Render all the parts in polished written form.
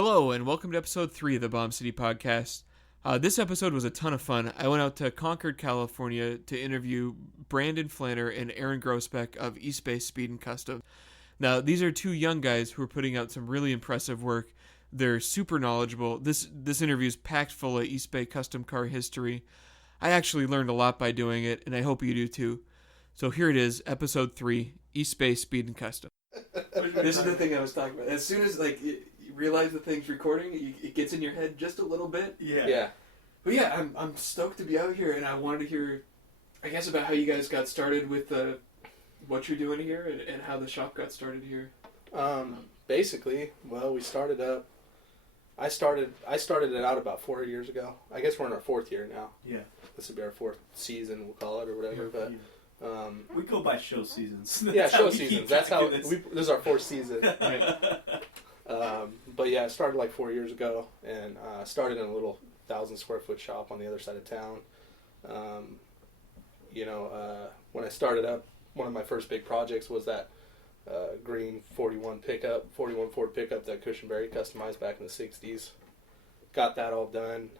Hello, and welcome to episode 3 of the Bomb City Podcast. This episode was a ton of fun. I went out to Concord, California to interview Brandon Flaner and Aaron Groesbeck of East Bay Speed and Custom. Now, these are two young guys who are putting out some really impressive work. They're super knowledgeable. This interview is packed full of East Bay custom car history. I actually learned a lot by doing it, and I hope you do too. So here it is, episode 3, East Bay Speed and Custom. This is the thing I was talking about. As soon as you realize the thing's recording, it gets in your head just a little bit. Yeah. But yeah, I'm stoked to be out here, and I wanted to hear, I guess, about how you guys got started with what you're doing here and how the shop got started here. Basically, well, we started up. I started it out about 4 years ago. I guess we're in our 4th year now. Yeah. This will be our 4th season, we'll call it, or whatever. Yeah. But we go by show seasons. Show seasons. That's how this is our 4th season. Right. But yeah, I started like 4 years ago, and started in a little 1,000 square foot shop on the other side of town. When I started up, one of my first big projects was that green 41 Ford pickup that Cushionberry customized back in the 60s. Got that all done.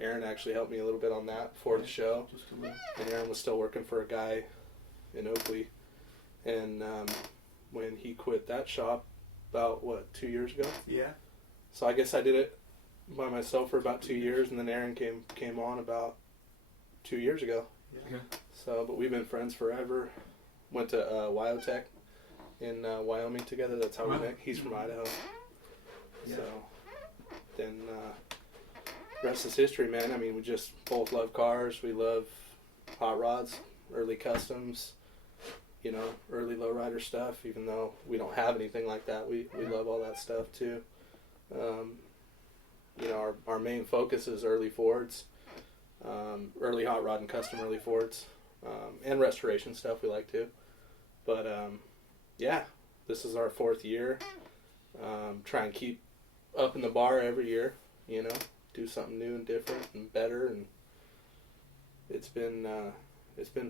Aaron actually helped me a little bit on that before the show. And Aaron was still working for a guy in Oakley. And when he quit that shop about, 2 years ago? Yeah. So I guess I did it by myself for about 2 years, and then Aaron came on about 2 years ago. Yeah. So, but we've been friends forever. Went to Wyotech in Wyoming together. That's how we met. He's from Idaho. Yeah. So then rest is history, man. I mean, we just both love cars. We love hot rods, early customs, early lowrider stuff. Even though we don't have anything like that, we love all that stuff too. Our main focus is early Fords, early hot rod and custom early Fords, and restoration stuff we like too. But this is our 4th year. Try and keep up in the bar every year, do something new and different and better, and it's been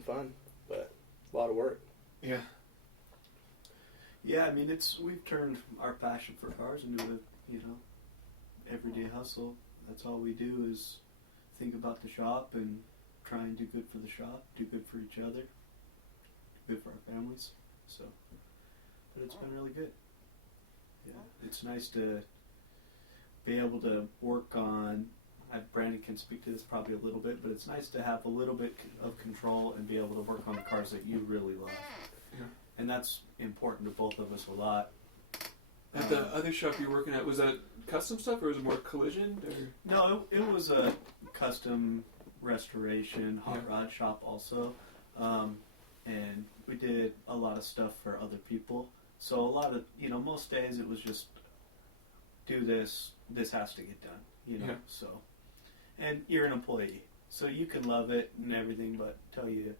fun, but a lot of work. Yeah. Yeah, I mean, we've turned our passion for cars into a, everyday hustle. That's all we do is think about the shop and try and do good for the shop, do good for each other, do good for our families. So, but it's been really good. Yeah, it's nice to be able to work on. Brandon can speak to this probably a little bit, but it's nice to have a little bit of control and be able to work on the cars that you really love. Yeah. And that's important to both of us a lot. At the other shop you're working at, was that custom stuff or was it more collision? Or? No, it was a custom restoration hot rod shop also. And we did a lot of stuff for other people. So a lot of, most days it was just do this has to get done, so. And you're an employee, so you can love it and everything, but until you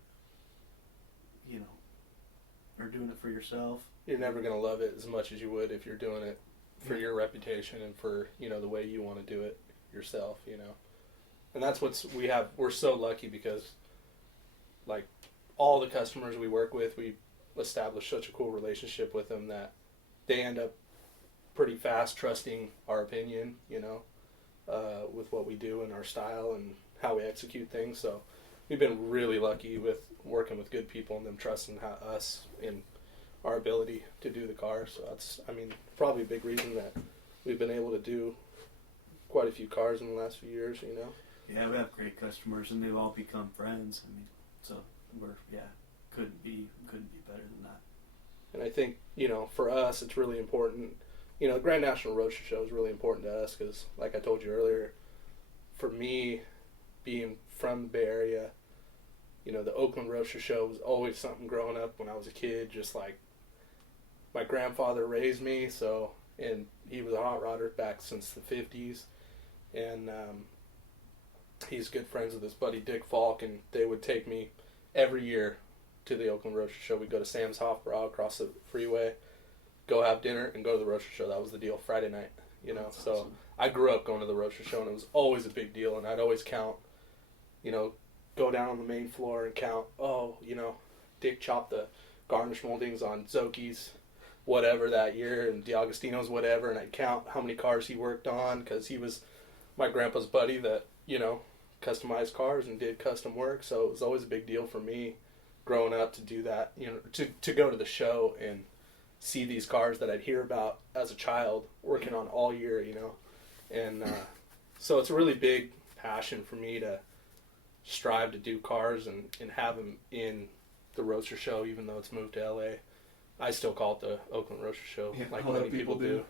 are doing it for yourself. You're never going to love it as much as you would if you're doing it for your reputation and for, the way you want to do it yourself, And that's we're so lucky because, all the customers we work with, we establish such a cool relationship with them that they end up pretty fast trusting our opinion, with what we do and our style and how we execute things. So we've been really lucky with working with good people and them trusting us in our ability to do the car. So that's, probably a big reason that we've been able to do quite a few cars in the last few years, Yeah, we have great customers and they've all become friends. So couldn't be better than that. And I think, for us, it's really important. The Grand National Roadster Show is really important to us because, like I told you earlier, for me, being from the Bay Area, the Oakland Roadster Show was always something growing up when I was a kid, just like my grandfather raised me, and he was a hot rodder back since the 50s, and he's good friends with his buddy Dick Falk, and they would take me every year to the Oakland Roadster Show. We'd go to Sam's Hofbrau across the freeway, go have dinner, and go to the Roadster Show. That was the deal, Friday night, That's So awesome. I grew up going to the Roadster Show, and it was always a big deal, and I'd always count, go down on the main floor and count, Dick chopped the garnish moldings on Zoki's whatever that year, and DiAgostino's whatever, and I'd count how many cars he worked on, because he was my grandpa's buddy that, customized cars and did custom work. So it was always a big deal for me growing up to do that, to go to the show and see these cars that I'd hear about as a child working on all year, and so it's a really big passion for me to strive to do cars and have them in the Roadster Show, even though it's moved to LA. I still call it the Oakland Roadster Show, like many people do,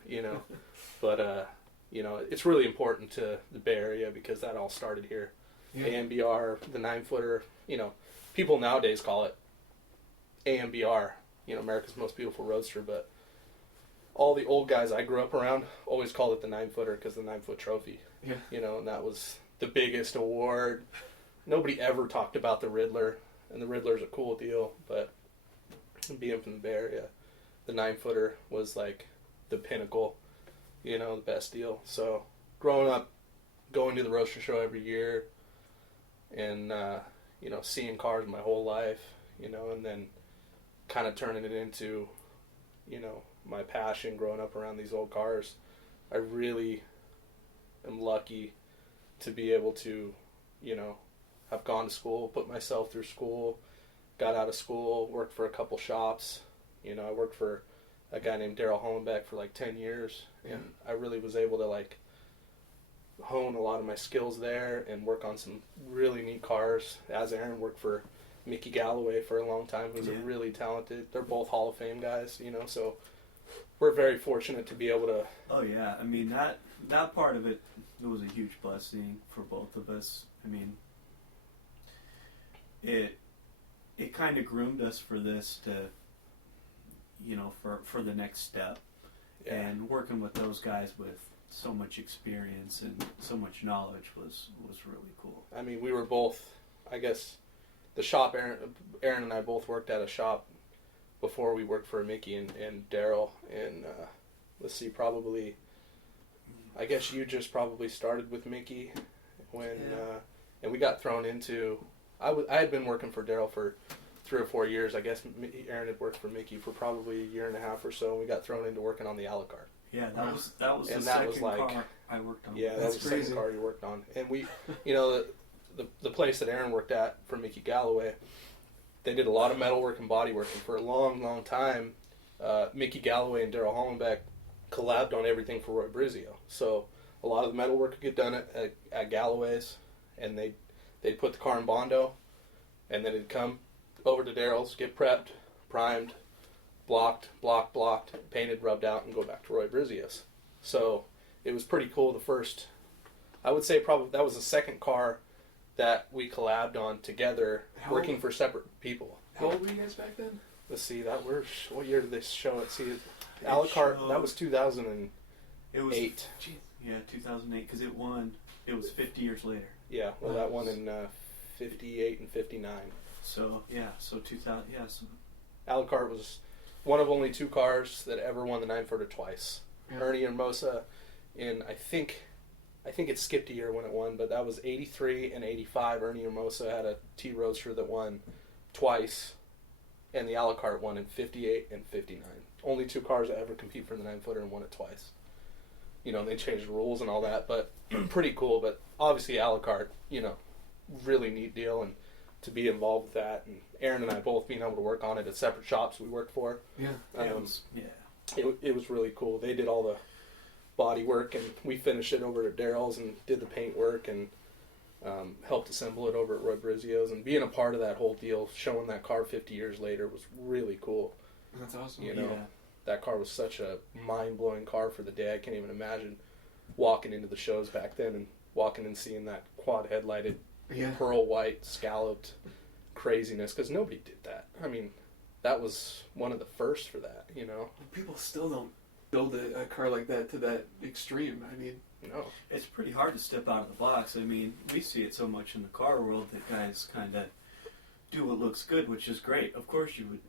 but it's really important to the Bay Area because that all started here. Yeah. AMBR, the 9-footer, people nowadays call it AMBR, America's Most Beautiful Roadster, but all the old guys I grew up around always called it the 9-footer because the 9-foot trophy. Yeah. And that was the biggest award. Nobody ever talked about the Riddler, and the Riddler's a cool deal, but being from the Bay Area, the 9-footer was like the pinnacle, the best deal. So growing up, going to the Roadster Show every year, and seeing cars my whole life, and then kind of turning it into, my passion growing up around these old cars. I really am lucky to be able to, have gone to school, put myself through school, got out of school, worked for a couple shops. I worked for a guy named Daryl Hollenbeck for like 10 years, and I really was able to hone a lot of my skills there and work on some really neat cars. As Aaron worked for Mickey Galloway for a long time, who's a really talented, they're both Hall of Fame guys, so we're very fortunate to be able to. Oh yeah, I mean that part of it was a huge blessing for both of us. I mean, it kind of groomed us for this to, for the next step. Yeah. And working with those guys with so much experience and so much knowledge was really cool. I mean, we were both, I guess, the shop, Aaron and I both worked at a shop before we worked for Mickey and Daryl, and let's see, probably, I guess you just probably started with Mickey when, and we got thrown into, I had been working for Daryl for 3 or 4 years. I guess Aaron had worked for Mickey for probably a year and a half or so, and we got thrown into working on the a la carte. Yeah, that was the second car I worked on. Yeah, that was the second car you worked on. And we, the place that Aaron worked at for Mickey Galloway, they did a lot of metal work and body work, and for a long, long time, Mickey Galloway and Daryl Hollenbeck collabed on everything for Roy Brizio. So a lot of the metal work would get done at Galloway's, and they'd put the car in Bondo, and then it'd come over to Daryl's, get prepped, primed, blocked, painted, rubbed out, and go back to Roy Brizio's. So it was pretty cool. I would say probably that was the second car that we collabed on together, working for separate people. How old were you guys back then? Let's see, what year did they show it? See, a la carte, that was 2008. It was, yeah, 2008, because it won. It was 50 years later. Yeah, well, that won in 58 and 59. So, yeah, so 2000, yeah. So. A la carte was one of only 2 cars that ever won the 9-footer twice. Yeah. Ernie Hermosa in, I think it skipped a year when it won, but that was 83 and 85. Ernie Hermosa had a T Roadster that won twice, and the a la carte won in 58 and 59. Only 2 cars that ever compete for the 9-footer and won it twice. They changed the rules and all that, but pretty cool. But obviously a la carte, really neat deal, and to be involved with that, and Aaron and I both being able to work on it at separate shops we worked for. Yeah. It was really cool. They did all the body work, and we finished it over at Daryl's and did the paint work, and helped assemble it over at Roy Brizio's, and being a part of that whole deal, showing that car 50 years later was really cool. That's awesome. That car was such a mind-blowing car for the day. I can't even imagine walking into the shows back then and walking and seeing that quad headlighted, pearl white, scalloped craziness, because nobody did that. I mean, that was one of the first for that, People still don't build a car like that to that extreme. I mean, no. It's pretty hard to step out of the box. I mean, we see it so much in the car world that guys kind of do what looks good, which is great. Of course you would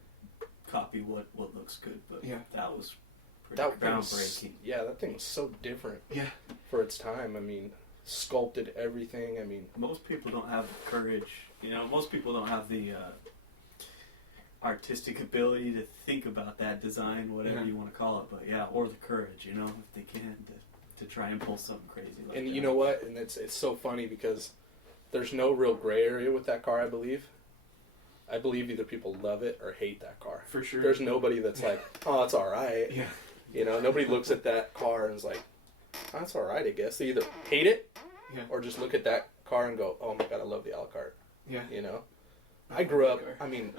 copy what looks good, but that was pretty groundbreaking. That thing was so different for its time. I mean, sculpted everything. I mean, most people don't have the courage, most people don't have the artistic ability to think about that design, whatever you want to call it. But yeah, or the courage, you know, if they can, to try and pull something crazy like that. And you know what? And it's so funny because there's no real gray area with that car, I believe. I believe either people love it or hate that car. For sure. There's nobody that's like, oh, it's all right. Yeah. You know, nobody looks at that car and is like, oh, that's all right, I guess. They either hate it or just look at that car and go, oh my God, I love the Alucard. Yeah. You know? I grew up, I mean,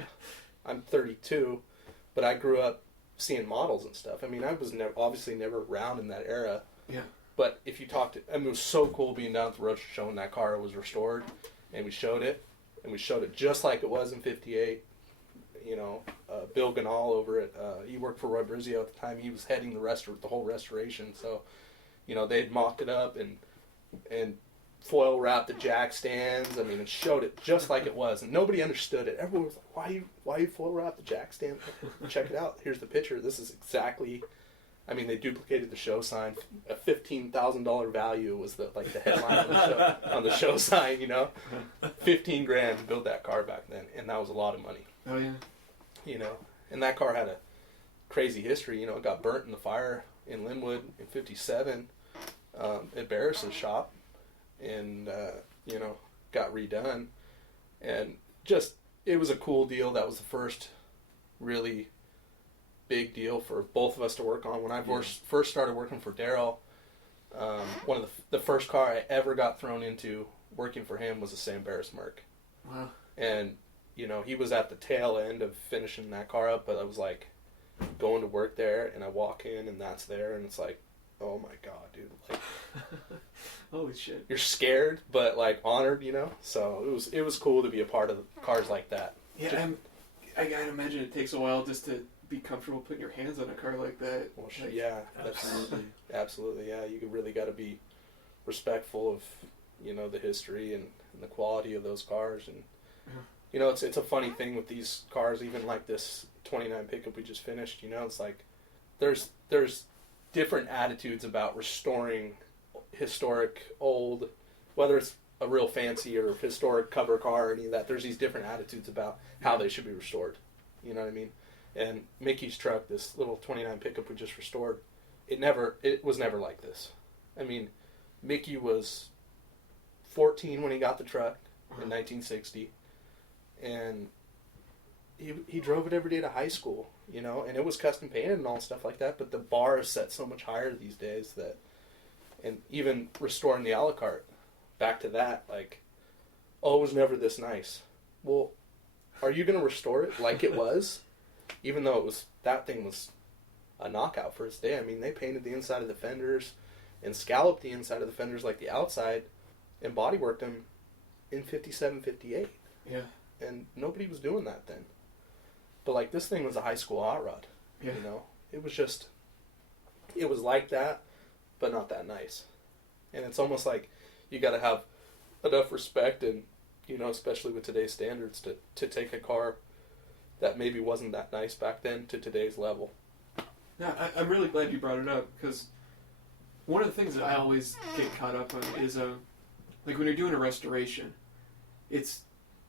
I'm 32, but I grew up seeing models and stuff. I mean, I was obviously never around in that era. Yeah. But if you talked to, I mean, it was so cool being down at the roadshow showing that car was restored, and we showed it just like it was in '58. You know, Bill Ganal over at, he worked for Roy Brizio at the time. He was heading the whole restoration. So, you know, they'd mocked it up and foil wrapped the jack stands. I mean, and showed it just like it was, and nobody understood it. Everyone was like, why you foil wrap the jack stand? Check it out. Here's the picture. This is exactly. I mean, they duplicated the show sign. A $15,000 value was the headline on the show sign. You know, $15,000 to build that car back then, and that was a lot of money. Oh yeah. You know, and that car had a crazy history. You know, it got burnt in the fire in Linwood in '57 at Barris's shop, and you know, got redone, and just it was a cool deal. That was the first really big deal for both of us to work on. When I first started working for Daryl, one of the first car I ever got thrown into working for him was a Sam Barris Merc. Wow. And, you know, he was at the tail end of finishing that car up, but I was like going to work there, and I walk in and that's there, and it's like, oh my God, dude. Like, holy shit. You're scared, but like honored, you know? So it was cool to be a part of cars like that. Yeah, I gotta imagine it takes a while just to be comfortable putting your hands on a car like that. Well, like, yeah, absolutely, yeah. You really got to be respectful of, you know, the history and the quality of those cars, and you know, it's a funny thing with these cars, even like this '29 pickup we just finished. You know, it's like there's different attitudes about restoring historic old, whether it's a real fancy or historic cover car or any of that. There's these different attitudes about how they should be restored. You know what I mean? And Mickey's truck, this little '29 pickup we just restored, it was never like this. I mean, Mickey was 14 when he got the truck in 1960, and he drove it every day to high school, you know, and it was custom painted and all stuff like that, but the bar is set so much higher these days that, and even restoring the Alucard, back to that, like, oh, it was never this nice. Well, are you going to restore it like it was? Even though that thing was a knockout for its day. I mean, they painted the inside of the fenders and scalloped the inside of the fenders like the outside and bodyworked them in 57, 58. Yeah. And nobody was doing that then. But like this thing was a high school hot rod. Yeah. You know? It was like that, but not that nice. And it's almost like you got to have enough respect and, you know, especially with today's standards, to take a car that maybe wasn't that nice back then to today's level. Yeah, I'm really glad you brought it up, because one of the things that I always get caught up on is, like when you're doing a restoration,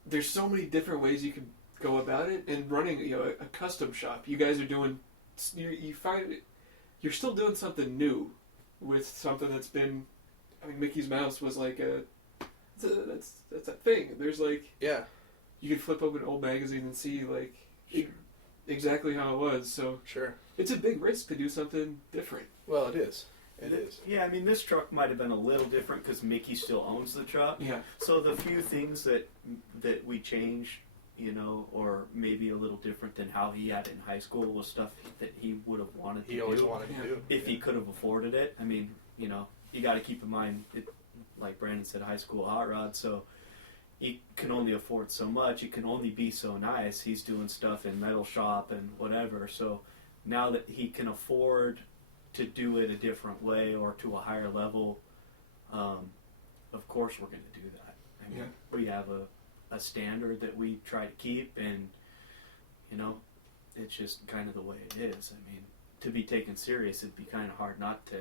there's so many different ways you can go about it, and running, you know, a custom shop. You guys are doing, you find you're still doing something new with something that's been, I mean, Mickey's Mouse was like that's a thing. There's like, yeah, you can flip open an old magazine and see like exactly how it was. So sure, it's a big risk to do something different. Well, it is. It is. Yeah, I mean, this truck might have been a little different because Mickey still owns the truck. Yeah. So the few things that we changed, you know, or maybe a little different than how he had it in high school, was stuff that he would have wanted to do. He always wanted to do. If he could have afforded it. I mean, you know, you got to keep in mind, like Brandon said, high school hot rod, so he can only afford so much. It can only be so nice. He's doing stuff in metal shop and whatever. So now that he can afford to do it a different way or to a higher level, of course we're going to do that. I mean, we have a standard that we try to keep, and, you know, it's just kind of the way it is. I mean, to be taken serious, it'd be kind of hard not to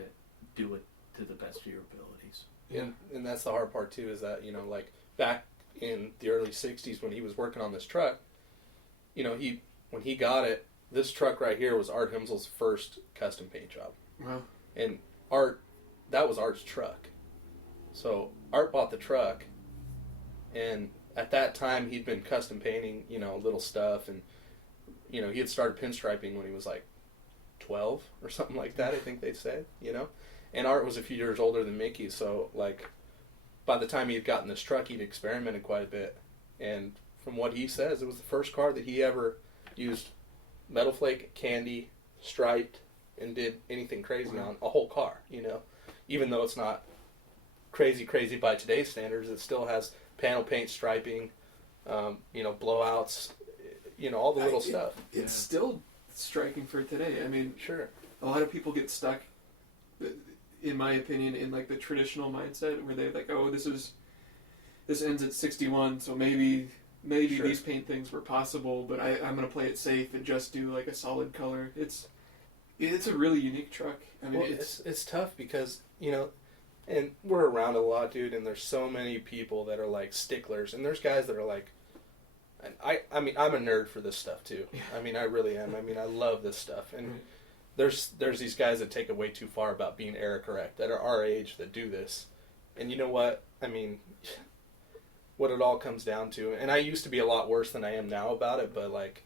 do it to the best of your abilities. Yeah, and that's the hard part too, is that, you know, like back in the early 60s when he was working on this truck, you know, he when he got it, this truck right here was Art Himsl's first custom paint job. Wow. And that was Art's truck. So Art bought the truck, and at that time he'd been custom painting, little stuff, and he had started pinstriping when he was like 12 or something like that, I think they'd say, And Art was a few years older than Mickey, so like by the time he had gotten this truck, he'd experimented quite a bit. And from what he says, it was the first car that he ever used metal flake, candy, striped, and did anything crazy on a whole car, Even though it's not crazy by today's standards, it still has panel paint, striping, blowouts, all the little stuff. It's still striking for today. I mean, sure. A lot of people get stuck, in my opinion, in like the traditional mindset where they're like, oh, this ends at 61, so maybe sure, these paint things were possible, but I'm going to play it safe and just do like a solid color. It's a really unique truck. I mean, it's tough because, and we're around a lot, dude, and there's so many people that are like sticklers, and there's guys that are like, and I mean, I'm a nerd for this stuff too. Yeah. I mean, I really am. I mean, I love this stuff, and there's these guys that take it way too far about being error correct, that are our age, that do this, and you know what? I mean, what it all comes down to, and I used to be a lot worse than I am now about it, but like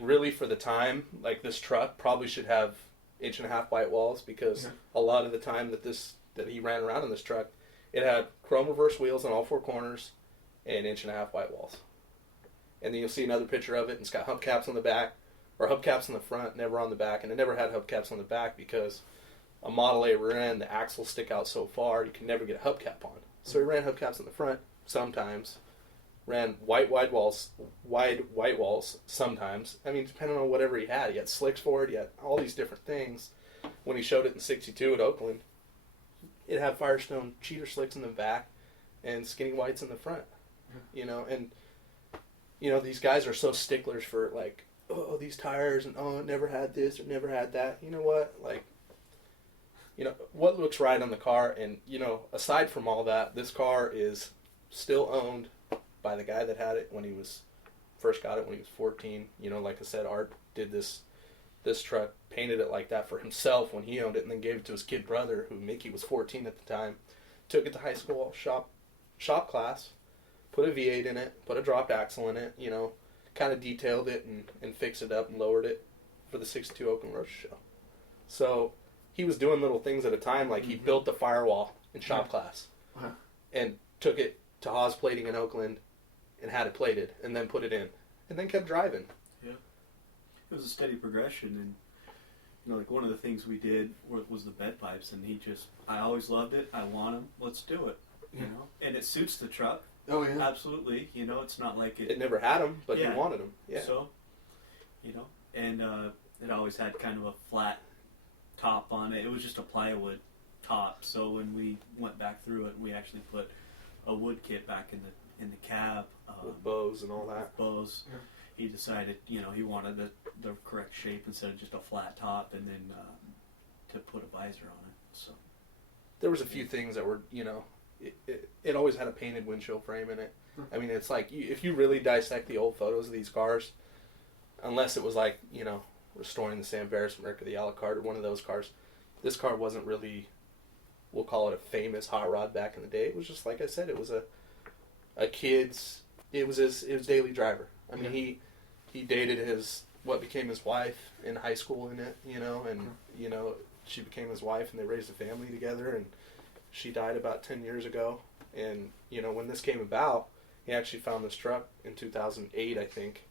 really for the time, like this truck probably should have 1.5-inch white walls, because a lot of the time that he ran around in this truck, it had chrome reverse wheels on all four corners and 1.5-inch white walls. And then you'll see another picture of it, and it's got hubcaps on the back, or hubcaps on the front, never on the back, and it never had hubcaps on the back because a Model A ran, the axles stick out so far, you can never get a hubcap on. So he ran hubcaps on the front sometimes, ran wide white walls sometimes. I mean, depending on whatever he had. He had slicks for it, he had all these different things. When he showed it in 62 at Oakland, it had Firestone cheater slicks in the back and skinny whites in the front. And these guys are so sticklers for like, oh, these tires, and oh, it never had this or never had that. You know what? Like, what looks right on the car, and aside from all that, this car is still owned by the guy that had it when he first got it when he was 14. Like I said, Art did this truck, painted it like that for himself when he owned it, and then gave it to his kid brother, who Mickey was 14 at the time. Took it to high school shop class, put a V8 in it, put a dropped axle in it, kind of detailed it and fixed it up and lowered it for the 62 Oakland Road Show. So he was doing little things at a time, like he built the firewall in shop class and took it to Haas Plating in Oakland and had it plated, and then put it in, and then kept driving. Yeah. It was a steady progression, and like one of the things we did was the bed pipes, and I always loved it. I want them. Let's do it. And it suits the truck. Oh yeah, absolutely. It's not like it never had them, but he wanted them. Yeah. So, and it always had kind of a flat top on it. It was just a plywood top. So when we went back through it, we actually put a wood kit back in the cab with bows and all that. Bows. Yeah. He decided, he wanted the correct shape instead of just a flat top, and then to put a visor on it. So there was a few things that were, it always had a painted windshield frame in it. I mean, it's like, if you really dissect the old photos of these cars, unless it was like, restoring the Sam Beresford or the Alucard or one of those cars, this car wasn't really, we'll call it a famous hot rod back in the day. It was just, like I said, it was a kid's, it was his daily driver. I mean, he dated what became his wife in high school in it, and, she became his wife, and they raised a family together, and she died about 10 years ago. And, when this came about, he actually found this truck in 2008, I think.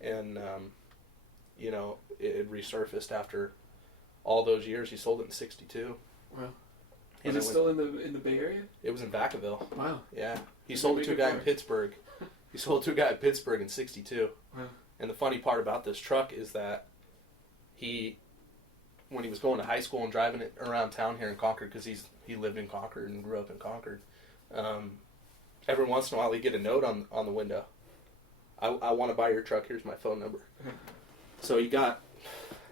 And, it had resurfaced after all those years. He sold it in 62. Wow. Was it still in the Bay Area? It was in Vacaville. Wow. Yeah. He sold it to a guy in Pittsburgh. He sold it to a guy in Pittsburgh in 62. Wow. And the funny part about this truck is that when he was going to high school and driving it around town here in Concord, because he lived in Concord and grew up in Concord, every once in a while he'd get a note on the window. I want to buy your truck. Here's my phone number. So he got,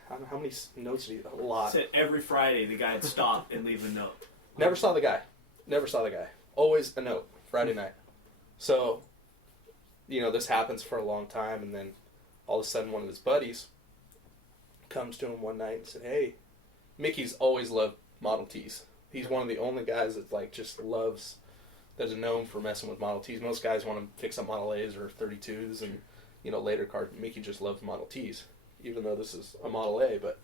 I don't know how many notes did he get? A lot. Said every Friday the guy would stop and leave a note. Never saw the guy. Always a note. Friday night. So, this happens for a long time, and then all of a sudden one of his buddies comes to him one night and said, "Hey, Mickey's always loved Model Ts. He's one of the only guys that like just loves, that is known for messing with Model Ts. Most guys want to fix up Model A's or 32s and, later cars. Mickey just loves Model Ts, even though this is a Model A, but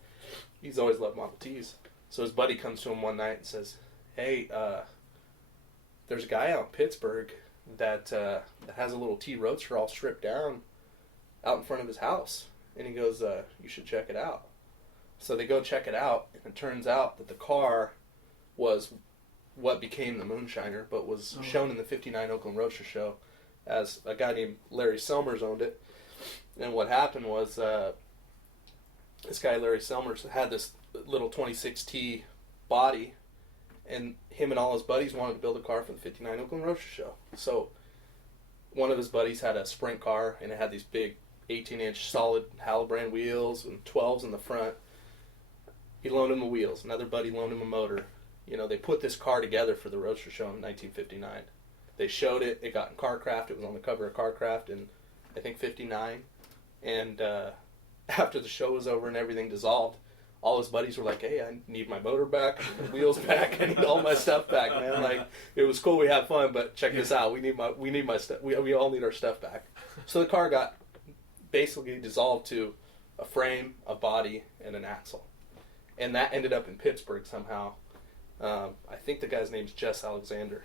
he's always loved Model Ts." So his buddy comes to him one night and says, "Hey, there's a guy out in Pittsburgh that has a little T Roadster all stripped down out in front of his house." And he goes, "You should check it out." So they go check it out, and it turns out that the car was what became the Moonshiner, but was shown in the '59 Oakland Roadster Show as a guy named Larry Selmers owned it. And what happened was this guy, Larry Selmers, had this little 26T body, and him and all his buddies wanted to build a car for the '59 Oakland Roadster Show. So one of his buddies had a sprint car, and it had these big 18-inch solid Halbrand wheels and 12s in the front. He loaned him the wheels. Another buddy loaned him a motor. They put this car together for the Roadster Show in 1959. They showed it. It got in CarCraft. It was on the cover of CarCraft in, I think, '59. And after the show was over and everything dissolved, all his buddies were like, "Hey, I need my motor back, my wheels back. I need all my stuff back, man. Like, it was cool. We had fun, but check this out. We need my stuff. We all need our stuff back." So the car got basically dissolved to a frame, a body, and an axle. And that ended up in Pittsburgh somehow. I think the guy's name's Jess Alexander.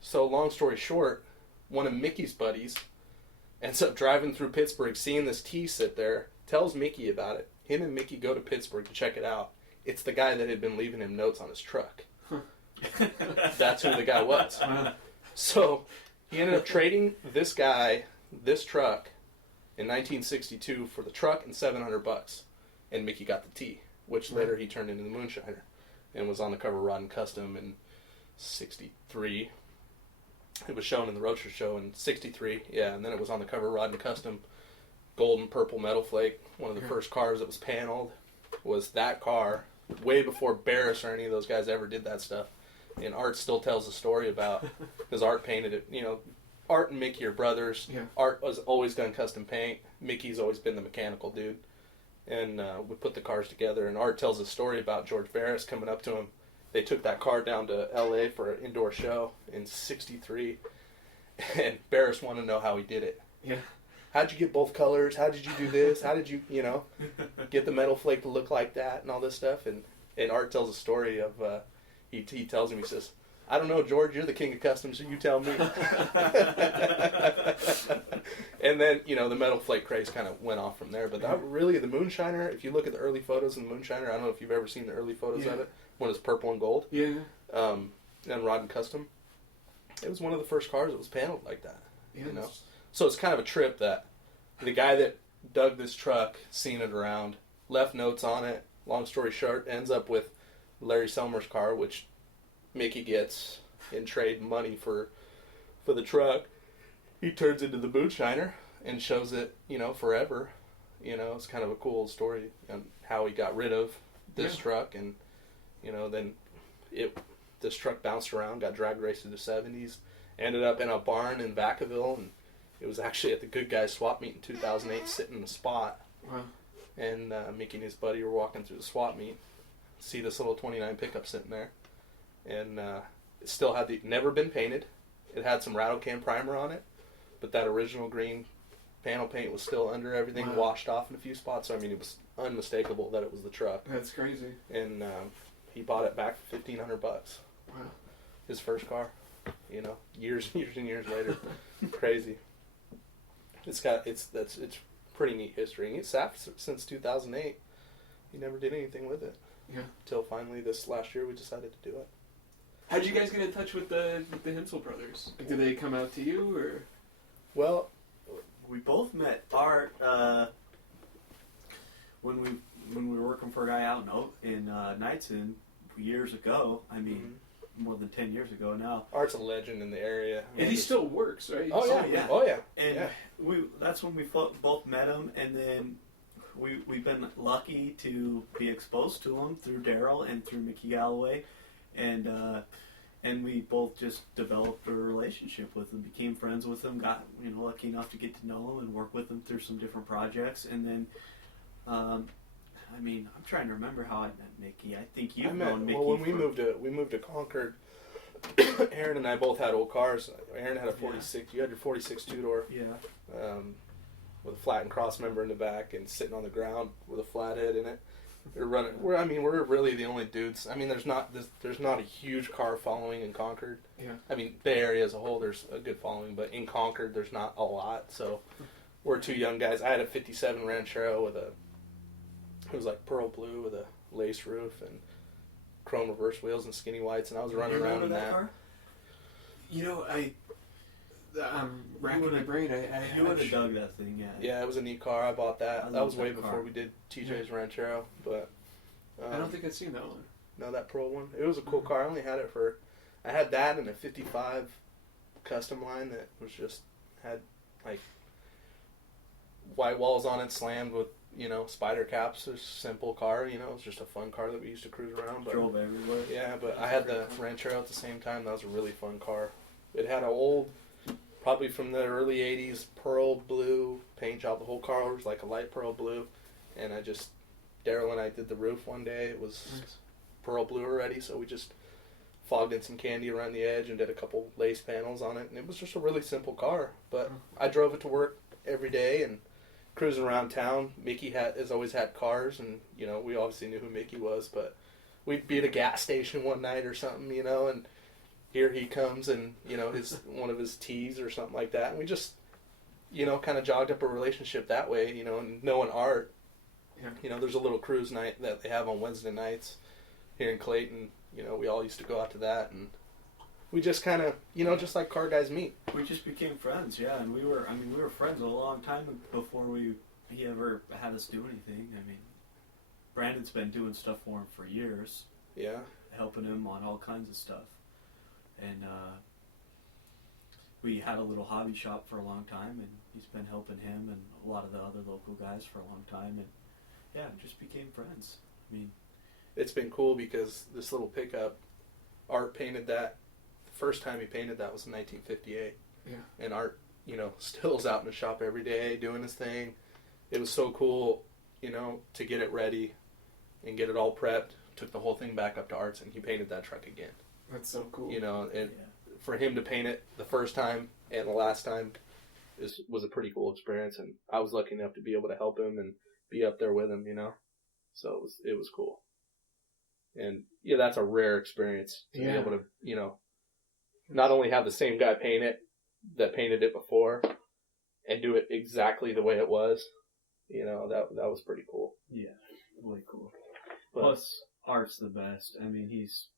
So long story short, one of Mickey's buddies ends up driving through Pittsburgh, seeing this T sit there, tells Mickey about it. Him and Mickey go to Pittsburgh to check it out. It's the guy that had been leaving him notes on his truck. That's who the guy was. So he ended up trading this guy, this truck, in 1962 for the truck and $700. And Mickey got the T, which later he turned into the Moonshiner and was on the cover of Rod and Custom in '63. It was shown in the Roadster Show in '63, yeah, and then it was on the cover of Rod and Custom. Gold and purple metal flake. One of the first cars that was paneled was that car, way before Barris or any of those guys ever did that stuff. And Art still tells a story about, because Art painted it. Art and Mickey are brothers. Yeah. Art has always done custom paint. Mickey's always been the mechanical dude. And we put the cars together, and Art tells a story about George Barris coming up to him. They took that car down to L.A. for an indoor show in '63, and Barris wanted to know how he did it. Yeah. How'd you get both colors? How did you do this? How did you, get the metal flake to look like that and all this stuff? And Art tells a story of, he tells him, he says, "I don't know, George, you're the king of customs, so you tell me." And then, the metal flake craze kind of went off from there. But that really, the Moonshiner, if you look at the early photos of the Moonshiner, I don't know if you've ever seen the early photos of it, when it's purple and gold. Yeah. And Rod and Custom. It was one of the first cars that was paneled like that. Yes. So it's kind of a trip that the guy that dug this truck, seen it around, left notes on it. Long story short, ends up with Larry Selmer's car, which Mickey gets in trade money for the truck. He turns into the Moonshiner and shows it, forever. It's kind of a cool story on how he got rid of this truck, and then this truck bounced around, got drag raced through the '70s, ended up in a barn in Vacaville, and it was actually at the Good Guys swap meet in 2008, sitting in the spot. Wow. And Mickey and his buddy were walking through the swap meet, see this little 29 pickup sitting there, and it still had never been painted. It had some rattle can primer on it, but that original green panel paint was still under everything, washed off in a few spots. So it was unmistakable that it was the truck. That's crazy. And he bought it back for $1,500. Wow. His first car. Years and years later. Crazy. It's pretty neat history. And it's sat since 2008. He never did anything with it. Yeah. Until finally this last year we decided to do it. How'd you guys get in touch with the Himsl brothers? Did they come out to you, or? Well, we both met Art when we were working for a guy out in Knightson years ago. I mean, more than 10 years ago now. Art's a legend in the area. And he still works, right? Oh yeah. Oh yeah. And that's when we both met him, and then we've been lucky to be exposed to him through Daryl and through Mickey Galloway, and And we both just developed a relationship with him, became friends with him, got lucky enough to get to know him and work with him through some different projects. And then, I'm trying to remember how I met Mickey. I think you've known Mickey. Well, when we moved to Concord, Aaron and I both had old cars. Aaron had a 46. You had your 46 two-door. Yeah. With a flat and cross member in the back and sitting on the ground with a flathead in it. We're really the only dudes. I mean, there's not a huge car following in Concord. Yeah. I mean, Bay Area as a whole, there's a good following, but in Concord, there's not a lot. So we're two young guys. I had a 57 Ranchero it was like pearl blue with a lace roof and chrome reverse wheels and skinny whites, and I was running around in that. Car? I'm racking my brain. You would have dug that thing, yeah. Yeah, it was a neat car. I bought that. That was way car. before we did TJ's Ranchero, but I don't think I've seen that one. No, that pearl one. It was a cool car. I had that and a 55 custom line that was had like white walls on it, slammed with spider caps. It was a simple car. It was just a fun car that we used to cruise around. But, drove everywhere. Yeah, but I had the Ranchero at the same time. That was a really fun car. It had an old, probably from the early 80s, pearl blue paint job. The whole car was like a light pearl blue. And Daryl and I did the roof one day. It was pearl blue already, so we just fogged in some candy around the edge and did a couple lace panels on it. And it was just a really simple car. But I drove it to work every day and cruising around town. Mickey has always had cars, and, we obviously knew who Mickey was, but we'd be at a gas station one night or something, and here he comes and, one of his teas or something like that. And we just, kind of jogged up a relationship that way, and knowing Art. Yeah. There's a little cruise night that they have on Wednesday nights here in Clayton. We all used to go out to that, and we just kind of, just like car guys meet. We just became friends, yeah. And we were friends a long time before he ever had us do anything. I mean, Brandon's been doing stuff for him for years. Yeah. Helping him on all kinds of stuff. And we had a little hobby shop for a long time, and he's been helping him and a lot of the other local guys for a long time, and yeah, just became friends. I mean, it's been cool because this little pickup, Art painted that. The first time he painted that was in 1958. Yeah. And Art, still is out in the shop every day doing his thing. It was so cool, to get it ready and get it all prepped. Took the whole thing back up to Art's, and he painted that truck again. That's so cool. For him to paint it the first time and the last time was a pretty cool experience, and I was lucky enough to be able to help him and be up there with him, So it was cool. And yeah, that's a rare experience to be able to, not only have the same guy paint it that painted it before and do it exactly the way it was. That was pretty cool. Yeah, really cool. But, plus, Art's the best. I mean, he's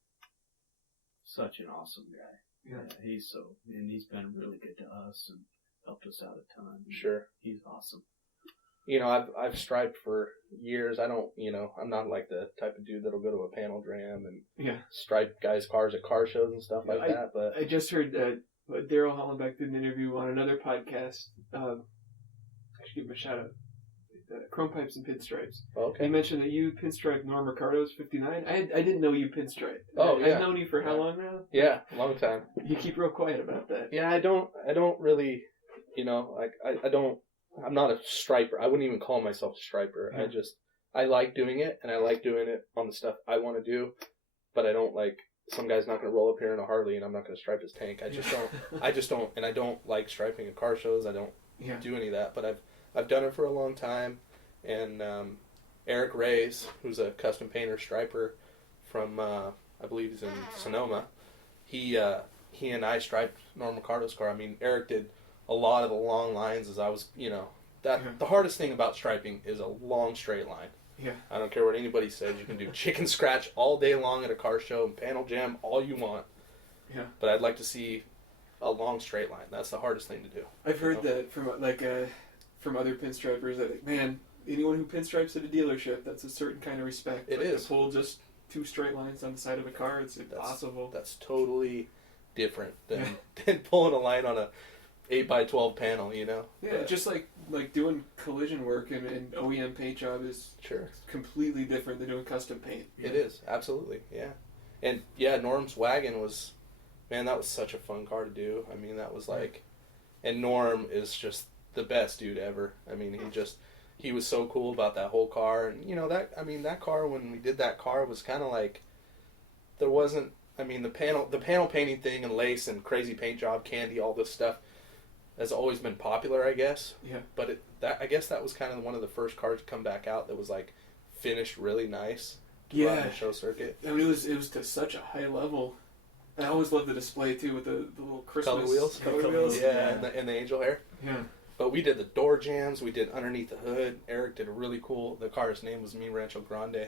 such an awesome guy. Yeah. He's been really good to us and helped us out a ton. Sure. He's awesome. I've striped for years. I don't, I'm not like the type of dude that'll go to a panel jam and stripe guys' cars at car shows and stuff like that. But I just heard Daryl Hollenbeck did an interview on another podcast. I should give him a shout out. Chrome Pipes and Pinstripes. Okay. He mentioned that you pinstriped Norm Ricardo's 59. I didn't know you pinstriped. Oh, yeah. I've known you for how long now? Yeah, a long time. You keep real quiet about that. Yeah, I don't really, I'm not a striper. I wouldn't even call myself a striper. Yeah. I like doing it, and I like doing it on the stuff I want to do, but I don't like, some guy's not going to roll up here in a Harley and I'm not going to stripe his tank. I just don't, and I don't like striping at car shows. I don't do any of that, but I've done it for a long time, and Eric Reyes, who's a custom painter striper from, I believe he's in Sonoma, he and I striped Norm Ricardo's car. I mean, Eric did a lot of the long lines as I was, the hardest thing about striping is a long straight line. Yeah. I don't care what anybody says. You can do chicken scratch all day long at a car show and panel jam all you want. Yeah. But I'd like to see a long straight line. That's the hardest thing to do. I've heard that from other pinstripers that, man, anyone who pinstripes at a dealership, that's a certain kind of respect. It is. To pull just two straight lines on the side of a car, it's impossible. That's totally different than pulling a line on a 8x12 panel, Yeah, but just like doing collision work and an OEM paint job is completely different than doing custom paint. It is, absolutely, yeah. And yeah, Norm's wagon was man, that was such a fun car to do. I mean, that was like, and Norm is just the best dude ever. I mean, he was so cool about that whole car. And, you know, that car, when we did that car, was kind of like, there wasn't, I mean, the panel painting thing and lace and crazy paint job, candy, all this stuff has always been popular, I guess. Yeah. But I guess that was kind of one of the first cars to come back out that was like finished really nice to run the show circuit. I mean, it was to such a high level. I always loved the display too with the little Christmas color wheels. Yeah, and the angel hair. Yeah. But we did the door jams. We did underneath the hood. Eric did a really cool. The car's name was Mi Rancho Grande,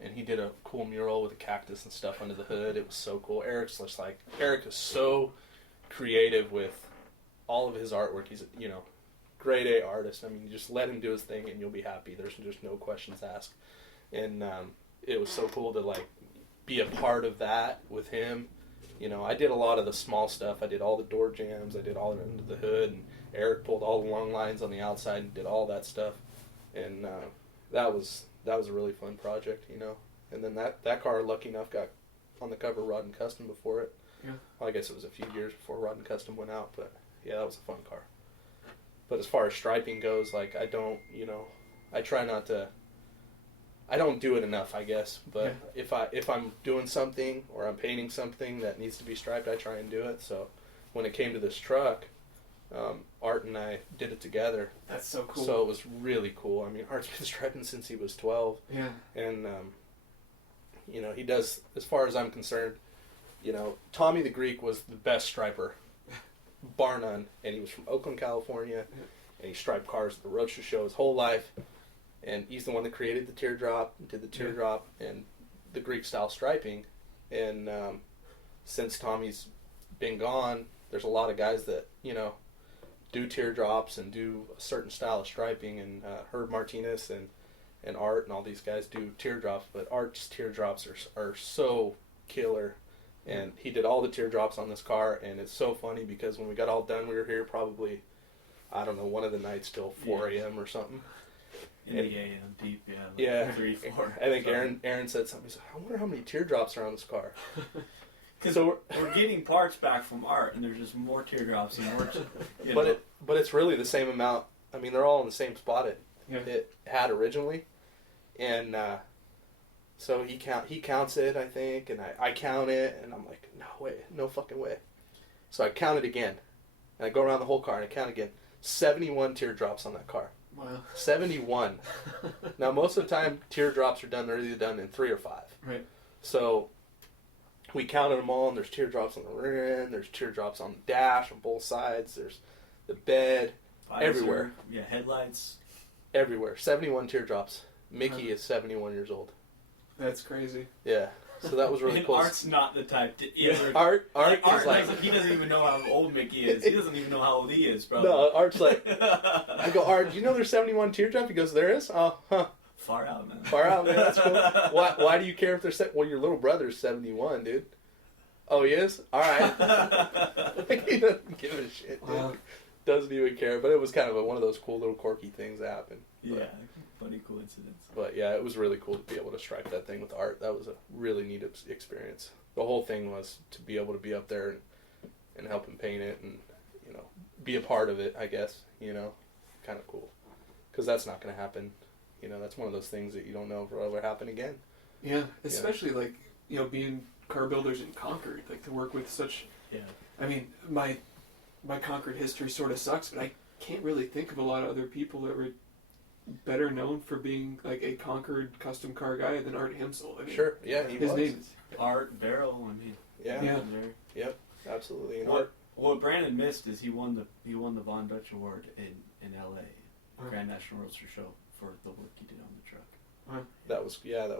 and he did a cool mural with a cactus and stuff under the hood. It was so cool. Eric is so creative with all of his artwork. He's grade A artist. I mean, you just let him do his thing and you'll be happy. There's just no questions asked. And it was so cool to like be a part of that with him. You know, I did a lot of the small stuff. I did all the door jams. I did all the under the hood. And Eric pulled all the long lines on the outside and did all that stuff. And that was a really fun project, you know. And then that car, lucky enough, got on the cover of Rod and Custom before it. Yeah. Well, I guess it was a few years before Rod and Custom went out, but yeah, that was a fun car. But as far as striping goes, like I try not to. I don't do it enough, I guess. But if I'm doing something or I'm painting something that needs to be striped, I try and do it. So when it came to this truck, Art and I did it together. That's so cool. So it was really cool. I mean, Art's been striping since he was 12. Yeah. And you know, he does, as far as I'm concerned, you know, Tommy the Greek was the best striper, bar none. And he was from Oakland, California, and he striped cars at the Roadster Show his whole life. And he's the one that created the teardrop, did the teardrop and the Greek style striping. And since Tommy's been gone, there's a lot of guys that, you know, do teardrops and do a certain style of striping. And Herb Martinez and Art and all these guys do teardrops. But Art's teardrops are so killer. And he did all the teardrops on this car. And it's so funny because when we got all done, we were here probably, I don't know, one of the nights till 4 a.m. or something. In the AM, deep, like yeah. 3, 4. I think Aaron said something. He's like, I wonder how many teardrops are on this car. Because we're getting parts back from Art, and there's just more teardrops and more. But it's really the same amount. I mean, they're all in the same spot it had originally, and so he counts it, I think, and I count it, and I'm like, no way, no fucking way. So I count it again, and I go around the whole car and I count again. 71 teardrops on that car. Wow. 71. Now, most of the time, teardrops they're either done in 3 or 5. Right. So, we counted them all, and there's teardrops on the rear end, there's teardrops on the dash on both sides, there's the bed, Visor, everywhere. Yeah, headlights. Everywhere. 71 teardrops. Mickey is 71 years old. That's crazy. Yeah. So that was really and cool. Art's not the type to either. Art is like... he doesn't even know how old Mickey is. He doesn't even know how old he is, bro. No, Art's like... I go, Art, do you know there's 71 teardrops? He goes, there is? Oh, huh. Far out, man. Far out, man. That's cool. Why do you care if they're... Well, your little brother's 71, dude. Oh, he is? All right. He doesn't give a shit, dude. Wow. Doesn't even care. But it was kind of one of those cool little quirky things that happened. Yeah, funny coincidence. But yeah, it was really cool to be able to stripe that thing with Art. That was a really neat experience. The whole thing was to be able to be up there and help him paint it and, you know, be a part of it, I guess, you know. Kind of cool. Because that's not going to happen. You know, that's one of those things that you don't know if it'll ever happen again. Yeah, especially like, you know, being car builders in Concord, like to work with such... Yeah. I mean, my Concord history sort of sucks, but I can't really think of a lot of other people that were better known for being like a Concord custom car guy than Art Himsl. I mean, Sure, yeah, he his was. name is Art, Barrel, I mean. Yeah. Yep, absolutely. And What Brandon missed is he won the Von Dutch Award in L.A. Grand National Roadster Show for the work he did on the truck. Wow. That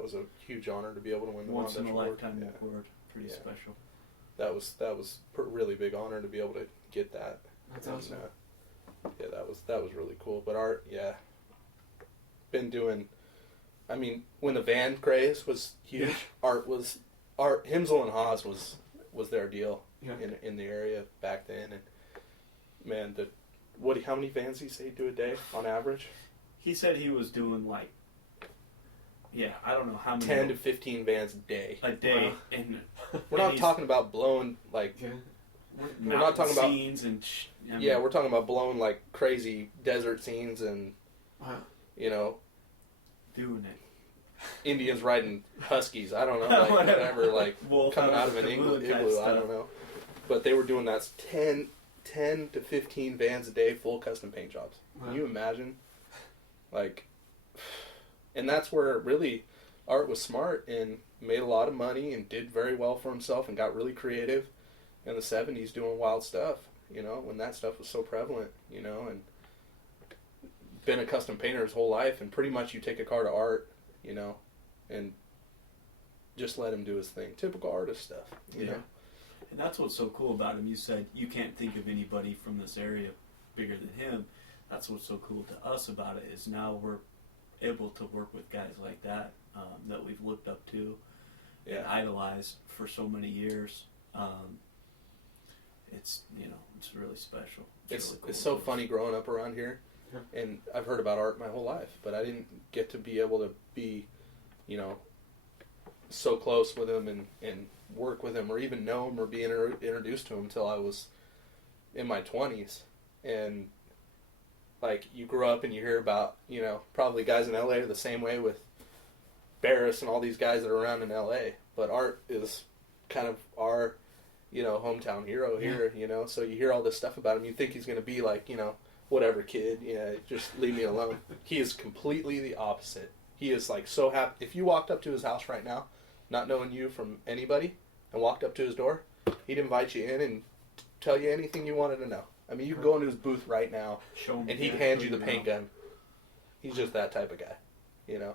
was a huge honor to be able to win the Once Von in Dutch a Award. lifetime award. Pretty special. That was a really big honor to be able to get that. That's awesome. Yeah, that was really cool. But Art, been doing. I mean, when the van craze was huge, Art Himsl and Haas was their deal in the area back then. And man, how many vans did he say he'd do a day on average? He said he was doing Yeah, I don't know how many. 10 to 15 vans a day. A day. Wow. And We're not talking about blowing, like... Yeah. We're not talking about... scenes and... yeah, we're talking about blowing, like, crazy desert scenes and, Wow. you know... Doing it. Indians riding huskies. I don't know, like, whatever, like, Wolf coming out out of an the igloo, moon type I stuff. don't know. But they were doing that 10 to 15 vans a day, full custom paint jobs. Wow. Can you imagine? Like, and that's where really Art was smart and made a lot of money and did very well for himself and got really creative in the 70s doing wild stuff, you know, when that stuff was so prevalent, you know, and been a custom painter his whole life, and pretty much you take a car to Art, you know, and just let him do his thing. Typical artist stuff, you know. And that's what's so cool about him. You said you can't think of anybody from this area bigger than him. That's what's so cool to us about it, is now we're able to work with guys like that, that we've looked up to and idolized for so many years. It's, you know, it's really special. It's really cool. so funny growing up around here, and I've heard about Art my whole life, but I didn't get to be able to be, you know, so close with him and work with him or even know him or be introduced to him until I was in my 20s. And like, you grow up and you hear about, you know, probably guys in LA are the same way with Barris and all these guys that are around in LA, but Art is kind of our, you know, hometown hero here, you know, so you hear all this stuff about him, you think he's going to be like, you know, whatever kid, yeah, just leave me alone. He is completely the opposite. He is like so happy. If you walked up to his house right now, not knowing you from anybody, and walked up to his door, he'd invite you in and tell you anything you wanted to know. I mean, you could go into his booth right now, and he'd hand you the paint gun. He's just that type of guy, you know.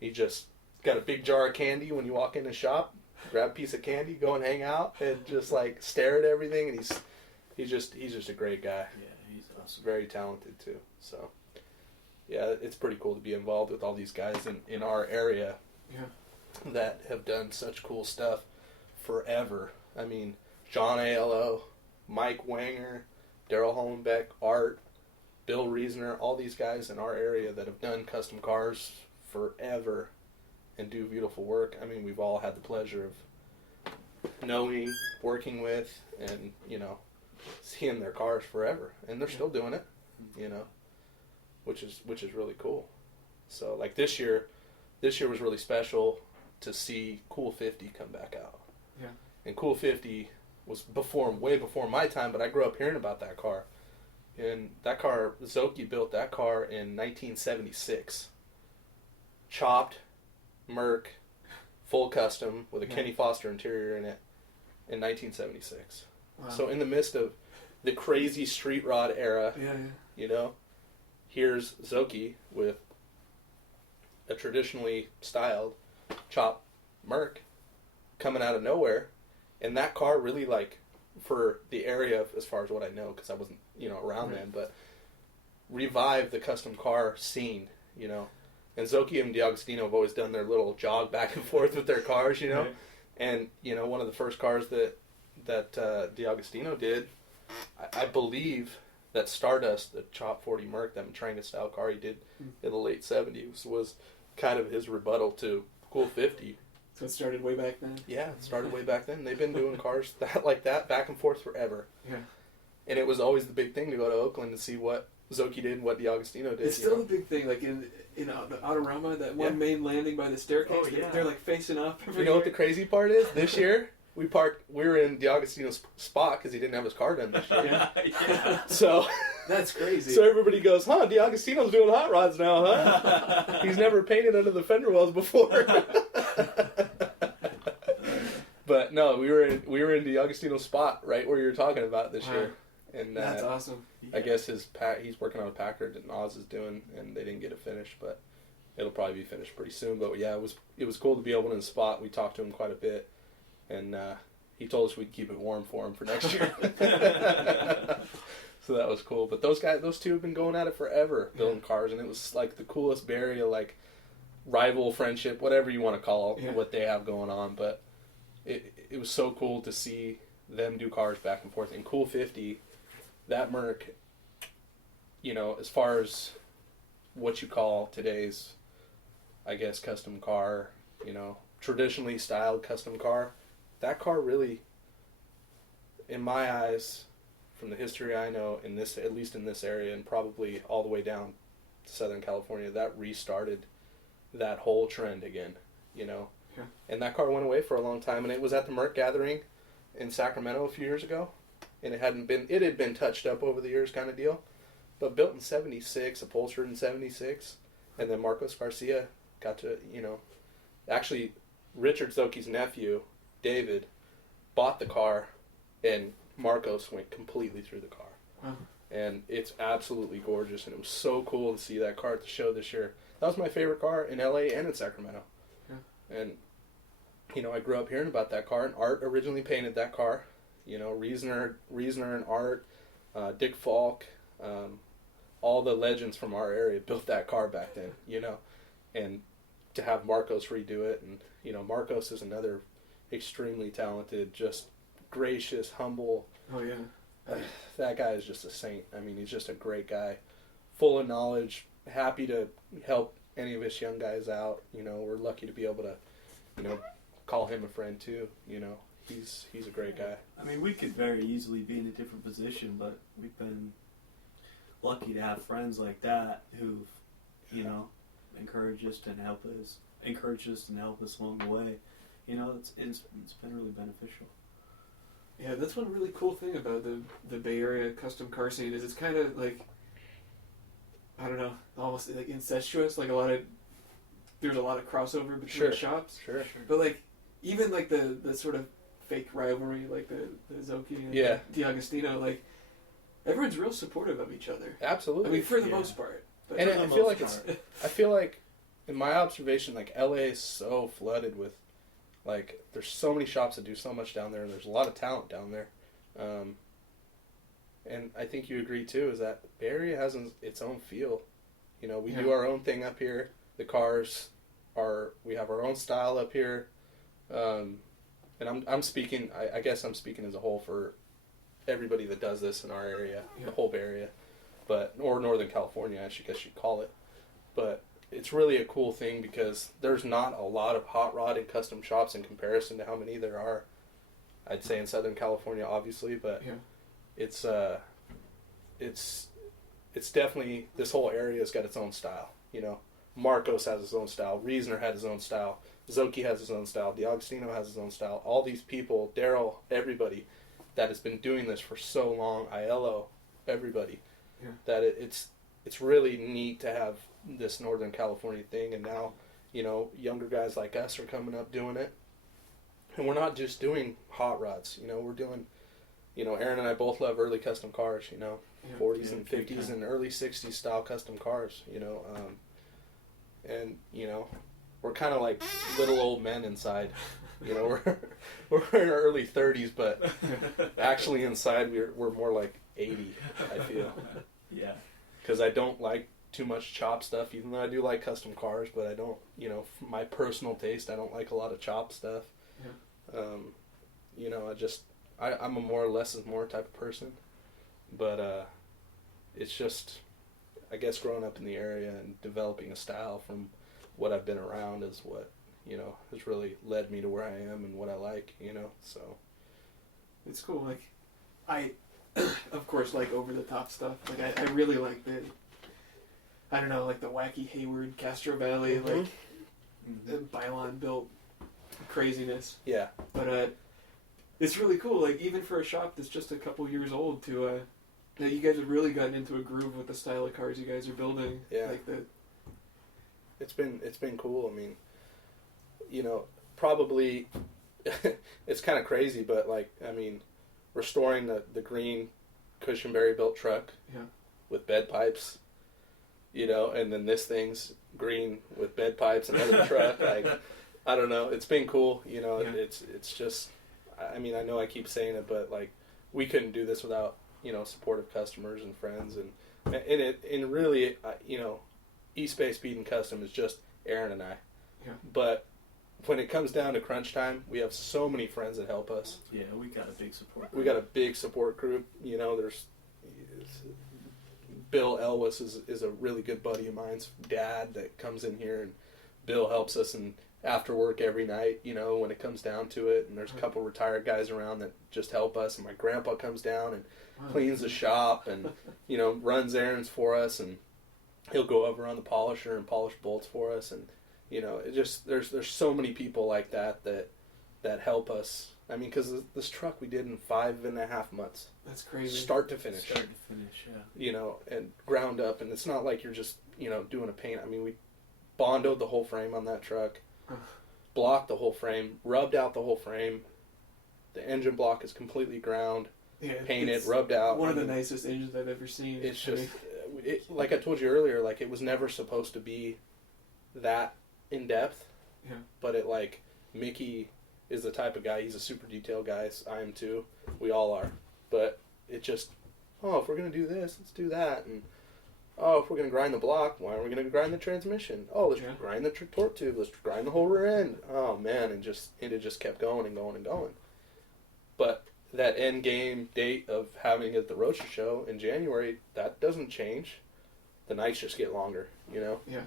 He just got a big jar of candy when you walk in his shop, grab a piece of candy, go and hang out, and just like stare at everything. And he's just a great guy. Yeah, he's awesome. Very talented too. So yeah, it's pretty cool to be involved with all these guys in our area that have done such cool stuff forever. I mean, John ALO, Mike Wanger, Daryl Hollenbeck, Art, Bill Reasoner, all these guys in our area that have done custom cars forever and do beautiful work. I mean, we've all had the pleasure of knowing, working with, and, you know, seeing their cars forever. And they're still doing it, you know, which is really cool. So, like, this year was really special to see Cool 50 come back out. Yeah. And Cool 50 was way before my time, but I grew up hearing about that car. And that car, Zoki built that car in 1976. Chopped, Merc, full custom with a Kenny Foster interior in it in 1976. Wow. So in the midst of the crazy street rod era, you know, here's Zoki with a traditionally styled chopped Merc coming out of nowhere. And that car really, like, for the area, as far as what I know, because I wasn't, you know, around then, but revived the custom car scene, you know. And Zoki and D'Agostino have always done their little jog back and forth with their cars, you know. Right. And, you know, one of the first cars that D'Agostino did, I believe that Stardust, the Chop 40 Merc, that Matranga-style car he did in the late 70s, was kind of his rebuttal to Cool 50. So it started way back then? Yeah, it started way back then. They've been doing cars like that back and forth forever. Yeah. And it was always the big thing to go to Oakland and see what Zoki did and what D'Agostino did. It's still a big thing, like in Autorama, that one main landing by the staircase, they're like facing up. You know what the crazy part is? This year, we were in D'Agostino's spot because he didn't have his car done this year. So that's crazy. So everybody goes, huh, D'Agostino's doing hot rods now, huh? He's never painted under the fender wells before. But no, we were in D'Agostino's spot right where you're talking about this year. And that's awesome. I guess he's working on a Packard that Oz is doing, and they didn't get it finished, but it'll probably be finished pretty soon. But yeah, it was cool to be able to in the spot. We talked to him quite a bit, and he told us we'd keep it warm for him for next year. So that was cool. But those two have been going at it forever, building cars, and it was like the coolest Bay Area, like, rival friendship, whatever you want to call what they have going on. But it was so cool to see them do cars back and forth. And Cool 50, that Merc, you know, as far as what you call today's I guess, custom car, traditionally styled custom car. That car really, in my eyes, from the history I know, at least in this area, and probably all the way down to Southern California, that restarted that whole trend again, Yeah. And that car went away for a long time, and it was at the Merc Gathering in Sacramento a few years ago, and it had been touched up over the years kind of deal, but built in 76, upholstered in 76, and then Marcos Garcia got to, actually Richard Zoki's nephew, David, bought the car, and Marcos went completely through the car. Wow. And it's absolutely gorgeous, and it was so cool to see that car at the show this year. That was my favorite car in LA and in Sacramento. Yeah. And, I grew up hearing about that car, and Art originally painted that car. Reasoner and Art, Dick Falk, all the legends from our area built that car back then, And to have Marcos redo it, and, Marcos is another extremely talented, just gracious, humble. Oh, yeah. That guy is just a saint. I mean, he's just a great guy, full of knowledge, happy to help any of us young guys out. We're lucky to be able to, call him a friend too. He's a great guy. I mean, we could very easily be in a different position, but we've been lucky to have friends like that who've, encouraged us and helped us along the way. It's been really beneficial. Yeah, that's one really cool thing about the Bay Area custom car scene is it's kind of like, I don't know, almost like incestuous. Like there's a lot of crossover between the shops. Sure. But like even like the sort of fake rivalry, like the Zoki and D'Agostino, like everyone's real supportive of each other. Absolutely. I mean, for the most part. But and I feel like in my observation, like LA is so flooded with, like, there's so many shops that do so much down there, and there's a lot of talent down there. And I think you agree, too, is that Bay Area has its own feel. We do our own thing up here. The cars we have our own style up here. And I'm speaking, I guess I'm speaking as a whole for everybody that does this in our area, the whole Bay Area, or Northern California, I guess you'd call it. But it's really a cool thing because there's not a lot of hot rod and custom shops in comparison to how many there are. I'd say in Southern California, obviously, but it's definitely, this whole area's got its own style. Marcos has his own style. Reasoner had his own style. Zoki has his own style. D'Agostino has his own style. All these people, Daryl, everybody that has been doing this for so long, Aiello, everybody, that it's really neat to have this Northern California thing. And now, younger guys like us are coming up doing it. And we're not just doing hot rods. We're doing, Aaron and I both love early custom cars, 40s and 50s and early 60s style custom cars, and, we're kind of like little old men inside. We're in our early 30s, but actually inside we're more like 80, I feel. Yeah. Because I don't like too much chop stuff, even though I do like custom cars, but I don't, for my personal taste, I don't like a lot of chop stuff. I'm a more or less is more type of person, but it's just, I guess, growing up in the area and developing a style from what I've been around is what, has really led me to where I am and what I like, so. It's cool, like, I, of course, like over-the-top stuff, like, I really like the wacky Hayward, Castro Valley, like, the Bylon built craziness. Yeah. But, it's really cool, like, even for a shop that's just a couple years old to, you guys have really gotten into a groove with the style of cars you guys are building. Yeah. Like It's been cool. I mean, probably it's kind of crazy, but restoring the green Cushionberry built truck with bed pipes, and then this thing's green with bed pipes and another truck. I don't know. It's been cool. It's just, I mean, I know I keep saying it, but we couldn't do this without, supportive customers and friends, and really, East Bay Speed and Custom is just Aaron and I. Yeah. But when it comes down to crunch time, we have so many friends that help us. Yeah, we got a big support group. We got a big support group. There's Bill Elwes is a really good buddy of mine's dad that comes in here and Bill helps us and after work every night, you know, when it comes down to it. And there's a couple retired guys around that just help us. And my grandpa comes down and cleans the shop and, you know, runs errands for us. And he'll go over on the polisher and polish bolts for us. And, you know, it just, there's so many people like that help us. I mean, because this truck we did in 5.5 months. That's crazy. Start to finish. Start to finish, yeah. You know, and ground up. And it's not like you're just, you know, doing a paint. I mean, we bondoed the whole frame on that truck. Blocked the whole frame, rubbed out the whole frame. The engine block is completely ground, painted, rubbed out. One of the nicest engines I've ever seen. It's just, like I told you earlier, like it was never supposed to be that in depth. Yeah. But it like Mickey is the type of guy. He's a super detailed guy. I am too. We all are. But it just, if we're gonna do this, let's do that. And if we're going to grind the block, why aren't we going to grind the transmission? Let's grind the torque tube. Let's grind the whole rear end. Oh, man, and it just kept going and going and going. But that end game date of having it at the Roadster Show in January, that doesn't change. The nights just get longer, you know? Yeah.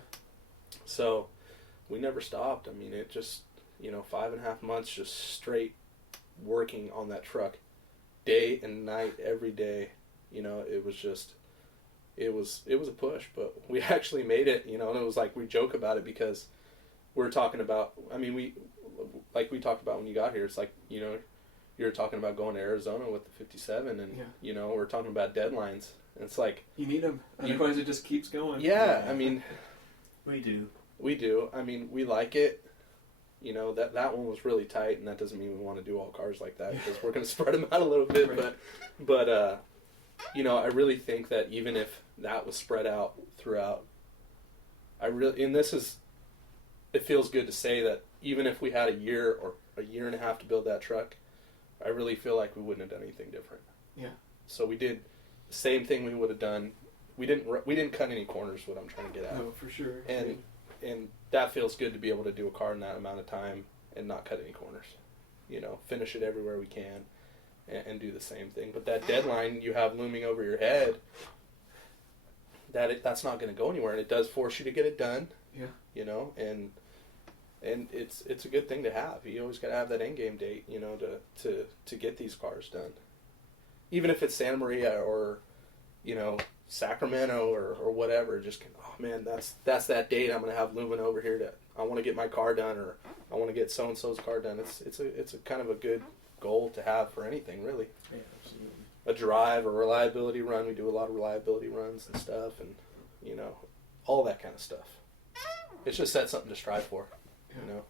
So we never stopped. I mean, it just, 5.5 months just straight working on that truck day and night, every day. It was just... It was a push, but we actually made it, and it was like we joke about it because we're talking about, we talked about when you got here, it's like, you're talking about going to Arizona with the 57 and, we're talking about deadlines. And it's like... You need them, otherwise it just keeps going. Yeah, We do. We do. We like it. That one was really tight, and that doesn't mean we want to do all cars like that because we're going to spread them out a little bit, right. but I really think that even if that was spread out throughout, it feels good to say that even if we had a year or a year and a half to build that truck, I really feel like we wouldn't have done anything different. Yeah. So we did the same thing we would have done. We didn't cut any corners, what I'm trying to get at. No, for sure. And that feels good to be able to do a car in that amount of time and not cut any corners. Finish it everywhere we can. And do the same thing. But that deadline you have looming over your head, that's not going to go anywhere, and it does force you to get it done. Yeah. And it's a good thing to have. You always got to have that end game date, to get these cars done. Even if it's Santa Maria or, Sacramento or whatever, just that's that date I'm going to have looming over here. I want to get my car done, or I want to get so and so's car done. It's a kind of a good goal to have for anything, really. Yeah, absolutely. A drive, a reliability run. We do a lot of reliability runs and stuff, and all that kind of stuff. It's just that's something to strive for. Yeah.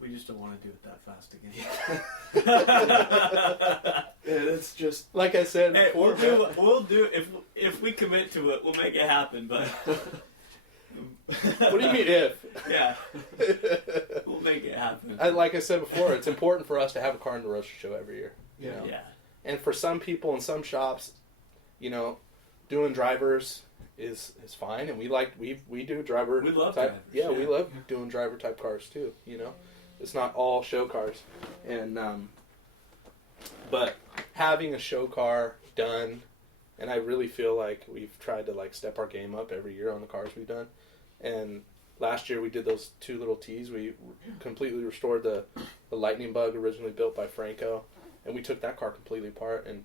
We just don't want to do it that fast again. Yeah, that's just like I said. Hey, we'll do if we commit to it, we'll make it happen. But what do you mean if? Yeah, we'll make it happen. Like I said before, it's important for us to have a car in the Roadster Show every year. Yeah. And for some people in some shops, doing drivers is fine, and we do driver. We love type. drivers. Yeah, we love doing driver type cars too. It's not all show cars, and but having a show car done, and I really feel like we've tried to step our game up every year on the cars we've done. And last year we did those 2 little T's. We completely restored the Lightning Bug originally built by Franco, and we took that car completely apart and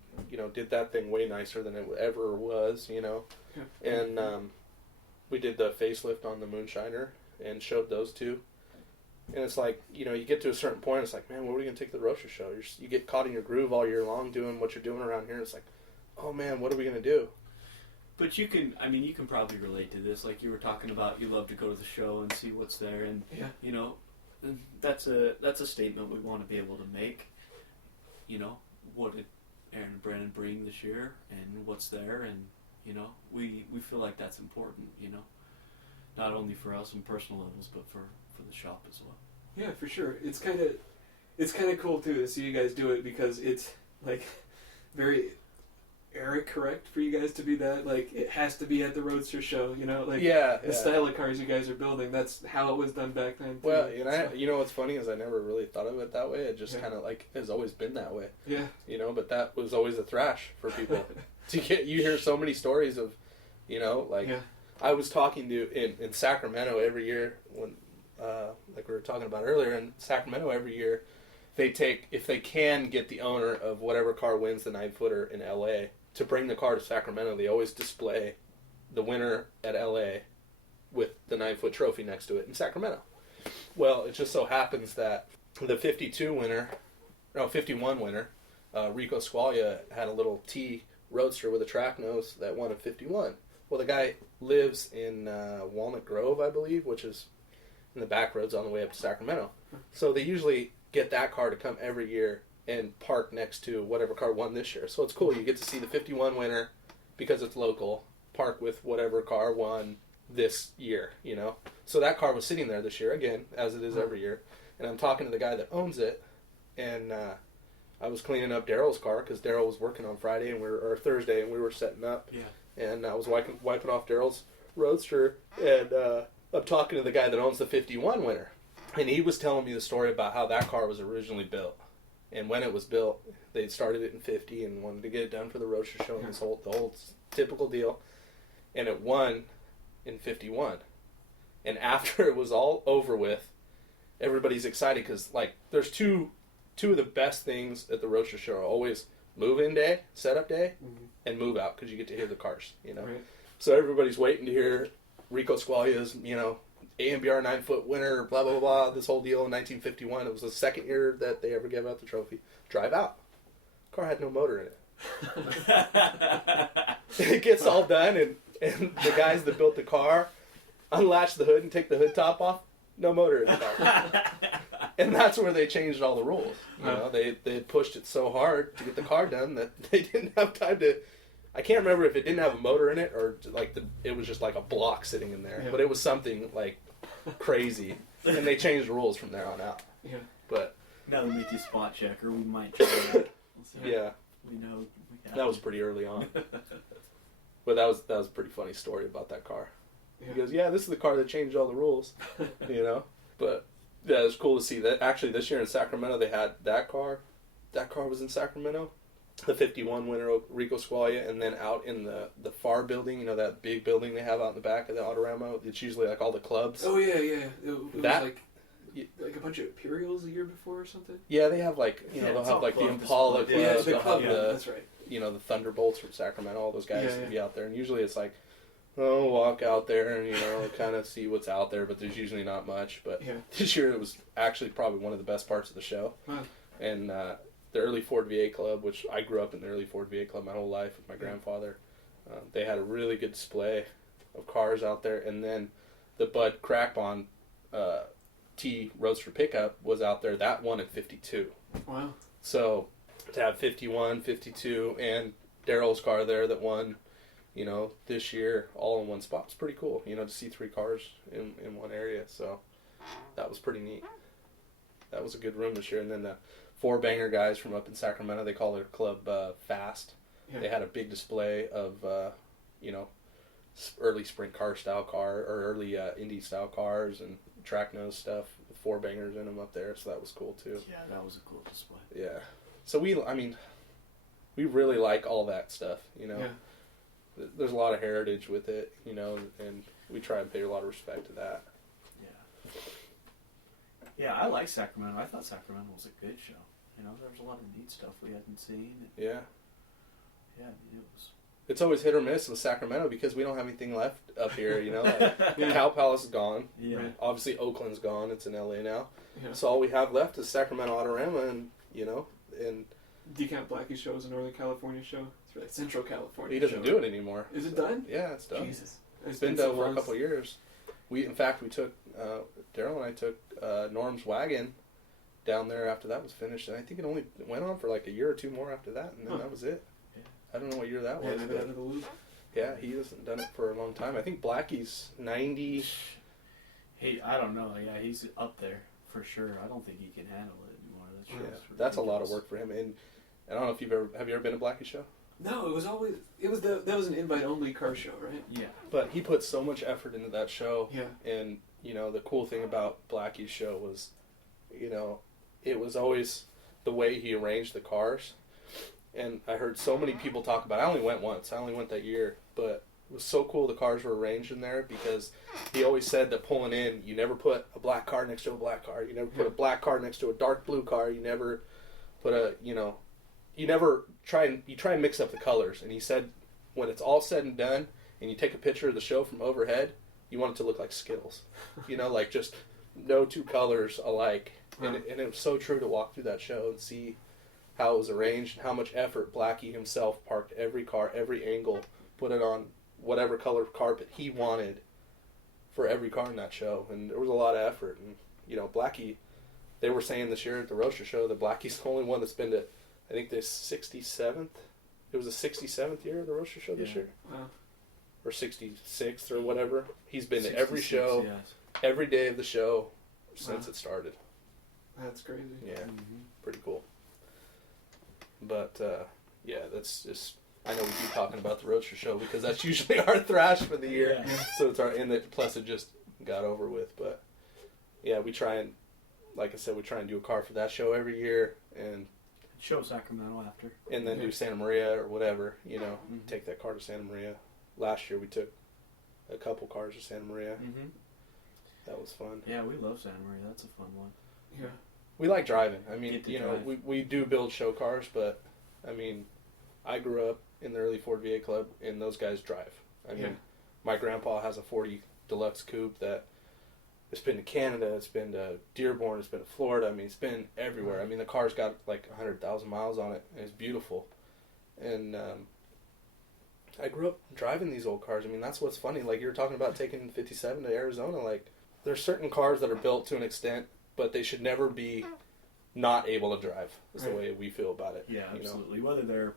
did that thing way nicer than it ever was. And we did the facelift on the Moonshiner and showed those 2. And it's like, you get to a certain point, it's like, man, what are we going to take to the Roadster Show? You get caught in your groove all year long doing what you're doing around here. And it's like, oh man, what are we going to do? But you can probably relate to this. Like you were talking about, you love to go to the show and see what's there. And, that's a statement we want to be able to make. What did Aaron and Brandon bring this year and what's there? And, we feel like that's important, not only for us on personal levels, but for the shop as well. Yeah, for sure. It's kind of cool too to see you guys do it because it's very Eric correct for you guys to be that it has to be at the Roadster Show, the style of cars you guys are building. That's how it was done back then. Too. Well, what's funny is I never really thought of it that way. It just kind of has always been that way. Yeah. But that was always a thrash for people. You hear so many stories of, I was talking to in Sacramento every year when, like we were talking about earlier, in Sacramento every year, if they can get the owner of whatever car wins the 9-footer in LA to bring the car to Sacramento, they always display the winner at LA with the 9-foot trophy next to it in Sacramento. Well, it just so happens that the 51 winner, Rico Squaglia, had a little T Roadster with a track nose that won at 51. Well, the guy lives in Walnut Grove, I believe, which is in the back roads on the way up to Sacramento. So they usually get that car to come every year and park next to whatever car won this year. So it's cool. You get to see the 51 winner because it's local, park with whatever car won this year, you know. So that car was sitting there this year, again, as it is every year. And I'm talking to the guy that owns it, and I was cleaning up Daryl's car because Daryl was working on Friday or Thursday, and we were setting up. Yeah. And I was wiping off Daryl's Roadster, and I'm talking to the guy that owns the 51 winner. And he was telling me the story about how that car was originally built. And when it was built, they started it in 50 and wanted to get it done for the Roadster show and the whole typical deal. And it won in 51. And after it was all over with, everybody's excited because, like, there's two of the best things at the Roadster show are always move-in day, setup day, and move-out because you get to hear the cars, you know. Right. So everybody's waiting to hear Rico Squaglia's, you know, AMBR 9-foot winner, blah, blah, blah, this whole deal in 1951. It was the second year that they ever gave out the trophy. Drive out. Car had no motor in it. It gets all done, and the guys that built the car unlatch the hood and take the hood top off. No motor in the car. And that's where they changed all the rules. You know, they had pushed it so hard to get the car done that they didn't have time to... I can't remember if it didn't have a motor in it or like it was just like a block sitting in there. Yeah. But it was something like crazy. And they changed the rules from there on out. Yeah. But now that we make you spot checker, we might try that. Yeah. We know. That was pretty early on. But that was a pretty funny story about that car. Yeah. He goes, yeah, this is the car that changed all the rules. You know? But yeah, it was cool to see that. Actually, this year in Sacramento, they had that car. That car was in Sacramento. The 51 winner, Rico Squaglia, and then out in the FAR building, you know, that big building they have out in the back of the Autorama. It's usually like all the clubs. Oh, yeah. It was like a bunch of Imperials the year before or something? Yeah, they have like, you know, they'll have like the Impala club. They'll have that's right. You know, the Thunderbolts from Sacramento, all those guys will be out there. And usually it's like, oh, walk out there and, you know, kind of see what's out there, but there's usually not much. But this year it was actually probably one of the best parts of the show. Wow. And, the early Ford V8 Club, which I grew up in the early Ford V8 Club my whole life with my grandfather. They had a really good display of cars out there. And then the Bud Crackbond T Roadster pickup was out there. That won at 52. Wow. So to have 51, 52, and Daryl's car there that won, you know, this year all in one spot. It's pretty cool, you know, to see 3 cars in one area. So that was pretty neat. That was a good room this year. And then the 4-banger guys from up in Sacramento, they call their club Fast. Yeah. They had a big display of, you know, early sprint car style or early Indy style cars and track nose stuff with 4-bangers in them up there. So that was cool too. Yeah, that was a cool display. Yeah. So we really like all that stuff, you know. Yeah. There's a lot of heritage with it, you know, and we try and pay a lot of respect to that. Yeah. Yeah, I like Sacramento. I thought Sacramento was a good show. You know, there was a lot of neat stuff we hadn't seen. Yeah. Yeah, it was. It's always hit or miss with Sacramento because we don't have anything left up here, you know. Like, Cow Palace is gone. Yeah. Right? Obviously, Oakland's gone. It's in LA now. Yeah. So all we have left is Sacramento Autorama, and, you know, and... Do you count Blackie's show as a Northern California show? It's really Central California. He doesn't do it anymore. Is it done? Yeah, it's done. Jesus. It's been done for a couple of years. We took, Daryl and I took Norm's wagon down there after that was finished, and I think it only went on for like a year or 2 more after that, and then that was it. Yeah. I don't know what year that was. But out of the loop. Yeah, he hasn't done it for a long time. I think Blackie's 90. I don't know. Yeah, he's up there for sure. I don't think he can handle it anymore. That's a lot of work for him. And I don't know if have you ever been to Blackie's show? No, that was an invite only car show, right? Yeah. But he put so much effort into that show. Yeah. And, you know, the cool thing about Blackie's show was, you know, it was always the way he arranged the cars. And I heard so many people talk about it. I only went once. I only went that year. But It was so cool the cars were arranged in there, because he always said that pulling in, you never put a black car next to a black car. You never put a black car next to a dark blue car. You never put you try and mix up the colors. And he said when it's all said and done and you take a picture of the show from overhead, you want it to look like Skittles. Like just no two colors alike. And it was so true to walk through that show and see how it was arranged and how much effort Blackie himself parked every car, every angle, put it on whatever color carpet he wanted for every car in that show. And there was a lot of effort. And, Blackie, they were saying this year at the Roadster Show that Blackie's the only one that's been to, I think, the 67th. It was the 67th year of the Roadster Show this year. Wow. Or 66th or whatever. He's been to every 66, show, yes. every day of the show since it started. That's crazy. Yeah, pretty cool. But, that's just... I know we keep talking about the Roadster Show because that's usually our thrash for the year. Yeah. So it's plus it just got over with. But yeah, we try and, like I said, we try and do a car for that show every year, and Show Sacramento after. And then do Santa Maria or whatever, take that car to Santa Maria. Last year we took a couple cars to Santa Maria. Mm-hmm. That was fun. Yeah, we love Santa Maria. That's a fun one. Yeah. We like driving. I mean, drive. we do build show cars, but I mean, I grew up in the early Ford VA Club, and those guys drive. I mean, my grandpa has a 40 Deluxe Coupe that it's been to Canada, it's been to Dearborn, it's been to Florida. I mean, it's been everywhere. I mean, the car's got like 100,000 miles on it, and it's beautiful. And I grew up driving these old cars. I mean, that's what's funny. Like, you were talking about taking 57 to Arizona. Like, there's certain cars that are built to an extent, but they should never be not able to drive, is the way we feel about it. Yeah, absolutely. Whether they're,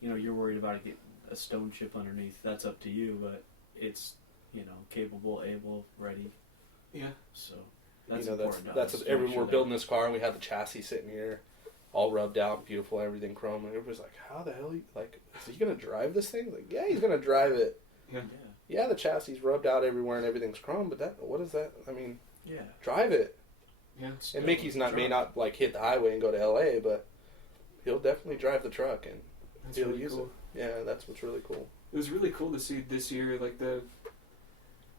you're worried about it getting a stone chip underneath, that's up to you, but it's, capable, able, ready. Yeah. So that's important. That's we're building this car, and we had the chassis sitting here, all rubbed out, beautiful, everything chrome, and everybody's like, "How the hell? Is he gonna drive this thing?" Like, yeah, he's gonna drive it. Yeah, the chassis rubbed out everywhere and everything's chrome, but what is that? I mean, drive it. Yeah. And Mickey's may not like hit the highway and go to LA, but he'll definitely drive the truck and he'll really use cool. it. Yeah, that's what's really cool. It was really cool to see this year, like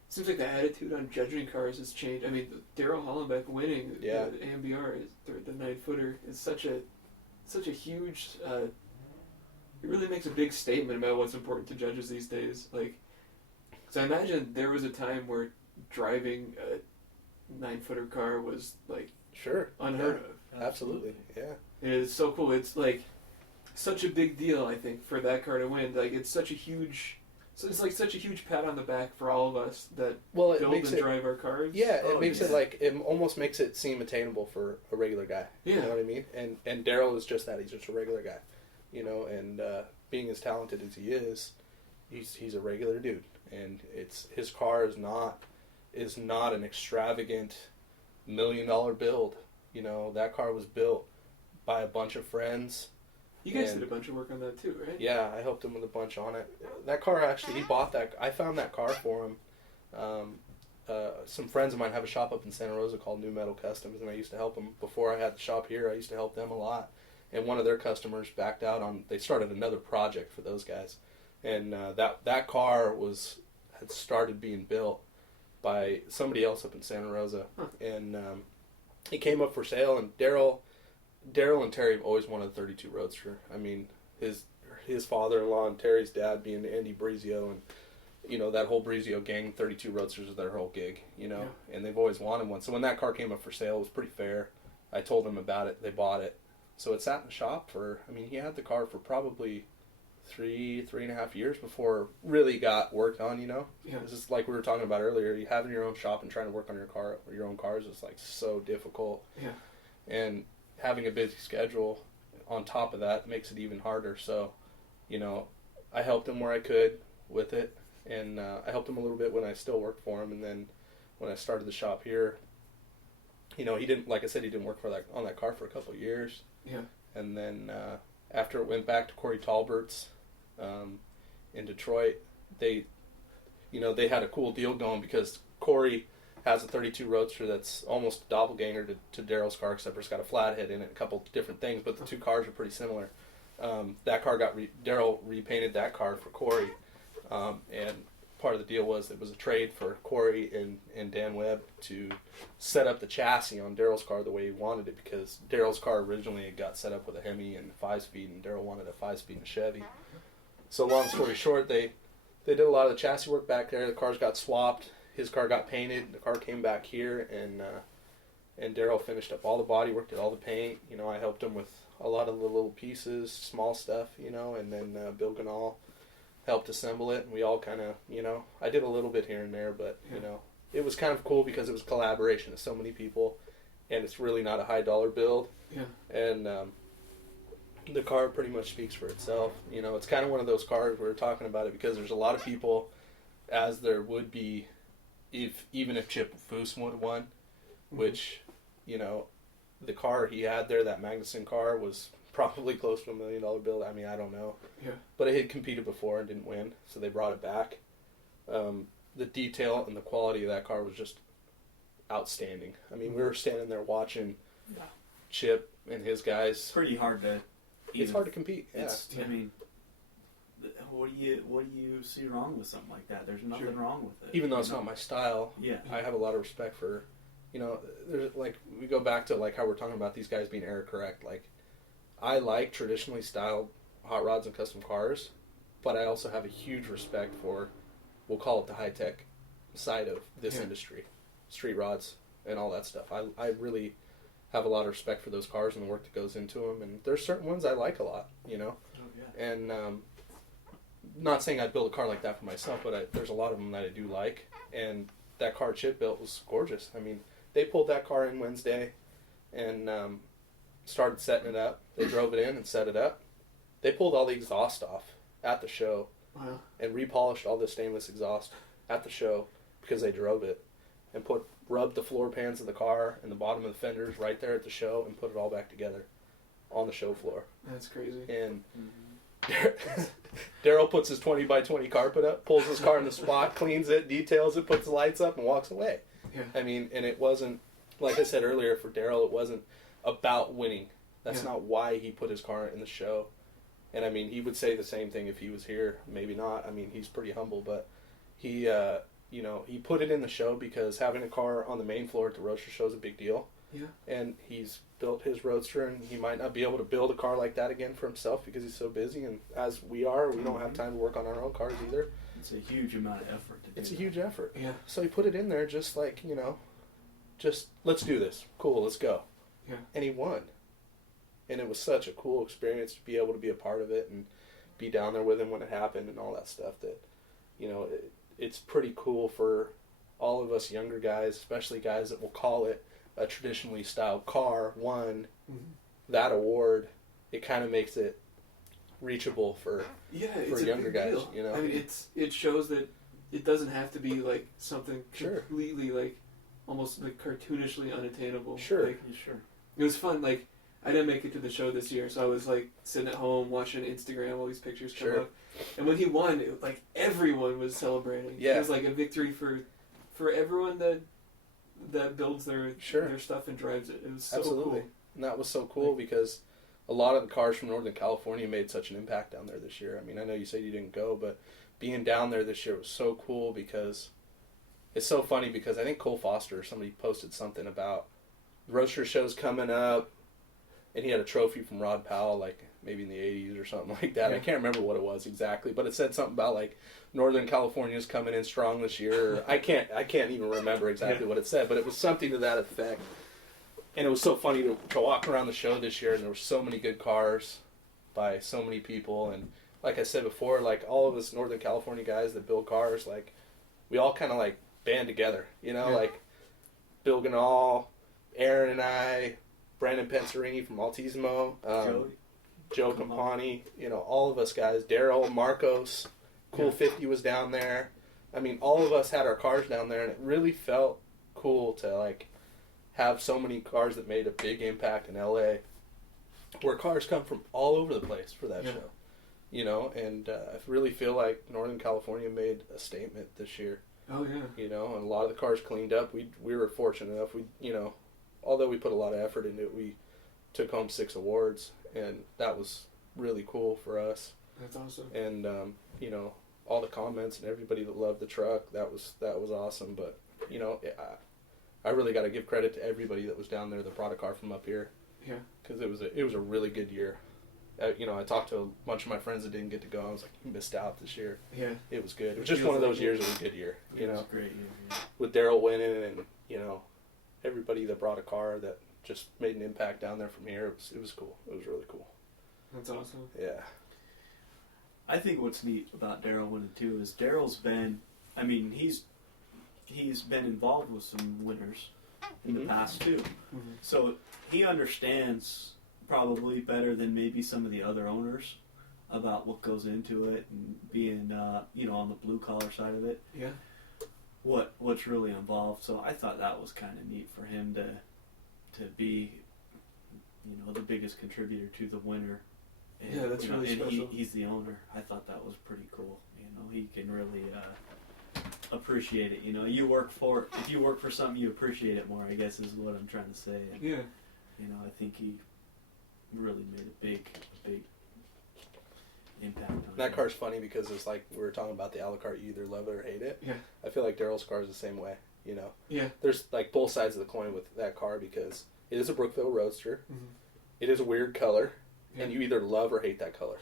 seems like the attitude on judging cars has changed. I mean, Daryl Hollenbeck winning the AMBR, the 9-footer, is such a huge. It really makes a big statement about what's important to judges these days. Like, because I imagine there was a time where driving a 9-footer car was like unheard of. Absolutely, yeah. And it's so cool. It's like such a big deal, I think, for that car to win. Like, it's such a huge. So it's like such a huge pat on the back for all of us that build and drive our cars. Yeah, it makes it like, it almost makes it seem attainable for a regular guy. Yeah. You know what I mean? And Daryl is just that. He's just a regular guy. And being as talented as he is, he's a regular dude. And his car is not an extravagant $1 million build. That car was built by a bunch of friends. You guys did a bunch of work on that too, right? Yeah, I helped him with a bunch on it. That car, actually, he bought that. I found that car for him. Some friends of mine have a shop up in Santa Rosa called New Metal Customs, and I used to help them. Before I had the shop here, I used to help them a lot. And one of their customers backed out they started another project for those guys. And that car had started being built by somebody else up in Santa Rosa. Huh. And it came up for sale, and Daryl and Terry have always wanted a 32 Roadster. I mean, his father-in-law and Terry's dad being Andy Brizio, and that whole Brizio gang, 32 Roadsters is their whole gig, and they've always wanted one. So when that car came up for sale, it was pretty fair. I told them about it. They bought it. So it sat in the shop he had the car for probably 3.5 years before it really got worked on, Yeah. It's just like we were talking about earlier. You having your own shop and trying to work on your own cars is like so difficult. Yeah. And having a busy schedule on top of that makes it even harder. So, I helped him where I could with it, and I helped him a little bit when I still worked for him. And then when I started the shop here, he didn't, like I said, he didn't work on that car for a couple of years. Yeah. And then after it went back to Corey Talbert's in Detroit, they had a cool deal going because Corey has a 32 Roadster that's almost doppelganger to Daryl's car, except it's got a flathead in it, a couple different things, but the two cars are pretty similar. That car Daryl repainted that car for Corey And part of the deal was it was a trade for Corey and Dan Webb to set up the chassis on Daryl's car the way he wanted it, because Daryl's car originally got set up with a Hemi and 5-speed, and Daryl wanted a 5-speed and a Chevy. So long story short, they did a lot of the chassis work back there. The cars got swapped. His car got painted. The car came back here, and Daryl finished up all the body work, did all the paint. You know, I helped him with a lot of the little pieces, small stuff, you know, and then Bill Ganal helped assemble it, and we all kind of, you know, I did a little bit here and there, but, you know, it was kind of cool because it was a collaboration of so many people, and it's really not a high dollar build. Yeah. And the car pretty much speaks for itself. You know, it's kind of one of those cars, we were talking about it, because there's a lot of people, as there would be, even if Chip Foose would have won, which, you know, the car he had there, that Magnuson car, was probably close to $1 million build. I mean, I don't know. Yeah. But it had competed before and didn't win, so they brought it back. The detail and the quality of that car was just outstanding. I mean, we were standing there watching Chip and his guys. It's pretty hard to. It's hard to compete. Yeah. I mean, what do you see wrong with something like that? There's nothing wrong with it. Even though it's not my style, I have a lot of respect for, you know, there's, like, we go back to, like, how we're talking about these guys being error correct. Like, I like traditionally styled hot rods and custom cars, but I also have a huge respect for, we'll call it the high-tech side of this industry, street rods and all that stuff. I really have a lot of respect for those cars and the work that goes into them, and there's certain ones I like a lot, you know. And not saying I'd build a car like that for myself, but there's a lot of them that I do like, and that car Chip built was gorgeous. I mean, they pulled that car in Wednesday and started setting it up. They drove it in and set it up. They pulled all the exhaust off at the show and repolished all the stainless exhaust at the show because they drove it, and rubbed the floor pans of the car and the bottom of the fenders right there at the show and put it all back together on the show floor. That's crazy. And Daryl puts his 20 by 20 carpet up, pulls his car in the spot, cleans it, details it, puts the lights up, and walks away. Yeah. I mean, and it wasn't, like I said earlier, for Daryl, it wasn't about winning. That's not why he put his car in the show. And I mean, he would say the same thing if he was here. Maybe not. I mean, he's pretty humble, but he, you know, he put it in the show because having a car on the main floor at the Roadster show is a big deal. Yeah. And he's built his Roadster, and he might not be able to build a car like that again for himself because he's so busy. And as we are, we don't have time to work on our own cars either. It's a huge amount of effort to do. It's a huge effort. Yeah. So he put it in there just like, you know, just let's do this. Cool, let's go. Yeah. And he won. And it was such a cool experience to be able to be a part of it and be down there with him when it happened and all that stuff. That, you know, it's pretty cool for all of us younger guys, especially guys that will call it a traditionally styled car, won that award. It kind of makes it reachable for younger guys. Deal. You know, I mean, it shows that it doesn't have to be like something completely like almost like cartoonishly unattainable. Sure, like, it was fun. Like, I didn't make it to the show this year, so I was like sitting at home watching Instagram, all these pictures come up. And when he won, like everyone was celebrating. Yeah. It was like a victory for everyone that builds their stuff and drives it. It was so cool. And that was so cool because a lot of the cars from Northern California made such an impact down there this year. I mean, I know you said you didn't go, but being down there this year was so cool because it's so funny because I think Cole Foster or somebody posted something about the Roadster show's coming up, and he had a trophy from Rod Powell, like maybe in the 80s or something like that. I can't remember what it was exactly, but it said something about like Northern California's coming in strong this year. I can't even remember exactly what it said, but it was something to that effect. And it was so funny to walk around the show this year, and there were so many good cars by so many people. And like I said before, like all of us Northern California guys that build cars, like we all kind of like band together, you know, like Bill Ganal, Aaron and I, Brandon Pensarini from Altisimo, Joe Campani, you know, all of us guys, Daryl, Marcos, Cool 50 was down there. I mean, all of us had our cars down there, and it really felt cool to, like, have so many cars that made a big impact in LA, where cars come from all over the place for that show, you know, and I really feel like Northern California made a statement this year. Oh, yeah. You know, and a lot of the cars cleaned up. We were fortunate enough, you know, although we put a lot of effort into it, we took home 6 awards, and that was really cool for us. That's awesome. And, you know, all the comments and everybody that loved the truck. That was awesome. But you know, I really got to give credit to everybody that was down there that brought a car from up here. Yeah. Because it was a really good year. You know, I talked to a bunch of my friends that didn't get to go. I was like, you missed out this year. Yeah. It was good. It was just one of those years. It was a good year. You know, It was a great year. Yeah. with Daryl winning and you know, everybody that brought a car that just made an impact down there from here. It was cool. It was really cool. That's awesome. Yeah. I think what's neat about Daryl winning too is Daryl's been, I mean, he's been involved with some winners in the past too. Mm-hmm. So he understands probably better than maybe some of the other owners about what goes into it and being, you know, on the blue collar side of it. Yeah. What's really involved. So I thought that was kind of neat for him to be, you know, the biggest contributor to the winner. And, Yeah, that's you know, really and special. He's the owner. I thought that was pretty cool. You know, he can really appreciate it. You know, if you work for something, you appreciate it more, I guess is what I'm trying to say. And, Yeah. you know, I think he really made a big impact on That it. car's funny because it's like we were talking about the Alucard. You either love it or hate it. Yeah. I feel like Daryl's car is the same way. You know, Yeah. there's like both sides of the coin with that car because it is a Brookville Roadster. Mm-hmm. It is a weird color, Yeah. and you either love or hate that color.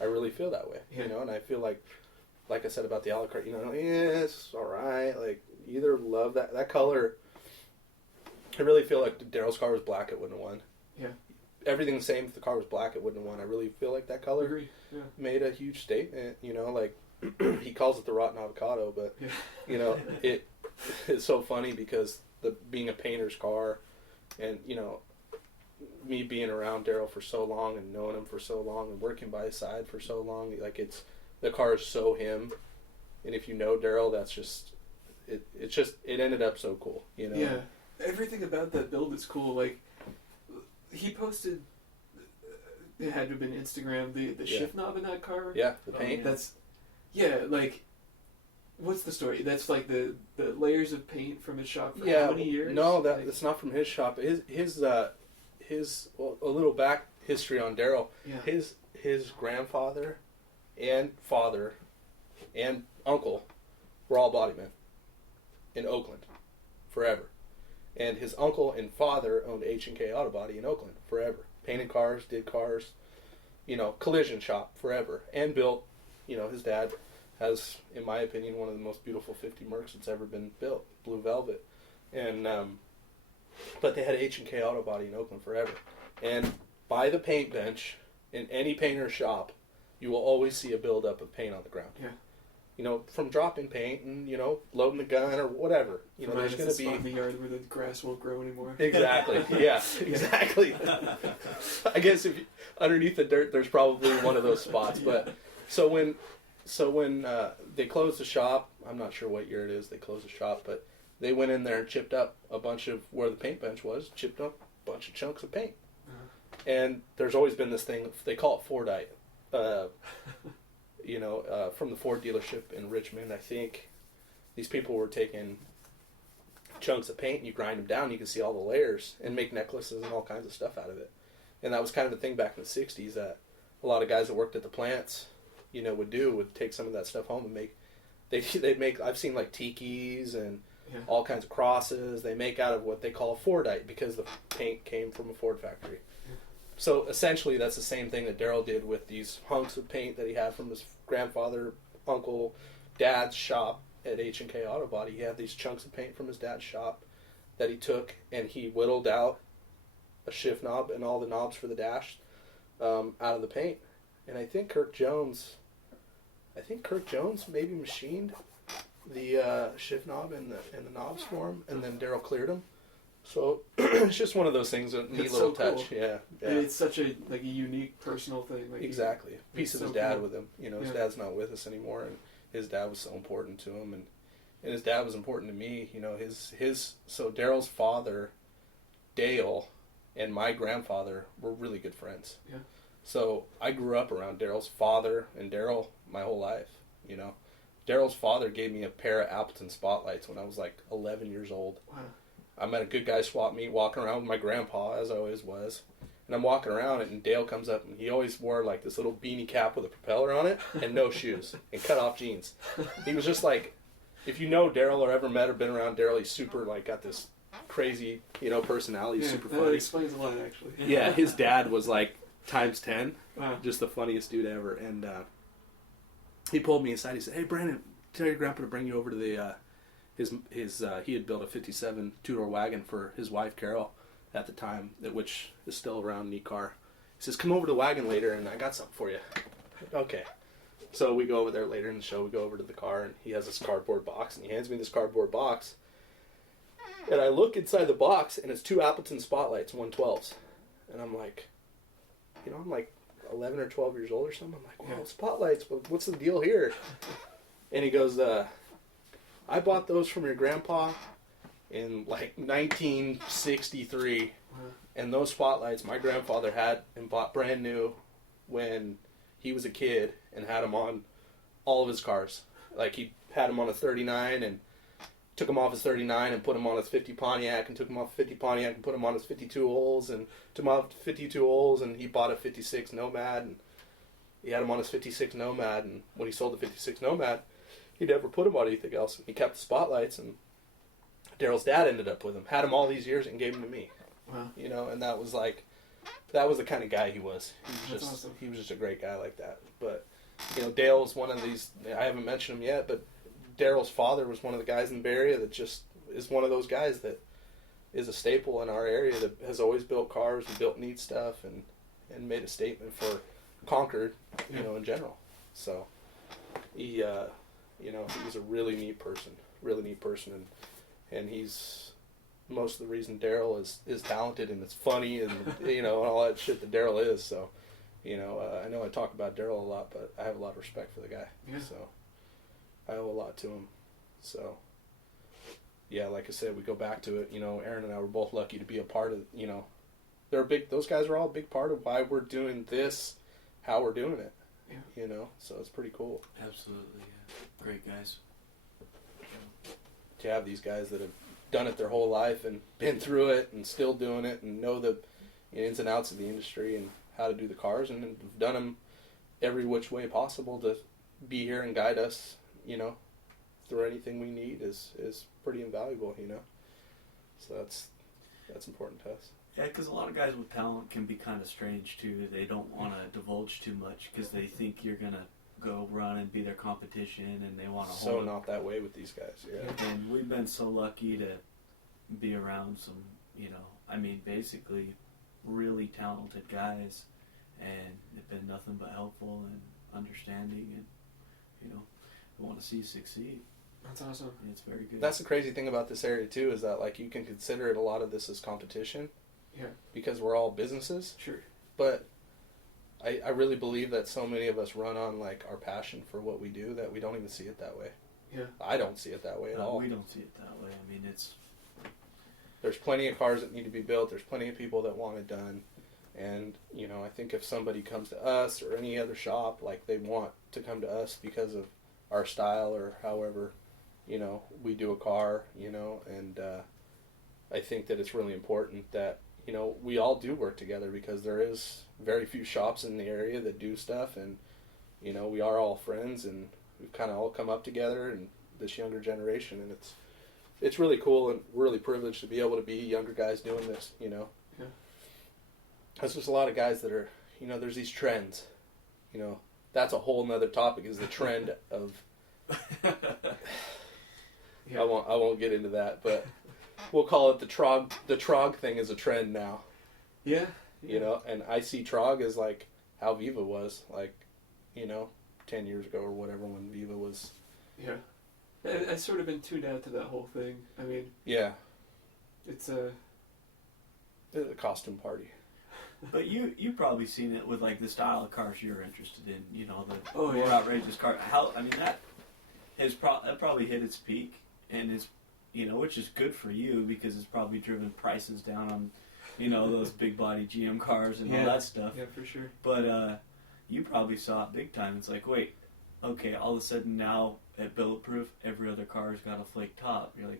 I really feel that way. Yeah. You know, and I feel like I said about the Alucard, you know, yeah, it's all right. Like, you either love that color. I really feel like if Daryl's car was black, it wouldn't have won. Yeah. Everything the same. If the car was black, it wouldn't have won. I really feel like that color Agree. Yeah. made a huge statement. You know, like he calls it the rotten avocado, but Yeah. you know, it's so funny because being a painter's car, and you know, me being around Daryl for so long and knowing him for so long and working by his side for so long, like the car is so him, and if you know Daryl, that's just it ended up so cool, you know. Yeah. Everything about that build is cool. Like, he posted, it had to have been Instagram, the shift knob in that car. Yeah, the Oh, paint. yeah. Like, what's the story? That's like the layers of paint from his shop for Yeah, how many years? no, Like, that's not from his shop. His well, a little back history on Daryl. yeah. His grandfather and father and uncle were all bodymen in Oakland forever. And his uncle and father owned H&K Auto Body in Oakland forever. Painted cars, did cars, you know, collision shop forever. And built, you know, his dad has, in my opinion, one of the most beautiful 50 Mercs that's ever been built, Blue Velvet. And, but they had H&K Auto Body in Oakland forever. And by the paint bench, in any painter's shop, you will always see a buildup of paint on the ground. Yeah. You know, from dropping paint and, you know, loading the gun or whatever. You know, there's going to spot in be... the yard where the grass won't grow anymore. Exactly. Yeah, exactly. I guess if underneath the dirt, there's probably one of those spots. But so when they closed the shop, I'm not sure what year it is they closed the shop, but they went in there and chipped up a bunch of where the paint bench was, chipped up a bunch of chunks of paint. And there's always been this thing, they call it Fordite. You know, from the Ford dealership in Richmond, I think these people were taking chunks of paint and you grind them down, you can see all the layers and make necklaces and all kinds of stuff out of it. And that was kind of a thing back in the 60s that a lot of guys that worked at the plants, you know, would take some of that stuff home and they'd make, I've seen like tikis and all kinds of crosses. They make out of what they call a Fordite because the paint came from a Ford factory. So essentially, that's the same thing that Daryl did with these hunks of paint that he had from his grandfather, uncle, dad's shop at H&K Auto Body. He had these chunks of paint from his dad's shop that he took and he whittled out a shift knob and all the knobs for the dash out of the paint. And I think Kirk Jones maybe machined the shift knob and the knobs for him, and then Daryl cleared them. So it's just one of those things, a neat It's little so touch. cool. Yeah. And it's such a unique personal thing. Like Exactly. Piece of so his dad cool. with him. You know, his dad's not with us anymore, and his dad was so important to him, and his dad was important to me. You know, so Daryl's father, Dale, and my grandfather were really good friends. Yeah. So I grew up around Daryl's father and Daryl my whole life. You know, Daryl's father gave me a pair of Appleton Spotlights when I was like 11 years old. Wow. I'm at a good guy swap meet walking around with my grandpa, as I always was. And I'm walking around and Dale comes up and he always wore like this little beanie cap with a propeller on it and no shoes and cut off jeans. He was just like, if you know Daryl or ever met or been around Daryl, he's super like got this crazy, personality. He's super funny. That explains a lot, actually. Yeah, his dad was like times 10, just the funniest dude ever. And he pulled me aside. He said, "Hey, Brandon, tell your grandpa to bring you over to the he had built a '57 two-door wagon for his wife Carol at the time, which is still around, neat car. He says, come over to the wagon later, and I got something for you." Okay. So we go over there later in the show. We go over to the car, and he has this cardboard box, and he hands me this cardboard box. And I look inside the box, and it's 2 Appleton Spotlights, 112s. And I'm like, I'm like 11 or 12 years old or something. I'm like, wow, Spotlights, what's the deal here? And he goes, I bought those from your grandpa in like 1963. And those Spotlights my grandfather had and bought brand new when he was a kid and had them on all of his cars. Like he had them on a 39 and took them off his 39 and put them on his 50 Pontiac and took them off 50 Pontiac and put them on his 52 holes and took them off 52 holes, and he bought a 56 Nomad and he had them on his 56 Nomad, and when he sold the 56 Nomad he never put them on anything else. He kept the Spotlights, and Daryl's dad ended up with them, had them all these years and gave them to me. Wow. And that was the kind of guy he was. He was just a great guy like that. But Dale's one of these, I haven't mentioned him yet, but Daryl's father was one of the guys in the Bay Area that just is one of those guys that is a staple in our area that has always built cars and built neat stuff and made a statement for Concord, in general. So he was a really neat person, and he's most of the reason Daryl is talented and it's funny and and all that shit that Daryl is. So I know I talk about Daryl a lot, but I have a lot of respect for the guy. Yeah. So I owe a lot to him. So yeah, like I said, we go back to it. Aaron and I were both lucky to be a part of. Those guys are all a big part of why we're doing this, how we're doing it. Yeah. So it's pretty cool. Absolutely, yeah. Great guys. To have these guys that have done it their whole life and been through it and still doing it and know the ins and outs of the industry and how to do the cars and have done them every which way possible to be here and guide us, through anything we need is pretty invaluable, So that's important to us. Yeah, because a lot of guys with talent can be kind of strange too. They don't want to divulge too much because they think you're gonna go run and be their competition, and they want to hold. So not that way with these guys. Yeah. And we've been so lucky to be around some, basically really talented guys, and they've been nothing but helpful and understanding, and we want to see you succeed. That's awesome. And it's very good. That's the crazy thing about this area too, is that you can consider it a lot of this as competition. Yeah. Because we're all businesses. Sure. But I really believe that so many of us run on our passion for what we do that we don't even see it that way. Yeah. I don't see it that way at all. We don't see it that way. There's plenty of cars that need to be built. There's plenty of people that want it done. And, I think if somebody comes to us or any other shop, they want to come to us because of our style or however, we do a car, and I think that it's really important that, we all do work together because there is very few shops in the area that do stuff, and, we are all friends, and we've kind of all come up together in this younger generation, and it's really cool and really privileged to be able to be younger guys doing this, Yeah. There's just a lot of guys that are, there's these trends, that's a whole nother topic, is the trend of, yeah. I won't get into that, but we'll call it the Trog thing is a trend now. Yeah. And I see Trog as how Viva was 10 years ago or whatever, when Viva was. Yeah. I've sort of been tuned out to that whole thing. Yeah. It's a costume party. But you probably seen it with the style of cars you're interested in, the more yeah. outrageous car. That probably hit its peak, and is which is good for you because it's probably driven prices down on those big body GM cars and all that stuff. Yeah, for sure. But you probably saw it big time. It's wait, okay, all of a sudden now at Bulletproof, every other car's got a flake top. You're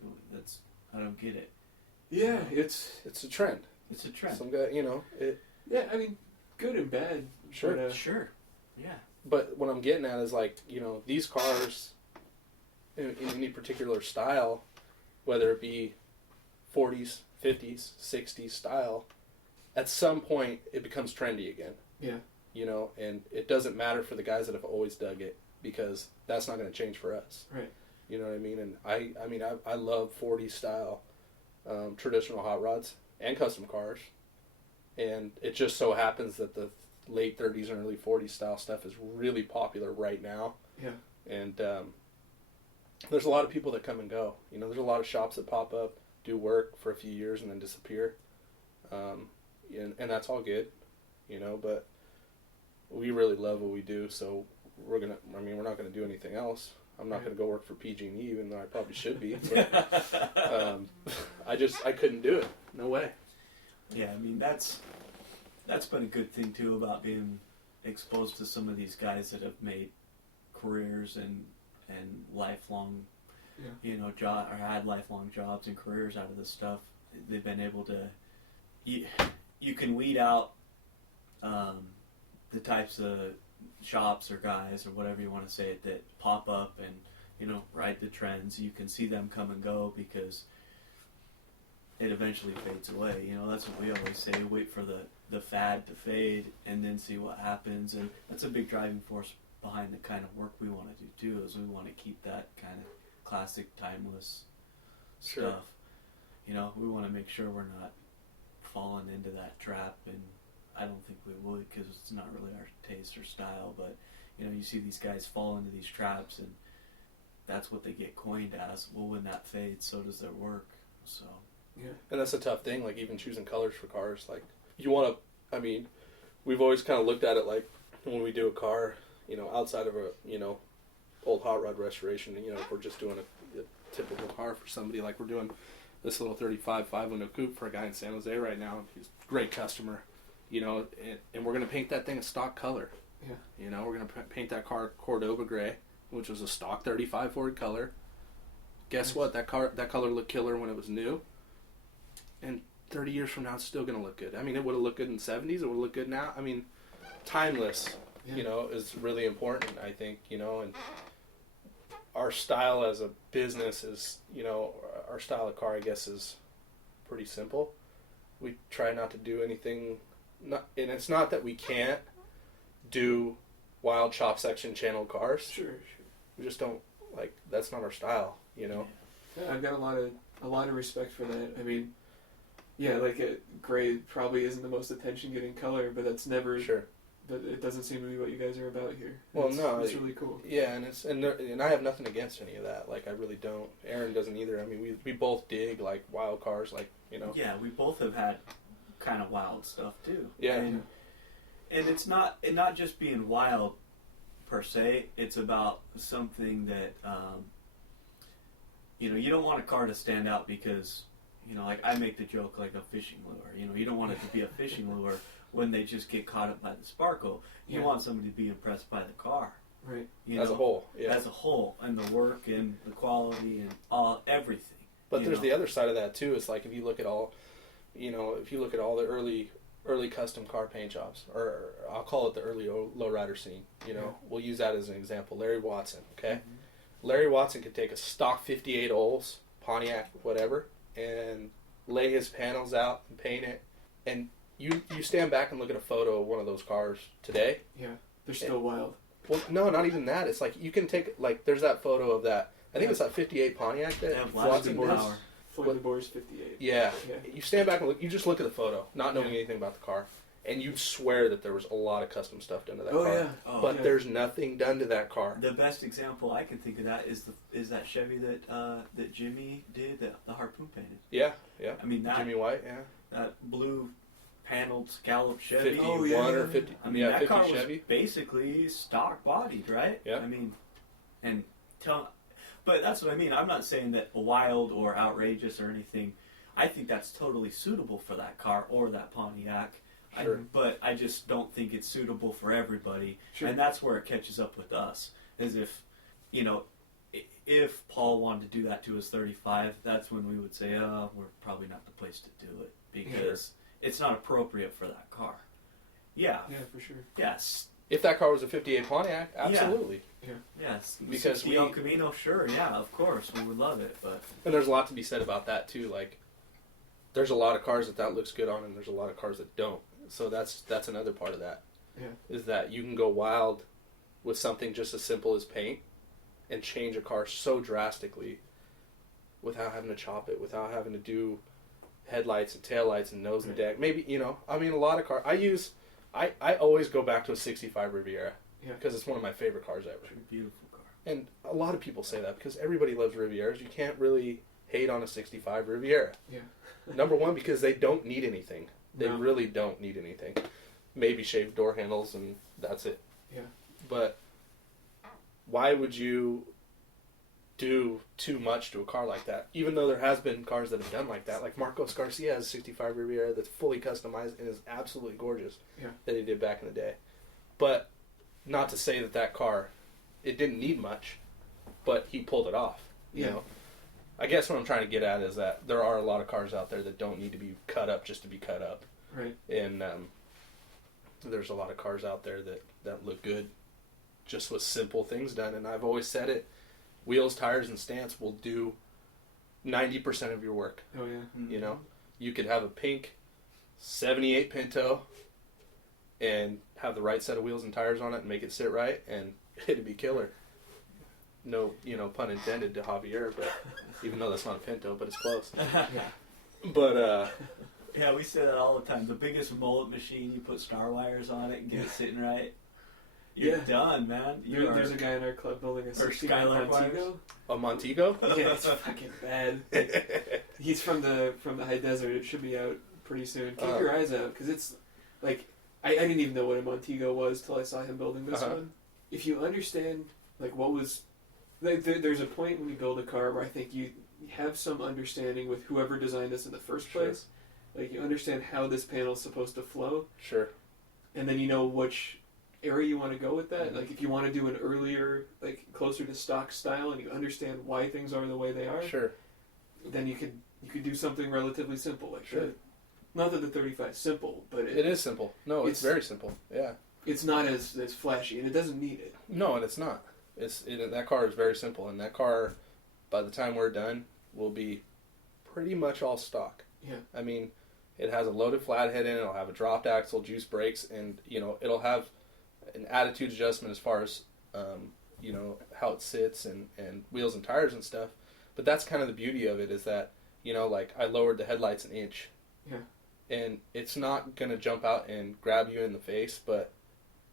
I don't get it. Yeah, it's a trend. It's a trend. Some guy, Yeah, I mean, good and bad. Sure. But, Sure. Yeah. But what I'm getting at is like, you know, these cars in any particular style, whether it be 40s, 50s, 60s style, at some point it becomes trendy again. Yeah. You know, and it doesn't matter for the guys that have always dug it, because that's not going to change for us. Right. You know what I mean? And I love 40s style traditional hot rods and custom cars. And it just so happens that the late 30s and early 40s style stuff is really popular right now. Yeah. And there's a lot of people that come and go. You know, there's a lot of shops that pop up, do work for a few years, and then disappear. And that's all good, you know, but we really love what we do, so we're not going to do anything else. I'm not going to go work for PG&E, even though I probably should be. But, I couldn't do it. No way. Yeah, I mean, that's been a good thing, too, about being exposed to some of these guys that have made careers and lifelong, you know, or had lifelong jobs and careers out of this stuff. They've been able to, you can weed out the types of shops or guys or whatever you want to say that pop up and, you know, ride the trends. You can see them come and go because it eventually fades away. You know, that's what we always say, wait for the fad to fade and then see what happens. And that's a big driving force behind the kind of work we want to do too, is we want to keep that kind of classic, timeless stuff. You know, we want to make sure we're not falling into that trap, and I don't think we would, because it's not really our taste or style. But you know, you see these guys fall into these traps, and that's what they get coined as. Well, when that fades, so does their work. So yeah, and that's a tough thing. Like even choosing colors for cars, like you want to. I mean, we've always kind of looked at it like when we do a car, you know, outside of a, you know, old hot rod restoration, you know, if we're just doing a typical car for somebody, like we're doing this little 35 5-window coupe for a guy in San Jose right now. He's a great customer, you know, and we're going to paint that thing a stock color. Yeah. You know, we're going to paint that car Cordoba gray, which was a stock 35 Ford color. Guess what? That color looked killer when it was new. And 30 years from now, it's still going to look good. I mean, it would have looked good in the 70s. It would look good now. I mean, timeless, you know, is really important, I think, you know, and our style as a business is, you know, our style of car, I guess, is pretty simple. We try not to do anything, and it's not that we can't do wild chop section channel cars. Sure. We just don't, like, that's not our style, you know. Yeah, I've got a lot of respect for that. I mean, yeah, like gray probably isn't the most attention-getting color, but that's never. Sure. But it doesn't seem to be what you guys are about here. Well, no, it's really cool. Yeah, and I have nothing against any of that. Like, I really don't. Aaron doesn't either. I mean, we both dig like wild cars, like, you know. yeah, we both have had kind of wild stuff too. Yeah. And it's not just being wild per se. It's about something that you know, you don't want a car to stand out because, you know, like I make the joke like a fishing lure. You know, you don't want it to be a fishing lure when they just get caught up by the sparkle. You want somebody to be impressed by the car. Right. As a whole, yeah. As a whole, and the work and the quality and everything. But there's the other side of that too. It's like if you look at all, you know, the early custom car paint jobs, or I'll call it the early lowrider scene. You know, we'll use that as an example. Larry Watson, okay? Mm-hmm. Larry Watson could take a stock 58 Olds, Pontiac, whatever, and lay his panels out and paint it, and you stand back and look at a photo of one of those cars today. Yeah, they're still wild. Well, no, not even that. It's like you can take, like, there's that photo of that. I think it's that 58 Pontiac that Watson power. Floyd DeBoer's 58. Yeah. You stand back and look. You just look at the photo, not knowing anything about the car, and you swear that there was a lot of custom stuff done to that car. Yeah. But there's nothing done to that car. The best example I can think of that is that Chevy that Jimmy did, the Harpoon painted. Yeah. I mean, that Jimmy White, yeah. That blue paneled scallop Chevy. 51 or 50. I mean, yeah, that 50 car Chevy. was basically stock bodied, right? Yeah. I mean, but that's what I mean. I'm not saying that wild or outrageous or anything. I think that's totally suitable for that car or that Pontiac. Sure. But I just don't think it's suitable for everybody. Sure. And that's where it catches up with us. Is if, you know, if Paul wanted to do that to his 35, that's when we would say, oh, we're probably not the place to do it because it's not appropriate for that car. Yeah. Yeah, for sure. Yes. If that car was a 58 Pontiac, absolutely. Yes. Because the El Camino, sure, yeah, of course, we would love it, but... And there's a lot to be said about that, too. Like, there's a lot of cars that looks good on, and there's a lot of cars that don't. So that's another part of that. Yeah. Is that you can go wild with something just as simple as paint and change a car so drastically without having to chop it, without having to do headlights and taillights and nose and deck. Maybe, I mean, a lot of cars. I always go back to a 65 Riviera because it's one of my favorite cars ever. It's a beautiful car. And a lot of people say that because everybody loves Rivieras. You can't really hate on a 65 Riviera. Yeah. Number one, because they don't need anything. They really don't need anything. Maybe shaved door handles and that's it. Yeah. But why would you do too much to a car like that? Even though there has been cars that have done like that. Like Marcos Garcia has a 65 Riviera that's fully customized and is absolutely gorgeous that he did back in the day. But not to say that car, it didn't need much, but he pulled it off. You know? I guess what I'm trying to get at is that there are a lot of cars out there that don't need to be cut up just to be cut up. Right. And there's a lot of cars out there that look good just with simple things done. And I've always said it, wheels, tires, and stance will do 90% of your work. Oh, yeah. Mm-hmm. You know? You could have a pink 78 Pinto and have the right set of wheels and tires on it and make it sit right, and it'd be killer. No, pun intended to Javier, but even though that's not a Pinto, but it's close. But, yeah, we say that all the time. The biggest mullet machine, you put star wires on it and get it sitting right. You're done, man. There's a guy in our club building a 69 Montego. A Montego? Yeah, it's fucking bad. He's from the high desert. It should be out pretty soon. Keep your eyes out, because it's like I didn't even know what a Montego was till I saw him building this one. If you understand like what was like, there's a point when you build a car where I think you have some understanding with whoever designed this in the first place. Like you understand how this panel is supposed to flow. Sure. And then you know which area you want to go with that. Mm-hmm. Like if you want to do an earlier, like closer to stock style, and you understand why things are the way they are. Sure. Then you could do something relatively simple like that. Not that the 35 is simple, but it is simple. No, it's very simple. Yeah. It's not as flashy, and it doesn't need it. No, and it's not. That car is very simple, and that car, by the time we're done, will be pretty much all stock. Yeah. I mean, it has a loaded flathead in it. It'll have a dropped axle, juice brakes, and it'll have an attitude adjustment as far as how it sits and wheels and tires and stuff. But that's kind of the beauty of it is that like I lowered the headlights an inch. Yeah. And it's not gonna jump out and grab you in the face, but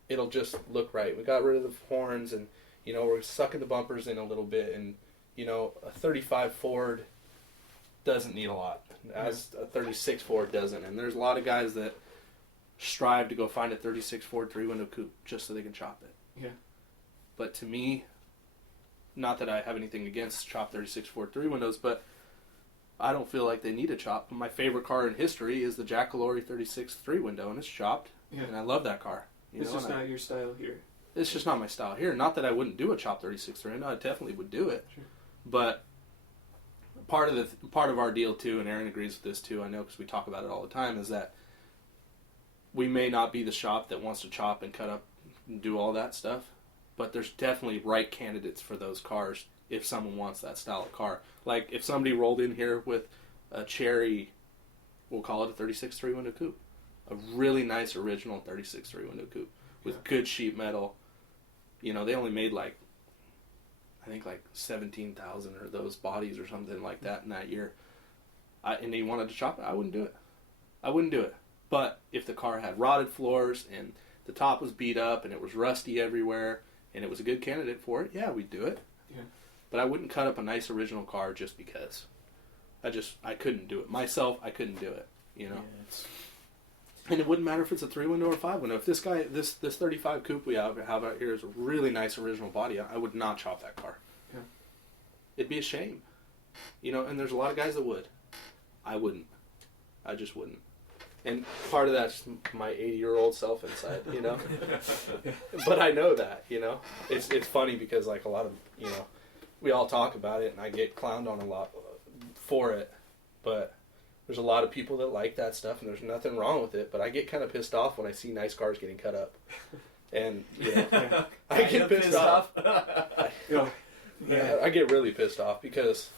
it'll just look right. We got rid of the horns, and we're sucking the bumpers in a little bit, and a 35 Ford doesn't need a lot, as a 36 Ford doesn't. And there's a lot of guys that strive to go find a 36 Ford 3-window coupe just so they can chop it. Yeah. But to me, not that I have anything against chop 36 Ford 3-windows, but I don't feel like they need a chop. My favorite car in history is the Jack Calori 36 3-window, and it's chopped, and I love that car. It's just not your style here. It's just not my style here. Not that I wouldn't do a chop 36 3-window. I definitely would do it. Sure. But part of our deal too, and Aaron agrees with this too, I know because we talk about it all the time, is that we may not be the shop that wants to chop and cut up and do all that stuff, but there's definitely right candidates for those cars if someone wants that style of car. Like if somebody rolled in here with a cherry, we'll call it a 36 3-window coupe. A really nice original 36 3-window coupe with good sheet metal. They only made I think 17,000 of those bodies or something like that in that year. And they wanted to chop it, I wouldn't do it. But if the car had rotted floors and the top was beat up and it was rusty everywhere and it was a good candidate for it, yeah, we'd do it. Yeah. But I wouldn't cut up a nice original car just because. I couldn't do it. Myself, I couldn't do it, Yeah, And it wouldn't matter if it's a 3-window or 5-window. If this 35 coupe we have out here is a really nice original body, I would not chop that car. Yeah. It'd be a shame. And there's a lot of guys that would. I wouldn't. I just wouldn't. And part of that's my 80-year-old self inside, But I know that, It's funny because, like, a lot of, we all talk about it, and I get clowned on a lot for it. But there's a lot of people that like that stuff, and there's nothing wrong with it. But I get kind of pissed off when I see nice cars getting cut up, and I get pissed off. I get really pissed off because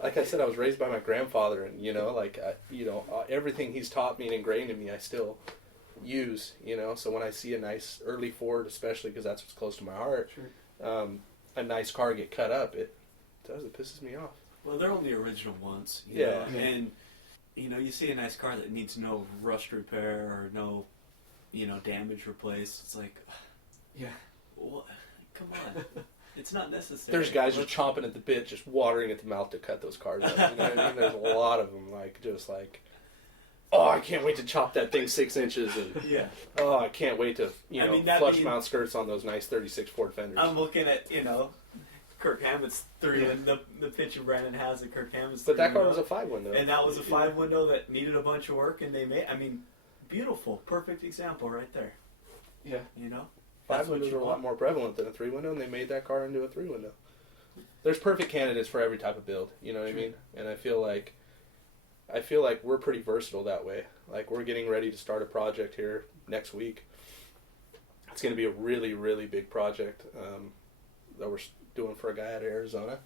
like I said, I was raised by my grandfather, and everything he's taught me and ingrained in me, I still use. So when I see a nice early Ford, especially because that's what's close to my heart, Sure. A nice car get cut up, it pisses me off. Well, they're only original ones, Yeah. And you see a nice car that needs no rust repair or no, damage replaced. It's like, Yeah. what? Come on, it's not necessary. There's guys just chomping at the bit, just watering at the mouth to cut those cars up. You know what I mean? There's a lot of them, oh, I can't wait to chop that thing 6 inches, and oh, I can't wait to flush mount skirts on those nice 36 Ford Fenders. I'm looking at Kirk Hammett's 3 the picture Brandon has of Kirk Hammett's. But that car was a 5-window, and that was a 5-window that needed a bunch of work, and they made. I mean, beautiful, perfect example right there. Yeah. 5 windows are a lot more prevalent than a 3-window, and they made that car into a 3-window. There's perfect candidates for every type of build. You know what I mean? And I feel like we're pretty versatile that way. Like, we're getting ready to start a project here next week. It's going to be a really, really big project that we're doing for a guy out of Arizona.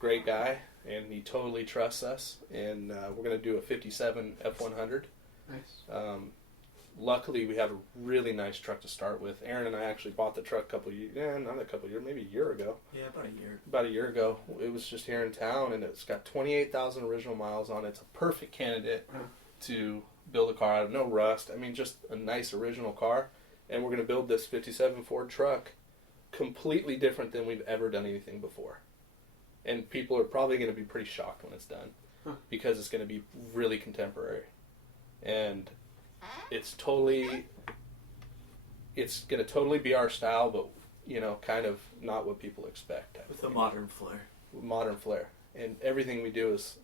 Great guy, and he totally trusts us. And we're going to do a 57 F100. Nice. Luckily, we have a really nice truck to start with. Aaron and I actually bought the truck maybe a year ago. Yeah, about a year. About a year ago. It was just here in town, and it's got 28,000 original miles on it. It's a perfect candidate to build a car out of. No rust. I mean, just a nice original car. And we're going to build this 57 Ford truck completely different than we've ever done anything before. And people are probably going to be pretty shocked when it's done because it's going to be really contemporary. And it's going to totally be our style, but kind of not what people expect. With a modern flair. Modern flair, and everything we do is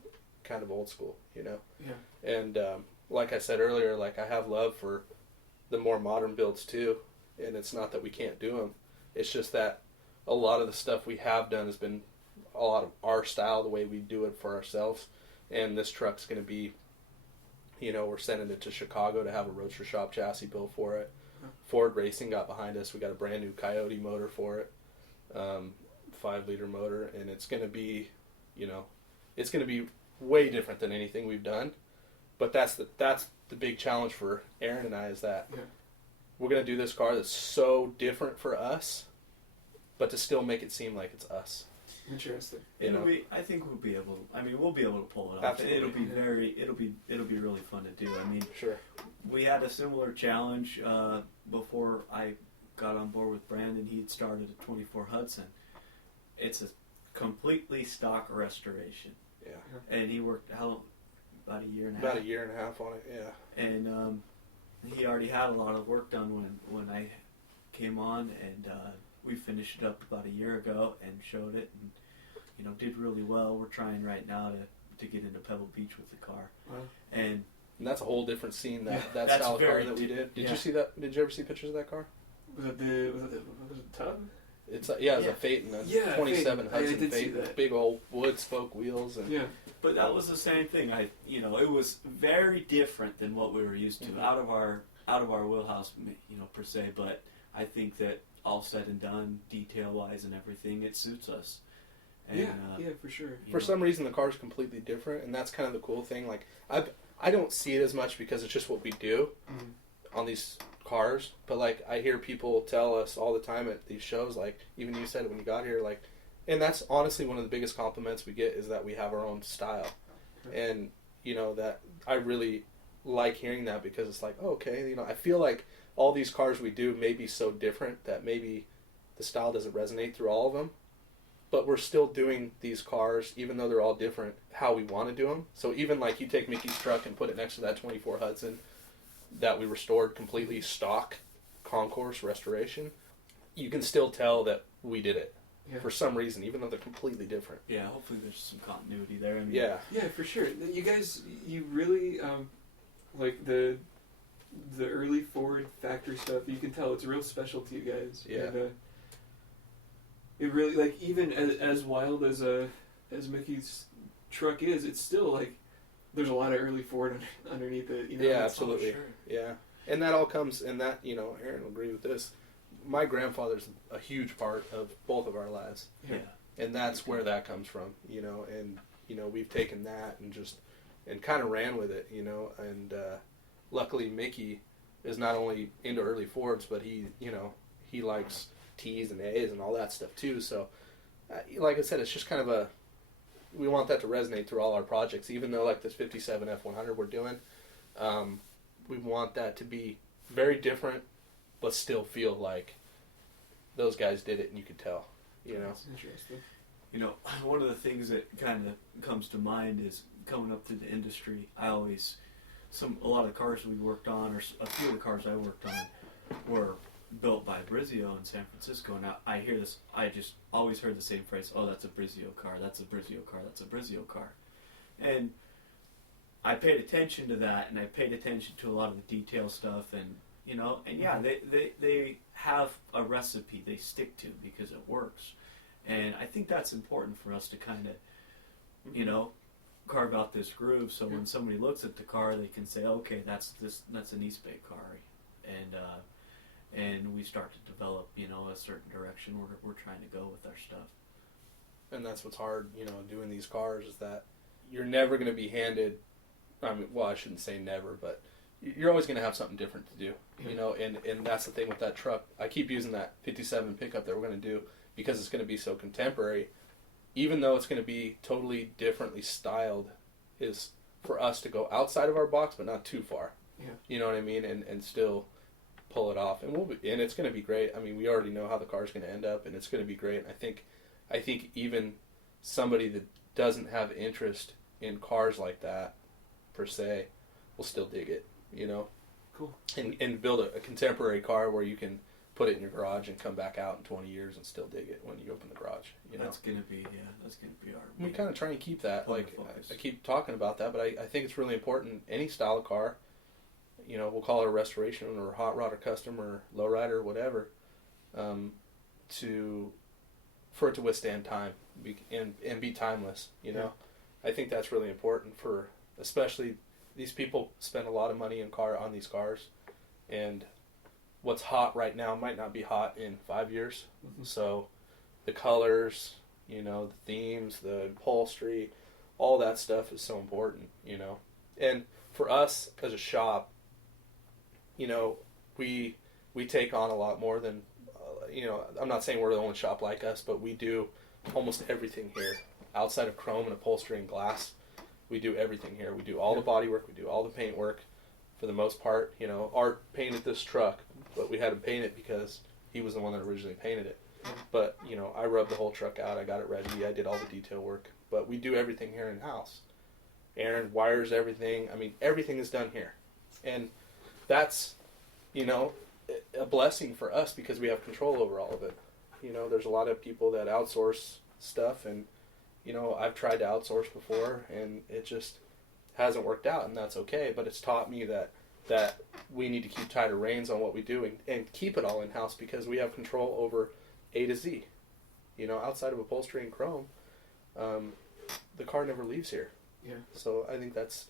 kind of old school, Yeah. And like I said earlier, like, I have love for the more modern builds too, and it's not that we can't do them. It's just that a lot of the stuff we have done has been a lot of our style, the way we do it for ourselves, and this truck's going to be. We're sending it to Chicago to have a roadster shop chassis built for it. Ford Racing got behind us. We got a brand new Coyote motor for it, 5-liter motor, and it's going to be, it's going to be way different than anything we've done. But that's the big challenge for Aaron and I, is that we're going to do this car that's so different for us, but to still make it seem like it's us. Interesting. I think we'll be able. We'll be able to pull it off. Absolutely. It'll be really fun to do. Sure. We had a similar challenge before I got on board with Brandon. He had started a 24 Hudson. It's a completely stock restoration. Yeah. And he worked about a year and a half. About a year and a half on it. Yeah. And he already had a lot of work done when I came on, and we finished it up about a year ago and showed it, and did really well. We're trying right now to get into Pebble Beach with the car, and that's a whole different scene. That style of car that we did. Did you see that? Did you ever see pictures of that car? Was it the tub? It's it's a Phaeton, a 27 Hudson Phaeton, big old wood spoke wheels, and But that was the same thing. It was very different than what we were used to, out of our wheelhouse, per se. But I think that all said and done, detail-wise and everything, it suits us. And, for sure. For some reason, the car's completely different, and that's kind of the cool thing. Like, I don't see it as much because it's just what we do on these cars. But like, I hear people tell us all the time at these shows, like even you said it when you got here, like, and that's honestly one of the biggest compliments we get, is that we have our own style, and that I really like hearing that, because it's like, oh, okay, I feel like all these cars we do may be so different that maybe the style doesn't resonate through all of them, but we're still doing these cars, even though they're all different, how we want to do them. So even like, you take Mickey's truck and put it next to that 24 Hudson that we restored completely stock concourse restoration, you can still tell that we did it for some reason, even though they're completely different. Yeah, hopefully there's some continuity there. Yeah, for sure. You guys, you really like the early Ford factory stuff. You can tell it's real special to you guys. Yeah. And, it really, like, even as wild as Mickey's truck is, it's still like, there's a lot of early Ford underneath it. You know? Yeah, absolutely. Sure. Yeah, and that all comes, and that, you know, Aaron will agree with this. My grandfather's a huge part of both of our lives, Yeah. and that's where that comes from, you know. And you know, we've taken that and kind of ran with it, you know. And luckily, Mickey is not only into early Fords, but he likes T's and A's and all that stuff too. So, like I said, it's just kind of we want that to resonate through all our projects, even though like this 57 F100 we're doing, we want that to be very different, but still feel like those guys did it, and you could tell, you know. That's interesting. You know, one of the things that kind of comes to mind is coming up through the industry. A lot of the cars we worked on, or a few of the cars I worked on, were built by Brizio in San Francisco. And I hear this, I just always heard the same phrase, oh, that's a Brizio car, that's a Brizio car, that's a Brizio car. And I paid attention to that, and I paid attention to a lot of the detail stuff, and, you know, and yeah, they have a recipe they stick to because it works. And I think that's important for us to kind of, you know, carve out this groove, so when somebody looks at the car, they can say, okay, that's an East Bay car, and we start to develop, you know, a certain direction we're trying to go with our stuff. And that's what's hard, you know, doing these cars, is that you're never going to be handed, I mean, well, I shouldn't say never, but you're always going to have something different to do, you know. And that's the thing with that truck. I keep using that 57 pickup that we're going to do because it's going to be so contemporary. Even though it's going to be totally differently styled, is for us to go outside of our box, but not too far. Yeah. You know what I mean? And still pull it off. And and it's going to be great. I mean, we already know how the car's going to end up, and it's going to be great. And I think even somebody that doesn't have interest in cars like that, per se, will still dig it, you know? Cool. And build a contemporary car where you can put it in your garage and come back out in 20 years and still dig it when you open the garage. You know, that's gonna be our. We kind of try and keep that. Like focus. I keep talking about that, but I think it's really important. Any style of car, you know, we'll call it a restoration or a hot rod or custom or lowrider or whatever, for it to withstand time and be timeless. You know, I think that's really important for, especially these people spend a lot of money on these cars, and what's hot right now might not be hot in 5 years. Mm-hmm. So the colors, you know, the themes, the upholstery, all that stuff is so important, you know. And for us as a shop, you know, we take on a lot more than, you know, I'm not saying we're the only shop like us, but we do almost everything here. Outside of chrome and upholstery and glass, we do everything here. We do all the body work, we do all the paint work for the most part. You know, Art painted this truck, but we had him paint it because he was the one that originally painted it. But, you know, I rubbed the whole truck out, I got it ready, I did all the detail work. But we do everything here in-house. Aaron wires everything. I mean, everything is done here. And that's, you know, a blessing for us because we have control over all of it. You know, there's a lot of people that outsource stuff, and, you know, I've tried to outsource before, and it just hasn't worked out, and that's okay. But it's taught me that we need to keep tighter reins on what we do and keep it all in-house because we have control over A to Z. You know, outside of upholstery and chrome, the car never leaves here. Yeah. So I think that's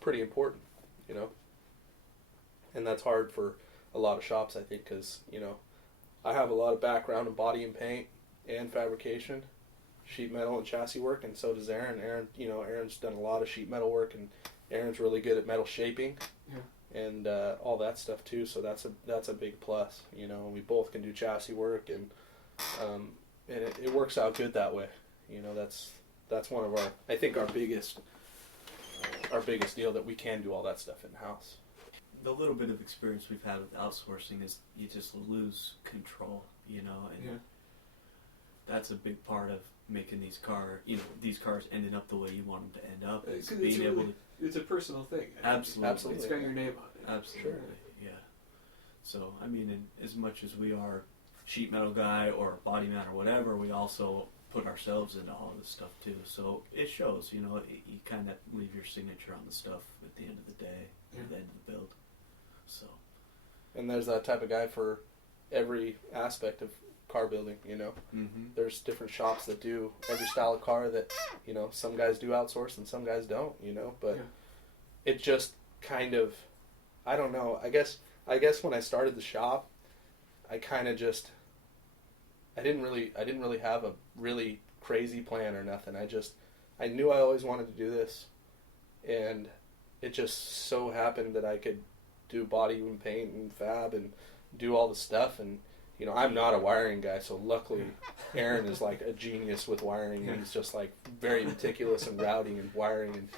pretty important, you know. And that's hard for a lot of shops, I think, because, you know, I have a lot of background in body and paint and fabrication, sheet metal and chassis work, and so does Aaron. Aaron's done a lot of sheet metal work, and Aaron's really good at metal shaping. Yeah. And all that stuff too, so that's a big plus, you know. We both can do chassis work, and it works out good that way, you know. That's one of our biggest deal, that we can do all that stuff in house. The little bit of experience we've had with outsourcing is you just lose control, you know, and that's a big part of making these cars ending up the way you want them to end up. Is being able to. It's a personal thing. Absolutely. It's got your name on it. Absolutely. Sure. Yeah. So, I mean, as much as we are sheet metal guy or body man or whatever, we also put ourselves into all of this stuff too. So it shows, you know, you kind of leave your signature on the stuff at the end of the day, at the end of the build. So. And there's that type of guy for every aspect of car building, you know. Mm-hmm. There's different shops that do every style of car that, you know, some guys do outsource and some guys don't, you know. But it just kind of, I don't know. I guess when I started the shop, I kind of just, I didn't really have a really crazy plan or nothing. I knew I always wanted to do this, and it just so happened that I could do body and paint and fab and do all the stuff. And you know, I'm not a wiring guy, so luckily Aaron is like a genius with wiring, and he's just like very meticulous and routing and wiring, and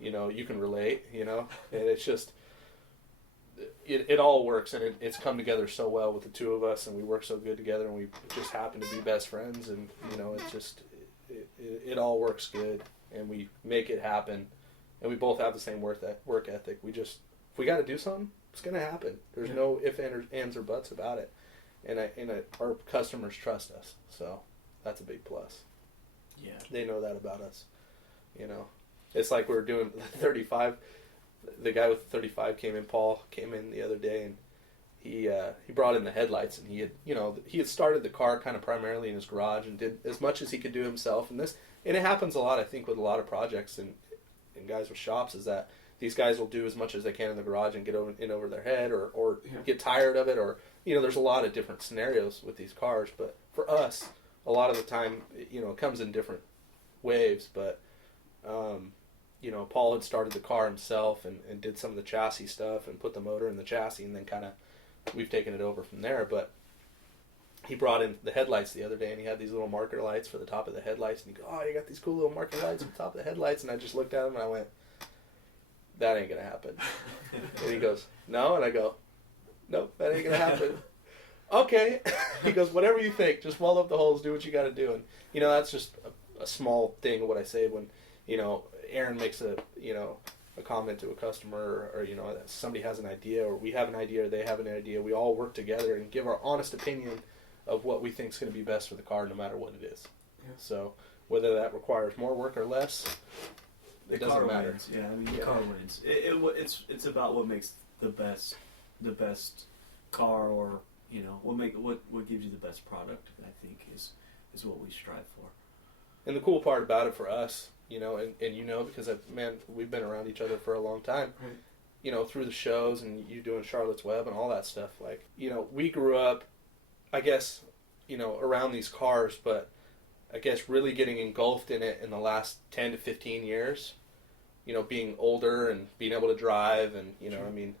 you know, you can relate, you know. And it's just it all works, and it's come together so well with the two of us, and we work so good together, and we just happen to be best friends, and you know, it's just it all works good, and we make it happen, and we both have the same work ethic. We just, if we got to do something, it's gonna happen. There's no ifs, ands, or buts about it, and our customers trust us, so that's a big plus. Yeah, they know that about us. You know, it's like we were doing 35. The guy with the 35 Paul came in the other day, and he brought in the headlights, and he had started the car kind of primarily in his garage and did as much as he could do himself. And it happens a lot, I think, with a lot of projects and guys with shops, is that these guys will do as much as they can in the garage and get over their head or get tired of it, or you know, there's a lot of different scenarios with these cars. But for us, a lot of the time, you know, it comes in different waves. But you know, Paul had started the car himself and did some of the chassis stuff and put the motor in the chassis, and then kind of we've taken it over from there. But he brought in the headlights the other day, and he had these little marker lights for the top of the headlights, and he goes, "Oh, you got these cool little marker lights on the top of the headlights." And I just looked at him and I went, "That ain't gonna happen." And he goes, "No," and I go, "Nope, that ain't gonna happen." Okay. He goes, "Whatever you think, just weld up the holes, do what you got to do." And you know, that's just a small thing of what I say when, you know, Aaron makes a comment to a customer, or you know, somebody has an idea, or we have an idea, or they have an idea. We all work together and give our honest opinion of what we think is going to be best for the car, no matter what it is. Yeah. So whether that requires more work or less, it doesn't matter. Wins. Yeah, I mean, the car wins. It's about what makes the best car, or you know, what gives you the best product. I think is what we strive for. And the cool part about it for us, you know, and you know, because we've been around each other for a long time, right. You know, through the shows and you doing Charlotte's Web and all that stuff. Like, you know, we grew up, I guess, you know, around these cars, but I guess really getting engulfed in it in the last 10 to 15 years, you know, being older and being able to drive, and, you know, sure. I mean,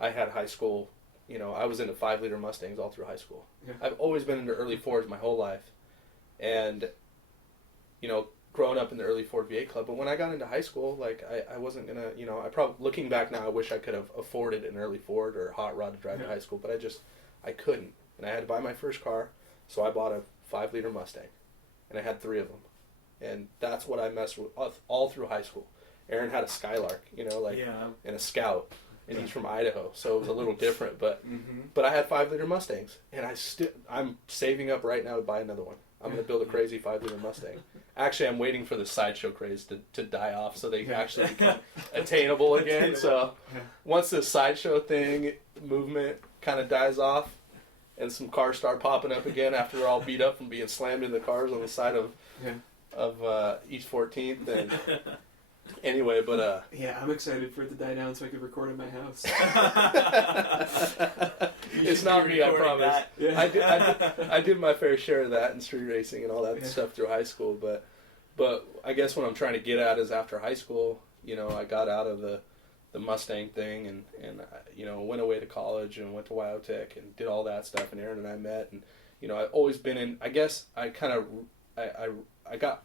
I had high school, you know, I was into 5-liter Mustangs all through high school. Yeah. I've always been into early Fords my whole life. And, you know, growing up in the early Ford V8 club, but when I got into high school, like, I wasn't going to, you know, I probably, looking back now, I wish I could have afforded an early Ford or a hot rod to drive to high school, but I couldn't. And I had to buy my first car, so I bought a 5-liter Mustang. And I had 3 of them. And that's what I messed with all through high school. Aaron had a Skylark, you know, like, and a Scout. And he's from Idaho, so it was a little different. But but I had 5-liter Mustangs, and I'm saving up right now to buy another one. I'm going to build a crazy 5-liter Mustang. Actually, I'm waiting for the sideshow craze to die off so they actually become attainable again. So once this sideshow movement kind of dies off and some cars start popping up again after they're all beat up from being slammed in the cars on the side of East 14th, then... Anyway, but yeah, I'm excited for it to die down so I can record in my house. It's not me, I promise. Yeah. I did my fair share of that in street racing and all that stuff through high school, but I guess what I'm trying to get at is after high school, you know, I got out of the Mustang thing and you know, went away to college and went to Wyotech and did all that stuff, and Aaron and I met, and you know, I've always been in, I guess I got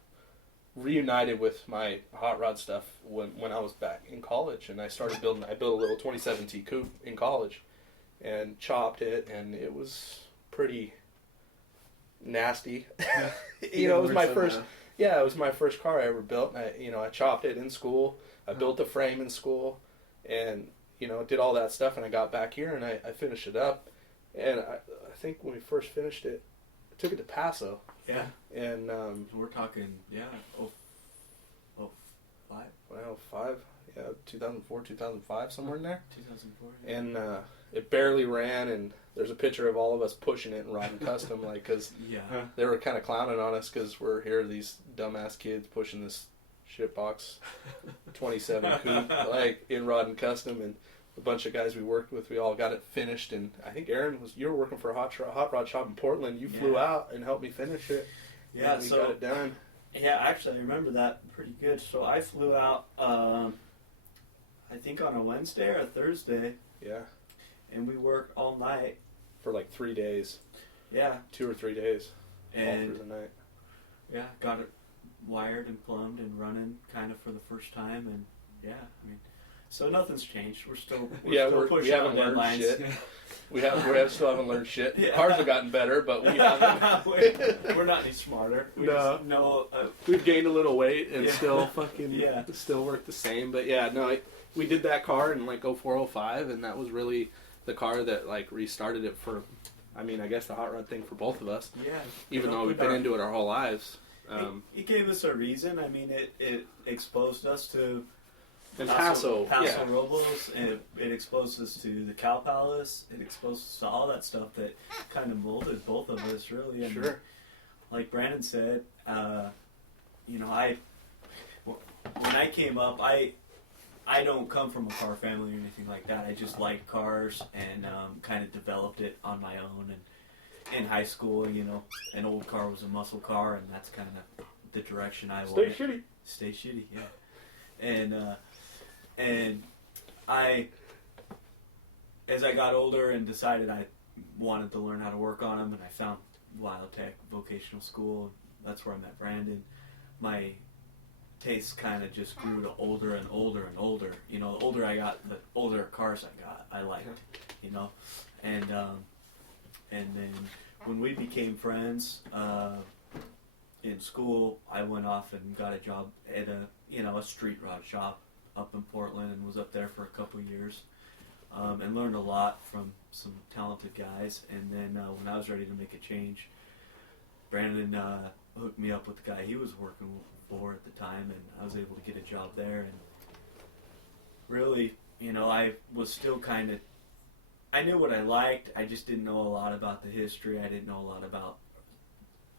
reunited with my hot rod stuff when I was back in college, and I built a little 27T coupe in college and chopped it, and it was pretty nasty. You know, it was my first it was my first car I ever built, and I chopped it in school. I built the frame in school, and you know, did all that stuff, and I got back here and I finished it up, and I think when we first finished it, I took it to Paso. Yeah. And we're talking, 05? Well, 05, 2004, 2005, somewhere in there. 2004. And it barely ran, and there's a picture of all of us pushing it and riding custom, like, because they were kind of clowning on us because we're here, these dumbass kids pushing this shitbox 27 coupe, like, in riding custom, and a bunch of guys we worked with, we all got it finished, and I think Aaron, you were working for a hot rod shop in Portland. You flew out and helped me finish it. Yeah, and we got it done. Yeah, actually, I remember that pretty good. So I flew out, I think on a Wednesday or a Thursday. Yeah. And we worked all night. For like 3 days. Yeah. 2 or 3 days. And all through the night. Yeah, got it wired and plumbed and running kind of for the first time, and yeah, I mean, so nothing's changed. We're still pushing we haven't on learned deadlines. shit. We still haven't learned shit. Yeah. Cars have gotten better, but we haven't. We're not any smarter. We've gained a little weight and still still work the same. But yeah, no, we did that car in like 04, 05, and that was really the car that like restarted it for, I mean, I guess the hot rod thing for both of us. Yeah. Even though we've been into it our whole lives. It gave us a reason. I mean, it exposed us to Paso Robles, and it exposed us to the Cow Palace. It exposed us to all that stuff that kind of molded both of us, really. I mean, like Brandon said, when I came up, I don't come from a car family or anything like that. I just liked cars and kind of developed it on my own. And in high school, an old car was a muscle car, and that's kind of the direction I went. Stay shitty, yeah. And I, as I got older and decided I wanted to learn how to work on them, and I found Wildtech Vocational School. That's where I met Brandon. My tastes kind of just grew to older and older and older. The older I got, the older cars I liked, and then when we became friends in school, I went off and got a job at a street rod shop up in Portland, and was up there for a couple years, and learned a lot from some talented guys. And then when I was ready to make a change, Brandon hooked me up with the guy he was working for at the time, and I was able to get a job there. And really, I was still kind of, I knew what I liked, I just didn't know a lot about the history. I didn't know a lot about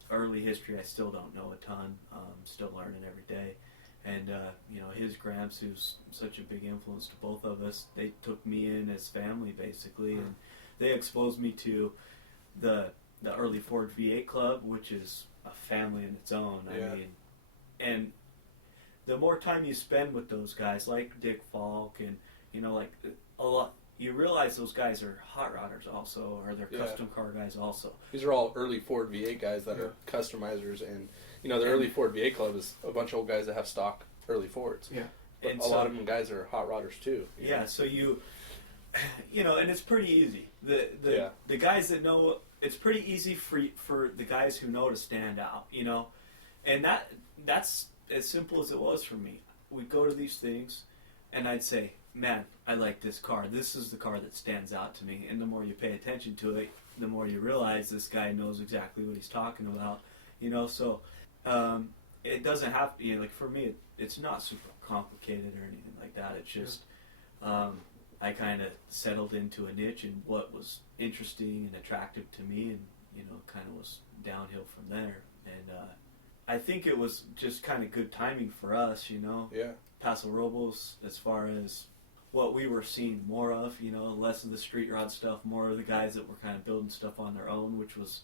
early history. I still don't know a ton, still learning every day. And, his gramps, who's such a big influence to both of us, they took me in as family, basically, and they exposed me to the early Ford V8 Club, which is a family in its own. Yeah. I mean, and the more time you spend with those guys, like Dick Falk, and, like a lot, you realize those guys are hot rodders also, or they're custom car guys also. These are all early Ford V8 guys that are customizers, and the early Ford V8 Club is a bunch of old guys that have stock early Fords. Yeah. But a lot of them guys are hot rodders too. Yeah, so and it's pretty easy. The guys that know, it's pretty easy for the guys who know to stand out, and that's as simple as it was for me. We'd go to these things, and I'd say, man, I like this car. This is the car that stands out to me. And the more you pay attention to it, the more you realize this guy knows exactly what he's talking about. So it doesn't have to, like for me, it's not super complicated or anything like that. It's just I kind of settled into a niche and what was interesting and attractive to me, and kind of was downhill from there. And I think it was just kind of good timing for us, Yeah. Paso Robles, as far as what we were seeing more of, less of the street rod stuff, more of the guys that were kind of building stuff on their own, which was,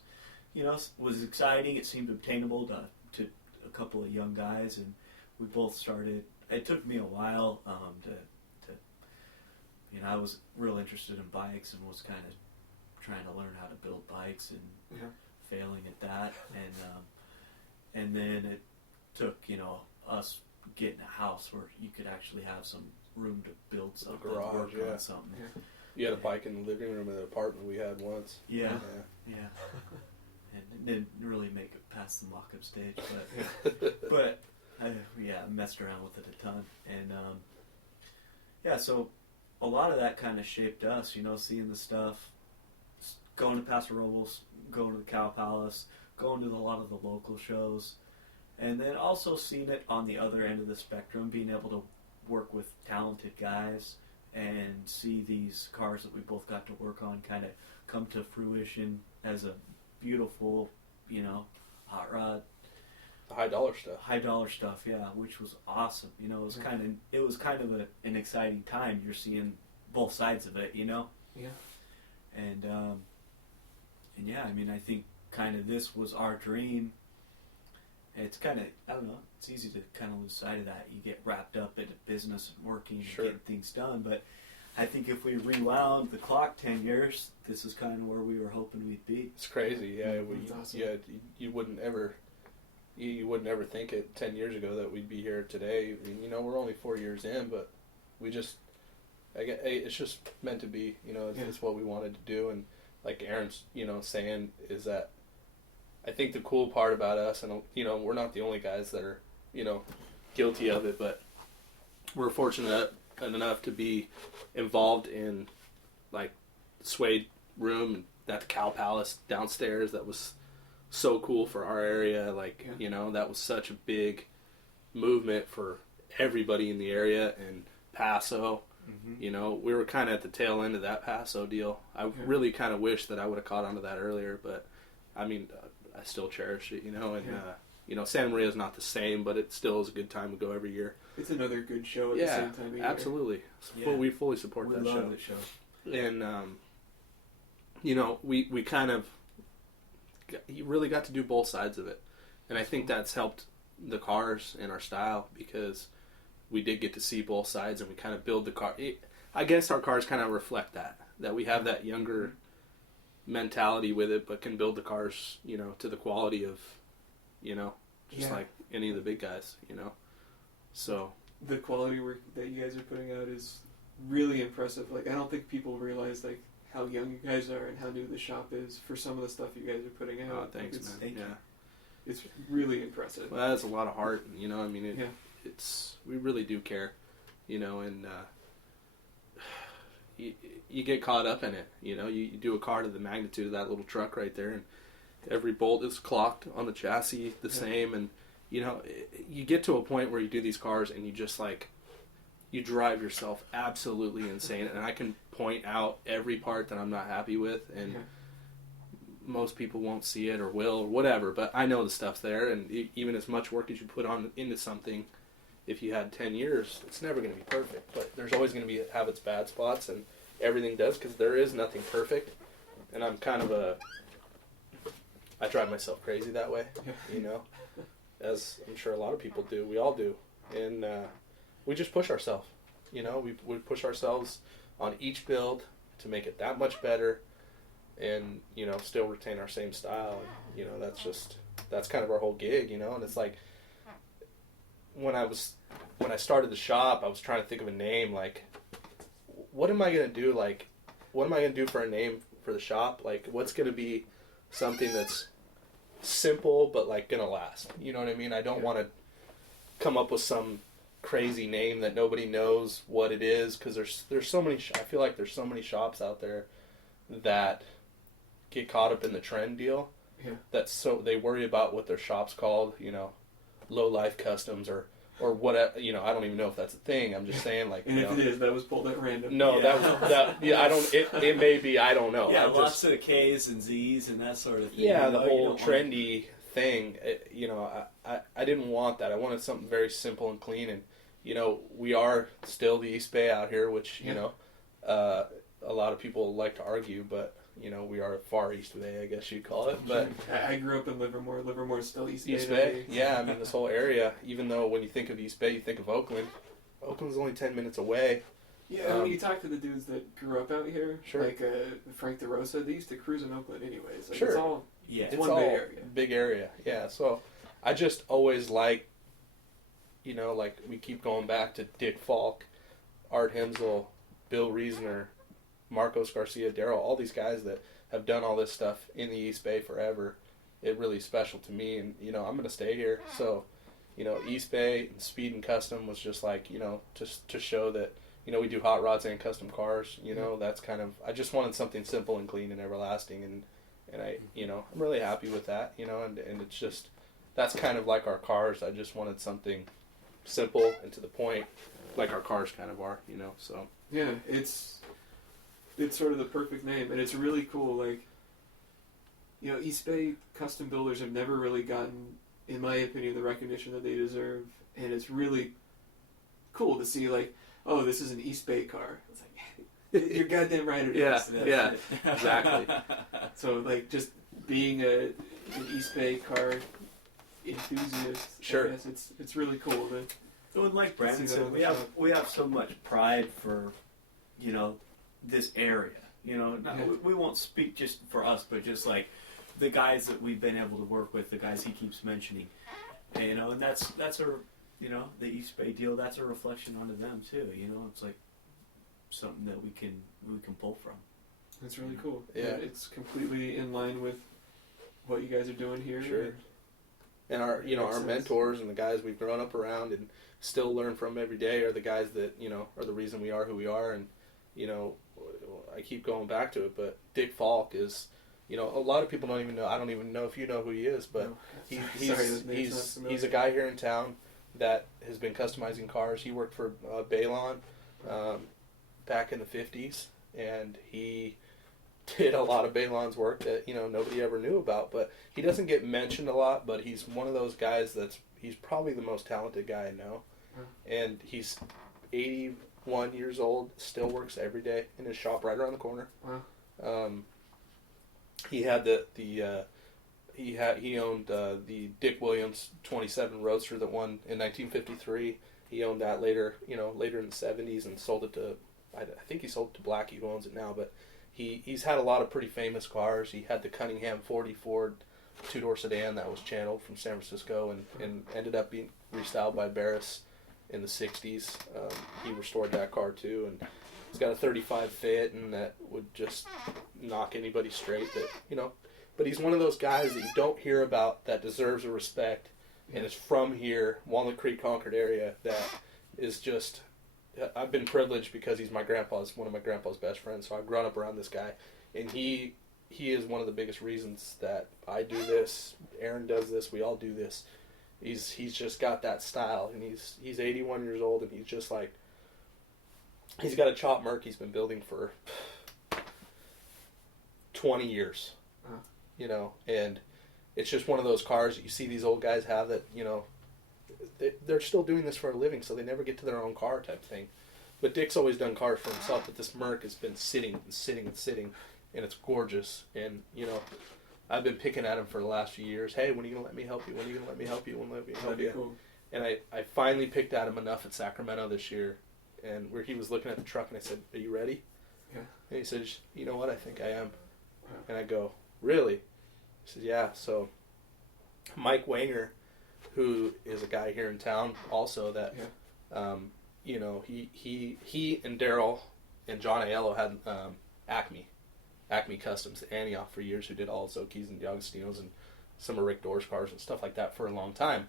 was exciting. It seemed obtainable to a couple of young guys, and we both started. It took me a while to I was real interested in bikes and was kind of trying to learn how to build bikes and failing at that, and then it took us getting a house where you could actually have some room to build something, garage, work on something. Yeah. You had a bike in the living room of the apartment we had once. Yeah. And it didn't really make it past the mock-up stage, but I messed around with it a ton. And so a lot of that kind of shaped us, seeing the stuff, going to Paso Robles, going to the Cow Palace, going to a lot of the local shows, and then also seeing it on the other end of the spectrum, being able to work with talented guys and see these cars that we both got to work on kind of come to fruition as a beautiful, you know, hot rod. The high dollar stuff. High dollar stuff, yeah, which was awesome. You know, it was kind of an exciting time. You're seeing both sides of it, you know. Yeah. And yeah, I mean, I think kind of this was our dream. It's kind of, I don't know, it's easy to kind of lose sight of that. You get wrapped up into business and working and getting things done. But I think if we rewound the clock 10 years, this is kind of where we were hoping we'd be. It's crazy, yeah. Awesome. Yeah, you wouldn't ever think it 10 years ago that we'd be here today. You know, we're only 4 years in, but we just, it's just meant to be. You know, it's what we wanted to do. And like Aaron's, you know, saying is that I think the cool part about us, and you know, we're not the only guys that are, you know, guilty of it, but we're fortunate enough to be involved in like Suede room and that Cow Palace downstairs. That was so cool for our area. Like, you know, that was such a big movement for everybody in the area. And Paso, you know, we were kind of at the tail end of that Paso deal. I really kind of wish that I would have caught onto that earlier, but I mean, I still cherish it, you know. And you know, Santa Maria is not the same, but it still is a good time to go every year. It's another good show at the same time of year. Absolutely. We fully support that show. We love the show. And you know, we kind of really got to do both sides of it, and I think that's helped the cars and our style, because we did get to see both sides, and we kind of build the car. I guess our cars kind of reflect that we have that younger mentality with it, but can build the cars, you know, to the quality of, you know, just like any of the big guys, you know. So the quality work that you guys are putting out is really impressive. Like, I don't think people realize like how young you guys are and how new the shop is for some of the stuff you guys are putting out. Oh, thanks, man. Thank you. It's really impressive. Well, that's a lot of heart, you know. I mean, it's we really do care, you know, and you get caught up in it, you know. You do a car to the magnitude of that little truck right there, and every bolt is clocked on the chassis the same, and you know, you get to a point where you do these cars and you just like, you drive yourself absolutely insane, and I can point out every part that I'm not happy with, and most people won't see it or will or whatever, but I know the stuff's there, and even as much work as you put on into something, if you had 10 years, it's never going to be perfect, but there's always going to have its bad spots, and everything does, because there is nothing perfect, and I'm kind of I drive myself crazy that way, you know, as I'm sure a lot of people do. We all do, and we just push ourselves, you know. We push ourselves on each build to make it that much better, and you know, still retain our same style. And, you know, that's kind of our whole gig, you know. And it's like when I started the shop, I was trying to think of a name. Like, what am I gonna do? Like, what am I gonna do for a name for the shop? Like, what's gonna be something that's simple but like gonna last? You know what I mean? I don't want to come up with some crazy name that nobody knows what it is, because there's so many. I feel like there's so many shops out there that get caught up in the trend deal. That's so they worry about what their shop's called. You know, Low Life Customs or what, you know. I don't even know if that's a thing. I'm just saying, like, and you if know, it is, that was pulled at random. No, that I don't. It may be. I don't know. Yeah, lots of K's and Z's and that sort of thing. Yeah, the whole trendy thing. You know, I didn't want that. I wanted something very simple and clean. And you know, we are still the East Bay out here, which you know, a lot of people like to argue, but you know, we are Far East Bay, I guess you'd call it. But I grew up in Livermore. Livermore is still East Bay. East Bay, yeah. I mean, this whole area. Even though when you think of East Bay, you think of Oakland. Oakland's only 10 minutes away. Yeah, when you talk to the dudes that grew up out here, like Frank DeRosa, they used to cruise in Oakland anyways. Like, it's all it's one big area. Big area, yeah. So I just always like, you know, like we keep going back to Dick Falk, Art Himsl, Bill Reasoner, Marcos Garcia, Darrell, all these guys that have done all this stuff in the East Bay forever. It really special to me, and you know, I'm gonna stay here. So, you know, East Bay and Speed and Custom was just like, you know, just to show that, you know, we do hot rods and custom cars. You know, that's kind of, I just wanted something simple and clean and everlasting, and I, you know, I'm really happy with that. You know, and it's just, that's kind of like our cars. I just wanted something simple and to the point, like our cars kind of are, you know. So yeah, it's sort of the perfect name, and it's really cool. Like, you know, East Bay custom builders have never really gotten, in my opinion, the recognition that they deserve, and it's really cool to see, like, oh, this is an East Bay car. It's like, you're goddamn right it is. yeah, exactly. So, like, just being an East Bay car enthusiast, Sure. I guess it's really cool. So, like Brandon See that said, on the we have so much pride for, you know, this area. You know, we won't speak just for us, but just like the guys that we've been able to work with, the guys he keeps mentioning, and, you know, and that's a, you know, the East Bay deal. That's a reflection onto them too. You know, it's like something that we can pull from. That's really cool. Yeah. It's completely in line with what you guys are doing here. Sure. And our, you know, our Makes sense. mentors and the guys we've grown up around and still learn from every day are the guys that, you know, are the reason we are who we are. And, you know, I keep going back to it, but Dick Falk is, you know, a lot of people don't even know. I don't even know if you know who he is, but No. he's a guy here in town that has been customizing cars. He worked for Baylon back in the 50s, and he did a lot of Baylon's work that, you know, nobody ever knew about. But he doesn't get mentioned a lot, but he's one of those guys he's probably the most talented guy I know. And he's 81 years old, still works every day in his shop right around the corner. Wow. He had he owned the Dick Williams 27 Roadster that won in 1953. He owned that later in the 70s and sold it to, I think he sold it to Blackie, who owns it now. But he's had a lot of pretty famous cars. He had the Cunningham 40 Ford two-door sedan that was channeled from San Francisco and ended up being restyled by Barris in the 60s. He restored that car too, and he's got a 35 Fit, and that would just knock anybody straight. That, you know, but he's one of those guys that you don't hear about that deserves a respect, and is from here, Walnut Creek, Concord area. That is just, I've been privileged because he's one of my grandpa's best friends. So I've grown up around this guy, and he is one of the biggest reasons that I do this. Aaron does this. We all do this. He's just got that style, and he's 81 years old, and he's just like, he's got a chop Merc he's been building for 20 years, you know, and it's just one of those cars that you see these old guys have that, you know, they're still doing this for a living, so they never get to their own car type thing. But Dick's always done cars for himself, but this Merc has been sitting and sitting and sitting, and it's gorgeous. And, you know, I've been picking at him for the last few years. Hey, when are you going to let me help you? When are you going to let me help you? When let me help you? Cool. And I finally picked at him enough at Sacramento this year, and where he was looking at the truck, and I said, "Are you ready?" Yeah. And he says, "You know what? I think I am." Wow. And I go, "Really?" He says, "Yeah." So Mike Wanger, who is a guy here in town also that, you know, he and Daryl and John Aiello had Acme Customs, Antioch for years, who did all Zokis and D'Agostino's and some of Rick Dorr's cars and stuff like that for a long time.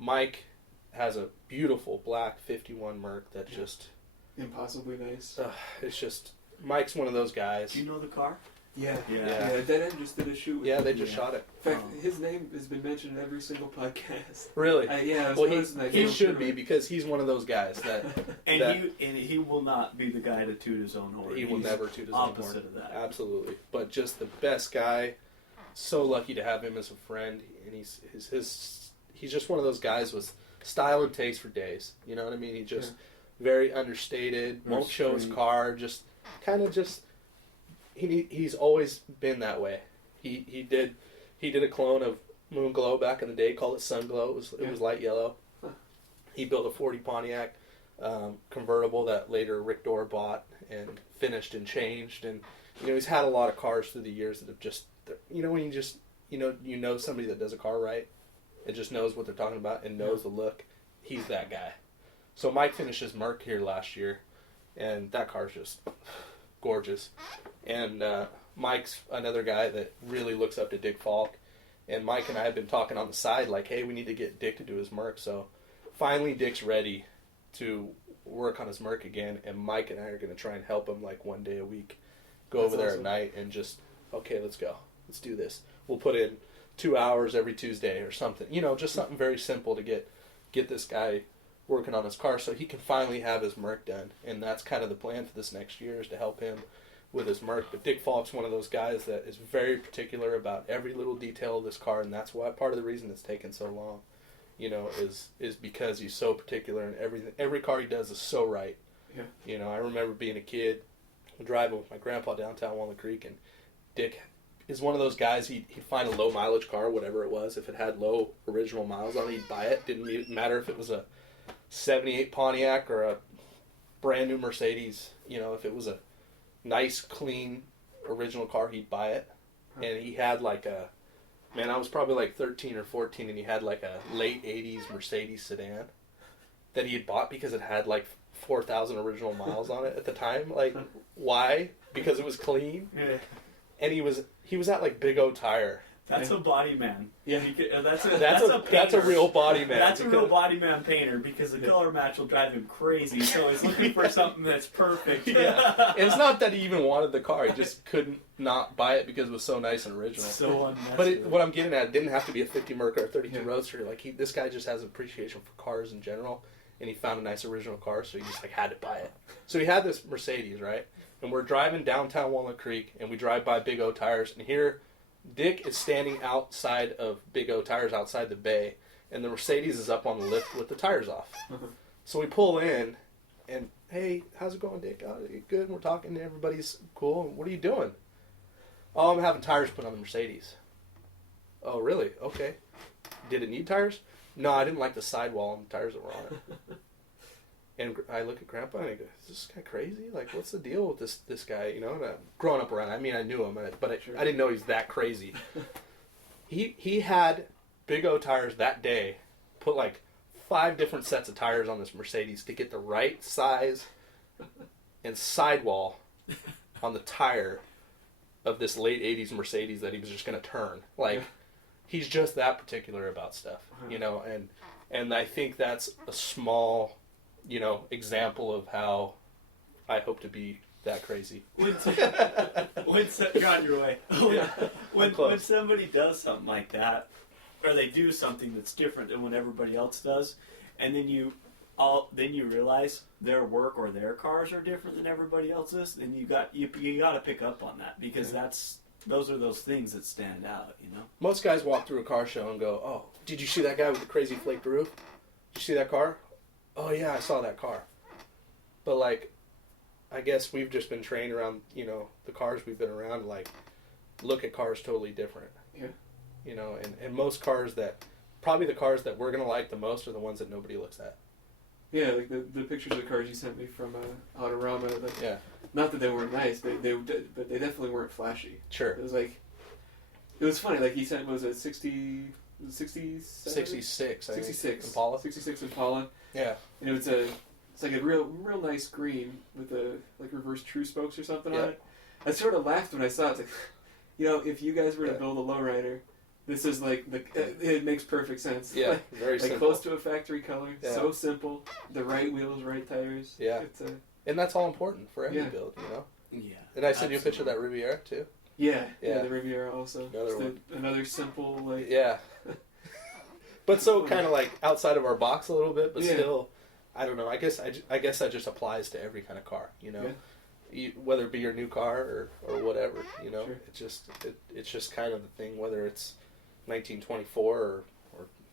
Mike has a beautiful black 51 Merc that's just impossibly nice. It's just, Mike's one of those guys. Do you know the car? Yeah. Yeah. Dead End just did a shoot with Yeah, him. they just shot it. In fact, his name has been mentioned in every single podcast. Really? I was Well, noticing that. he should be, because he's one of those guys that he will not be the guy to toot his own horn. he will never toot his own horn. Opposite of that. Absolutely. But just the best guy. So lucky to have him as a friend, and he's just one of those guys with style and taste for days. You know what I mean? He just very understated, Very won't show his straight. car, just kind of just. He's always been that way. He did a clone of Moon Glow back in the day, called it Sun Glow. It was light yellow. Huh. He built a 40 Pontiac convertible that later Rick Dorr bought and finished and changed. And, you know, he's had a lot of cars through the years that have just, you know, when you just, you know somebody that does a car right and just knows what they're talking about and knows the look. He's that guy. So Mike finished his Merc here last year, and that car's just gorgeous. And Mike's another guy that really looks up to Dick Falk. And Mike and I have been talking on the side, like, hey, we need to get Dick to do his Merc. So finally Dick's ready to work on his Merc again, and Mike and I are going to try and help him, like, one day a week. Go over there at night and just, okay, let's go. Let's do this. We'll put in 2 hours every Tuesday or something. You know, just something very simple to get this guy working on his car so he can finally have his Merc done. And that's kind of the plan for this next year, is to help him with his Merc. But Dick Falk's one of those guys that is very particular about every little detail of this car, and that's why part of the reason it's taken so long, you know, is because he's so particular, and every car he does is so right. Yeah. You know, I remember being a kid driving with my grandpa downtown Walnut Creek, and Dick is one of those guys, he'd find a low mileage car, whatever it was. If it had low original miles on it, he'd buy it. Didn't matter if it was a 78 Pontiac or a brand new Mercedes. You know, if it was a nice, clean, original car, he'd buy it. And he had like a, man, I was probably like 13 or 14, and he had like a late 80s Mercedes sedan that he had bought because it had like 4,000 original miles on it at the time. Like, why? Because it was clean. Yeah. And he was at like Big O Tire. That's a body man. Yeah. That's That's a real body man. That's a real body man painter, because the color match will drive him crazy. So he's looking for something that's perfect. Yeah. And it's not that he even wanted the car. He just couldn't not buy it because it was so nice and original. So unnecessary. But what I'm getting at, it didn't have to be a 50 Merc or a 32 Roadster. Like, this guy just has appreciation for cars in general, and he found a nice original car, so he just like had to buy it. So he had this Mercedes, right? And we're driving downtown Walnut Creek, and we drive by Big O Tires, and here Dick is standing outside of Big O Tires, outside the bay, and the Mercedes is up on the lift with the tires off. So we pull in, and, hey, how's it going, Dick? Oh, good. And we're talking, and everybody's cool. What are you doing? Oh, I'm having tires put on the Mercedes. Oh, really? Okay. Did it need tires? No, I didn't like the sidewall and the tires that were on it. And I look at Grandpa and I go, is this guy crazy? Like, what's the deal with this guy? You know, and growing up around, I mean, I knew him, but I didn't know he's that crazy. He had Big O Tires that day put like 5 different sets of tires on this Mercedes to get the right size and sidewall on the tire of this late 80s Mercedes that he was just going to turn. Like, he's just that particular about stuff, you know, and I think that's a small, you know, example of how I hope to be that crazy. You're on your way. When somebody does something like that, or they do something that's different than what everybody else does, and then you realize their work or their cars are different than everybody else's, then you got to pick up on that, because those are those things that stand out, you know. Most guys walk through a car show and go, "Oh, did you see that guy with the crazy flaked roof? Did you see that car? Oh yeah, I saw that car." But like, I guess we've just been trained around, you know, the cars we've been around, like, look at cars totally different. Yeah. You know, and most cars probably the cars that we're going to like the most are the ones that nobody looks at. Yeah, like the pictures of the cars you sent me from Autorama. Like, yeah. Not that they weren't nice, but they definitely weren't flashy. Sure. It was like, it was funny. Like, he sent, was it 66? 66 Impala. 66 Impala. Yeah. And it's like a real nice green with like reverse true spokes or something on it. I sort of laughed when I saw it. It's like, you know, if you guys were to build a lowrider, this is like it makes perfect sense. Yeah, like, very simple. Close to a factory color. Yeah. So simple. The right wheels, right tires. Yeah. And that's all important for every build, you know. Yeah. And I sent you a picture of that Riviera too. Yeah. The Riviera also. Another simple, like. Yeah. But so kind of like outside of our box a little bit, but still, I don't know. I guess that just applies to every kind of car, you know. Yeah. Whether it be your new car or whatever, you know. Sure. It's just kind of the thing, whether it's 1924 or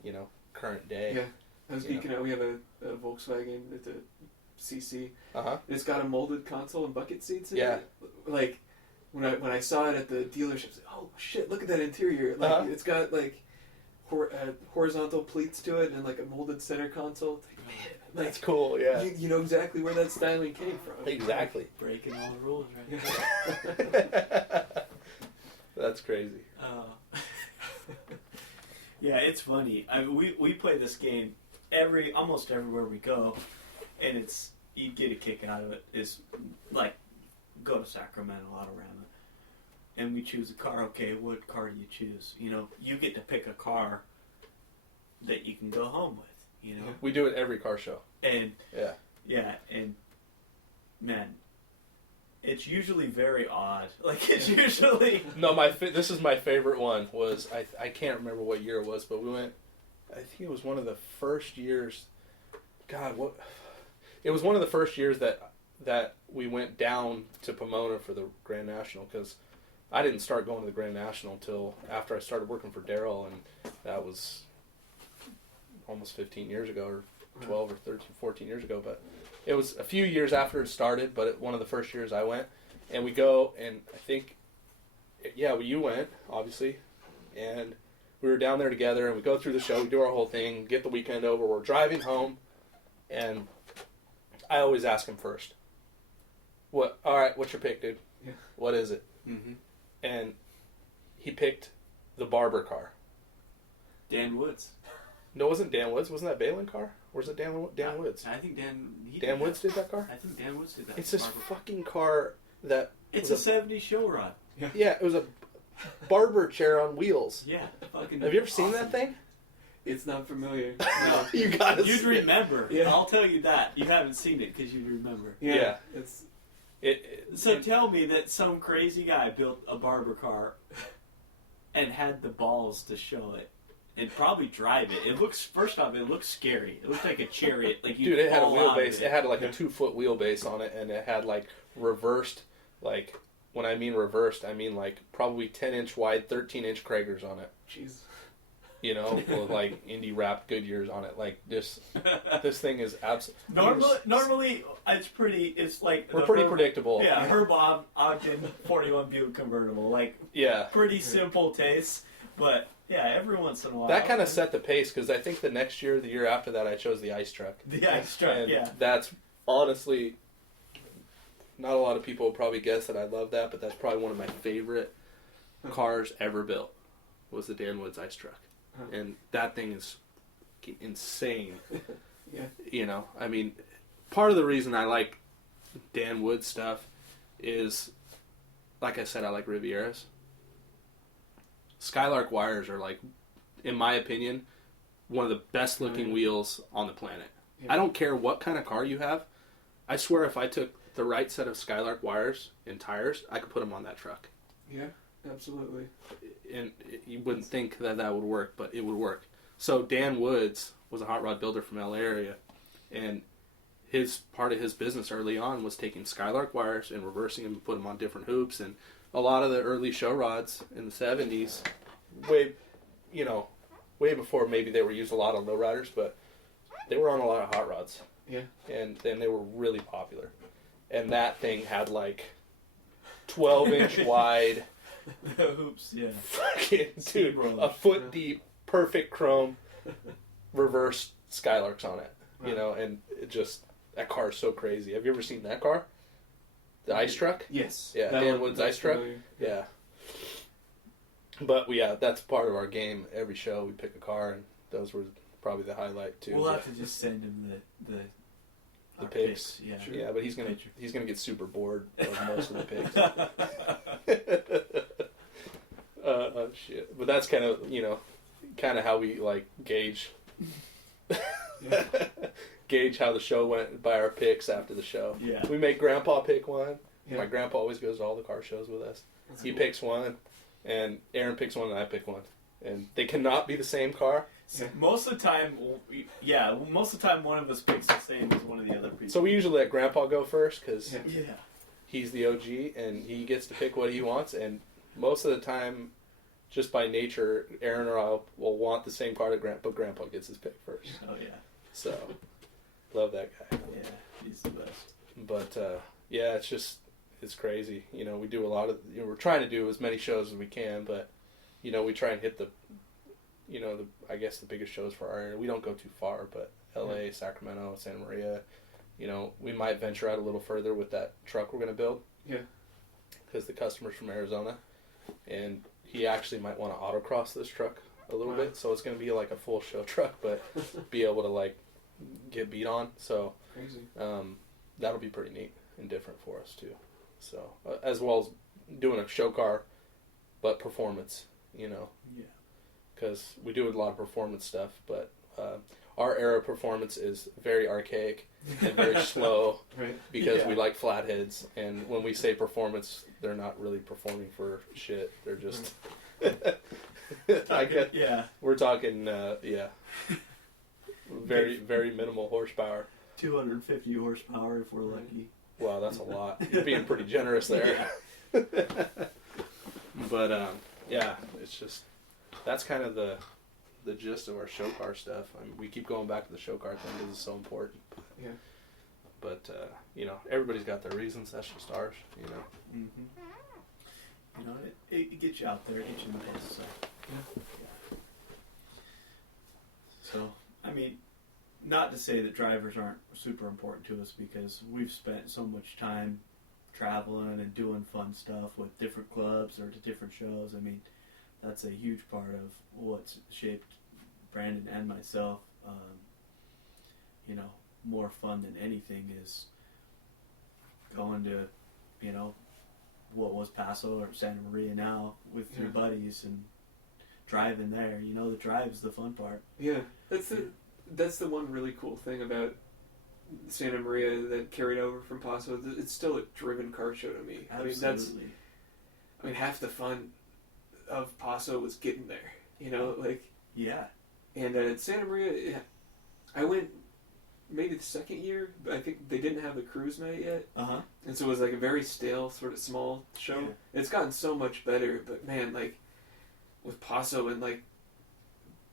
you know, current day. Yeah. I was geeking out. We have a Volkswagen with a CC. Uh-huh. It's got a molded console and bucket seats in it. Like, when I saw it at the dealership, I was like, oh shit, look at that interior. Like, it's got like horizontal pleats to it and like a molded center console. Like, man, like, that's cool, yeah. You know exactly where that styling came from. Exactly. Breaking all the rules, right? That's crazy. Yeah, it's funny. I mean, we play this game almost everywhere we go, and you get a kick out of it. Is like, go to Sacramento, Autorama, and we choose a car. Okay, what car do you choose? You know, you get to pick a car that you can go home with. You know, we do it every car show. And and man, it's usually very odd. Like, it's usually no. This is my favorite one. Was I can't remember what year it was, but we went. I think it was one of the first years. God, what? It was one of the first years that we went down to Pomona for the Grand National, because I didn't start going to the Grand National until after I started working for Daryl, and that was almost 15 years ago, or 12 or 13, 14 years ago. But it was a few years after it started, but one of the first years I went. And we go, and I think, you went, obviously, and we were down there together, and we go through the show, we do our whole thing, get the weekend over, we're driving home, and I always ask him first, all right, what's your pick, dude? Yeah. What is it? Mm-hmm. And he picked the Barber car. Dan Woods. No, it wasn't Dan Woods. Wasn't that Balin car? Or was it Dan Woods? I think Dan Woods did that car? I think Dan Woods did that. It's this fucking car that... It's a 70s show rod. Yeah, it was a barber chair on wheels. Yeah. Fucking Have you ever seen awesome. that thing? It's not familiar. No. You gotta You'd see remember. Yeah. I'll tell you that. You haven't seen it because you'd remember. Yeah. It's So tell me that some crazy guy built a barber car and had the balls to show it and probably drive it. It looks, first off, it looks scary. It looked like a chariot. Like you Dude, it had a fall out of wheelbase. It had like a 2-foot wheelbase on it, and it had like reversed, like, when I mean reversed, I mean like probably 10-inch wide, 13-inch Kragers on it. jeez. You know, with like indie wrapped Goodyears on it. Like this thing is absolutely. Normally, it's pretty. It's like We're pretty predictable. Yeah, Herb Ogden 41 Buick convertible. Like Yeah. pretty simple taste, but yeah, every once in a while. That kind of set the pace, because I think the next year, the year after that, I chose the ice truck. The ice truck. And Yeah. that's honestly, not a lot of people will probably guess that I love that, but that's probably one of my favorite cars ever built, was the Dan Woods ice truck. And that thing is insane. Yeah. You know, I mean, part of the reason I like Dan Woods stuff is, like I said, I like Rivieras. Skylark wires are, like, in my opinion, one of the best looking wheels on the planet. Yeah. I don't care what kind of car you have. I swear if I took the right set of Skylark wires and tires, I could put them on that truck. Yeah, absolutely. And you wouldn't think that would work, but it would work. So Dan Woods was a hot rod builder from LA area, and part of his business early on was taking Skylark wires and reversing them and putting them on different hoops. And a lot of the early show rods in the 70s, way before maybe they were used a lot on lowriders, but they were on a lot of hot rods. Yeah. And then they were really popular. And that thing had like 12-inch wide, The hoops. Yeah. fucking, dude, a foot deep, perfect chrome, reverse Skylarks on it. You know, and it just, that car is so crazy. Have you ever seen that car? The ice truck? Yes. Yeah, That Dan one- Woods that's ice truck? familiar. Yeah. But yeah, that's part of our game. Every show we pick a car, and those were probably the highlight too. We'll have to just send him the our pics. Yeah. Sure. Yeah, but he's gonna get super bored of most of the pics. Shit. But that's kind of how we like gauge gauge how the show went by our picks after the show. Yeah. We make Grandpa pick one. Yeah. My grandpa always goes to all the car shows with us. That's He cool. picks one, and Aaron picks one, and I pick one. And they cannot be the same car. Yeah. Most of the time, one of us picks the same as one of the other people. So we usually let Grandpa go first, because Yeah. Yeah. he's the OG, and he gets to pick what he wants. And most of the time, just by nature, Aaron or I will want the same car, but Grandpa gets his pick first. Oh yeah. So, love that guy. Yeah. He's the best. But yeah, it's crazy. You know, we do a lot of. We're trying to do as many shows as we can, but we try and hit the biggest shows for our area. We don't go too far, but L.A., Sacramento, Santa Maria. We might venture out a little further with that truck we're going to build. Yeah. Because the customer's from Arizona, and he actually might want to autocross this truck a little bit. So it's going to be like a full show truck, but be able to like get beat on. So Crazy. that'll be pretty neat and different for us too. So as well as doing a show car, but performance. Yeah. Because we do a lot of performance stuff, but our era performance is very archaic and very slow, Right. because we like flatheads, and when we say performance, they're not really performing for shit. They're just we're talking very, very minimal horsepower. 250 horsepower if we're lucky. Wow, that's a lot. You're being pretty generous there. Yeah. But yeah, it's just that's kind of the gist of our show car stuff. I mean, we keep going back to the show car thing because it's so important. Yeah. But you know, everybody's got their reasons. That's just ours. You know. Mm-hmm. You know, it gets you out there, it gets you in the bus. So. Yeah. So, I mean, not to say that drivers aren't super important to us, because we've spent so much time traveling and doing fun stuff with different clubs or to different shows. I mean, that's a huge part of what's shaped Brandon and myself. You know, more fun than anything is going to, you know, what was Paso or Santa Maria now with your buddies and driving there. You know, the drive is the fun part. Yeah, that's the one really cool thing about Santa Maria that carried over from Paso. It's still a driven car show to me. Absolutely. I mean, half the fun of Paso was getting there. You know, like. Yeah. And at Santa Maria, I went maybe the second year, but I think they didn't have the cruise night yet. Uh-huh. And so it was like a very stale, sort of small show. Yeah. It's gotten so much better, but man, like, with Paso in like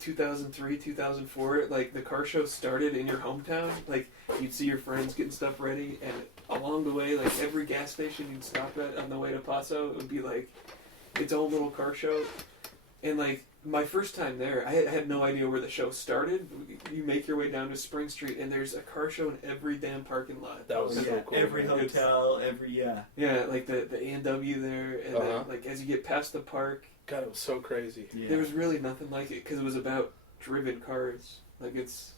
2003, 2004, like the car show started in your hometown. Like, you'd see your friends getting stuff ready, and along the way, like every gas station you'd stop at on the way to Paso, it would be like its own little car show. And like, my first time there, I had no idea where the show started. You make your way down to Spring Street, and there's a car show in every damn parking lot. That was so cool. Every hotel, Yeah, like the A&W there, and then, like, as you get past the park. God, it was so crazy. Yeah. There was really nothing like it, because it was about driven cars. Like, it's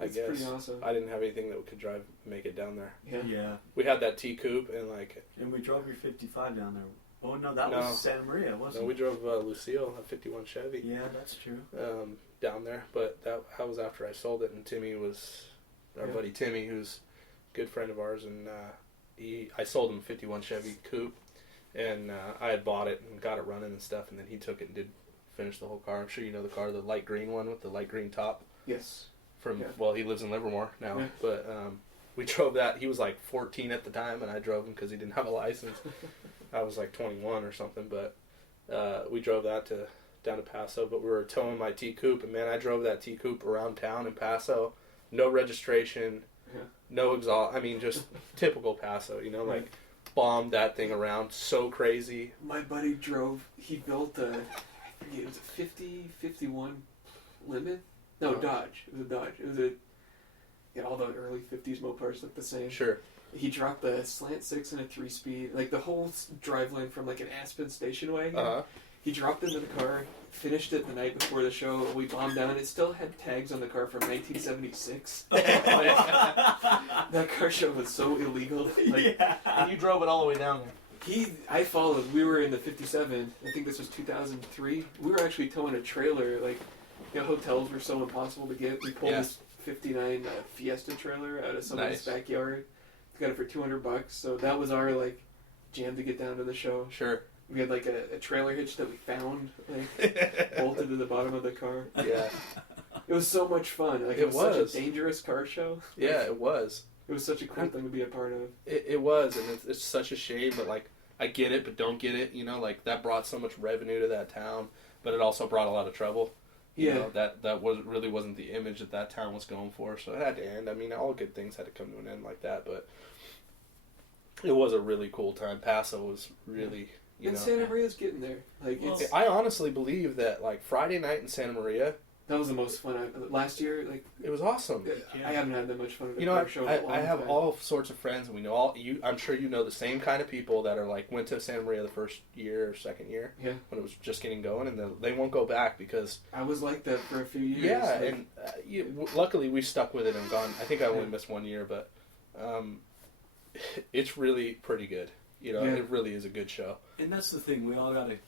I guess pretty awesome. I didn't have anything that could make it down there. Yeah. We had that T Coupe and we drove your 55 down there. Oh no, that was Santa Maria, wasn't it? No, we drove Lucille, a 51 Chevy. Yeah, that's true. Down there, but that was after I sold it, and Timmy was our buddy Timmy, who's a good friend of ours, and I sold him a 51 Chevy Coupe, and I had bought it and got it running and stuff, and then he took it and did finish the whole car. I'm sure you know the car, the light green one with the light green top. Yes. Well, he lives in Livermore now, but we drove that. He was like 14 at the time, and I drove him because he didn't have a license. I was like 21 or something, but we drove that down to Paso. But we were towing my T Coupe, and man, I drove that T Coupe around town in Paso. No registration, no exhaust. I mean, just typical Paso, you know, like bombed that thing around so crazy. My buddy he built it was a 51 Limit? No, Dodge. It was a Dodge. It was all the early 50s Mopars look the same. Sure. He dropped the slant 6 and a 3-speed, like the whole drive lane from like an Aspen station wagon. Uh-huh. He dropped into the car, finished it the night before the show. We bombed down. It still had tags on the car from 1976. That car show was so illegal. Like, And you drove it all the way down there. I followed. We were in the 57. I think this was 2003. We were actually towing a trailer. Like, you know, hotels were so impossible to get. We pulled this 59 Fiesta trailer out of someone's backyard. Got it for $200, so that was our like jam to get down to the show. Sure. We had like a trailer hitch that we found, like bolted to the bottom of the car. Yeah. It was so much fun. Like it was such a dangerous car show. Yeah, it was. It was such a cool thing to be a part of. It was, and it's such a shame, but like I get it, but don't get it. You know, like that brought so much revenue to that town, but it also brought a lot of trouble. You know, that really wasn't the image that town was going for, so it had to end. I mean, all good things had to come to an end like that, but it was a really cool time. Paso was really, you know. Santa Maria's getting there. Like, I honestly believe that, like, Friday night in Santa Maria, that was the most fun. Last year, like, it was awesome. I haven't had that much fun at a car show. I have all sorts of friends, and we know I'm sure you know the same kind of people that are like went to Santa Maria the first year or second year, when it was just getting going, and they won't go back because I was like that for a few years. Yeah, like, and luckily we stuck with it and gone. I think I only missed 1 year, but it's really pretty good. You know, it really is a good show. And that's the thing. We all gotta.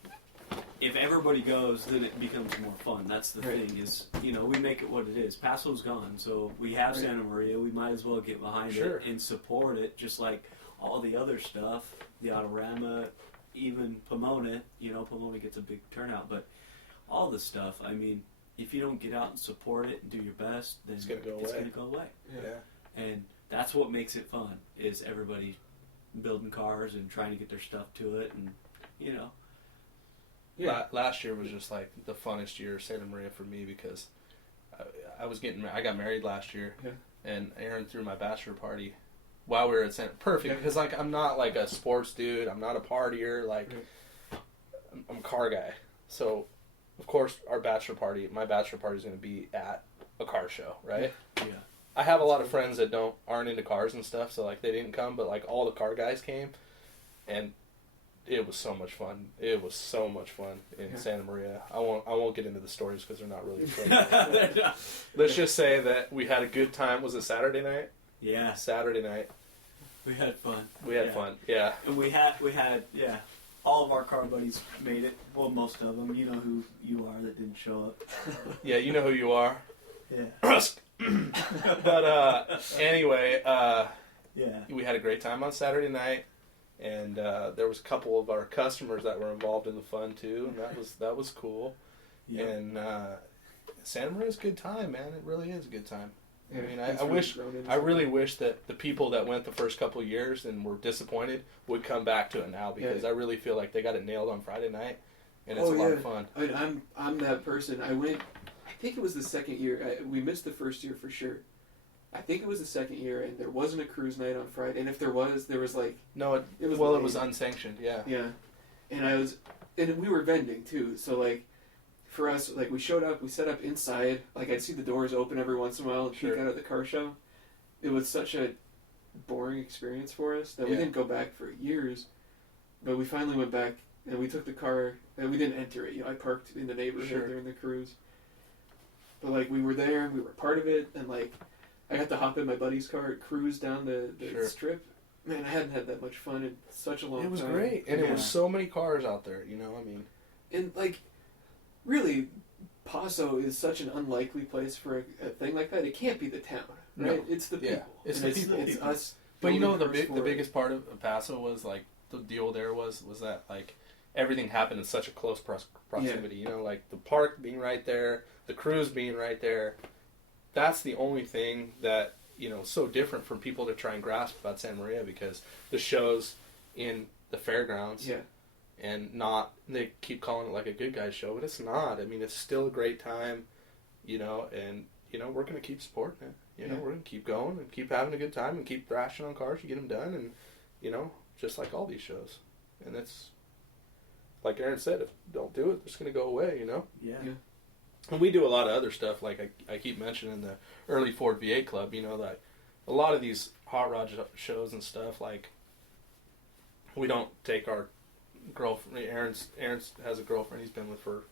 If everybody goes, then it becomes more fun. That's the thing is, you know, we make it what it is. Paso's gone, so we have Santa Maria. We might as well get behind it and support it, just like all the other stuff, the Autorama, even Pomona. You know, Pomona gets a big turnout, but all the stuff, I mean, if you don't get out and support it and do your best, then It's gonna go away. Yeah. And that's what makes it fun, is everybody building cars and trying to get their stuff to it, and you know. Yeah. Last year was just like the funnest year of Santa Maria for me because I got married last year, and Aaron threw my bachelor party while we were at Santa. Perfect, because like I'm not like a sports dude, I'm not a partier, like I'm a car guy. So of course my bachelor party is going to be at a car show, right? Yeah. I have a lot of friends that aren't into cars and stuff, so like they didn't come, but like all the car guys came, and it was so much fun. It was so much fun in Santa Maria. I won't get into the stories because they're not really fun. Let's just say that we had a good time. Was it Saturday night? Yeah. Saturday night. We had fun. We had fun. Yeah. And we had all of our car buddies made it. Well, most of them. You know who you are that didn't show up. Yeah, you know who you are. Yeah. But anyway, yeah. we had a great time on Saturday night. And there was a couple of our customers that were involved in the fun too, and that was cool. Yeah. And Santa Maria's a good time, man. It really is a good time. Yeah, I mean, I really wish that the people that went the first couple of years and were disappointed would come back to it now, because I really feel like they got it nailed on Friday night, and it's a lot of fun. I'm that person. I went. I think it was the second year. We missed the first year for sure. I think it was the second year, and there wasn't a cruise night on Friday. And if there was like it was unsanctioned. Yeah. Yeah, and we were vending too. So like, for us, like we showed up, we set up inside. Like I'd see the doors open every once in a while and peek out at the car show. It was such a boring experience for us that we didn't go back for years. But we finally went back, and we took the car, and we didn't enter it. I parked in the neighborhood during the cruise. But like we were there, we were part of it, and like. I got to hop in my buddy's car, cruise down the strip. Man, I hadn't had that much fun in such a long time. It was great, and it was so many cars out there. I mean, and like, really, Paso is such an unlikely place for a thing like that. It can't be the town, right? No. It's the people. It's the people. It's us. But the biggest part of Paso was like the deal there was that like everything happened in such a close proximity. Like the park being right there, the cruise being right there. That's the only thing that, so different from people to try and grasp about Santa Maria, because the show's in the fairgrounds. Yeah. And they keep calling it like a good guy show, but it's not. I mean, it's still a great time, and, we're going to keep supporting it. We're going to keep going and keep having a good time and keep thrashing on cars to get them done, and, just like all these shows. And it's, like Aaron said, if you don't do it, it's going to go away, Yeah. And we do a lot of other stuff, like I keep mentioning the early Ford V8 Club, that a lot of these hot rod shows and stuff, like, we don't take our girlfriend, Aaron has a girlfriend he's been with for,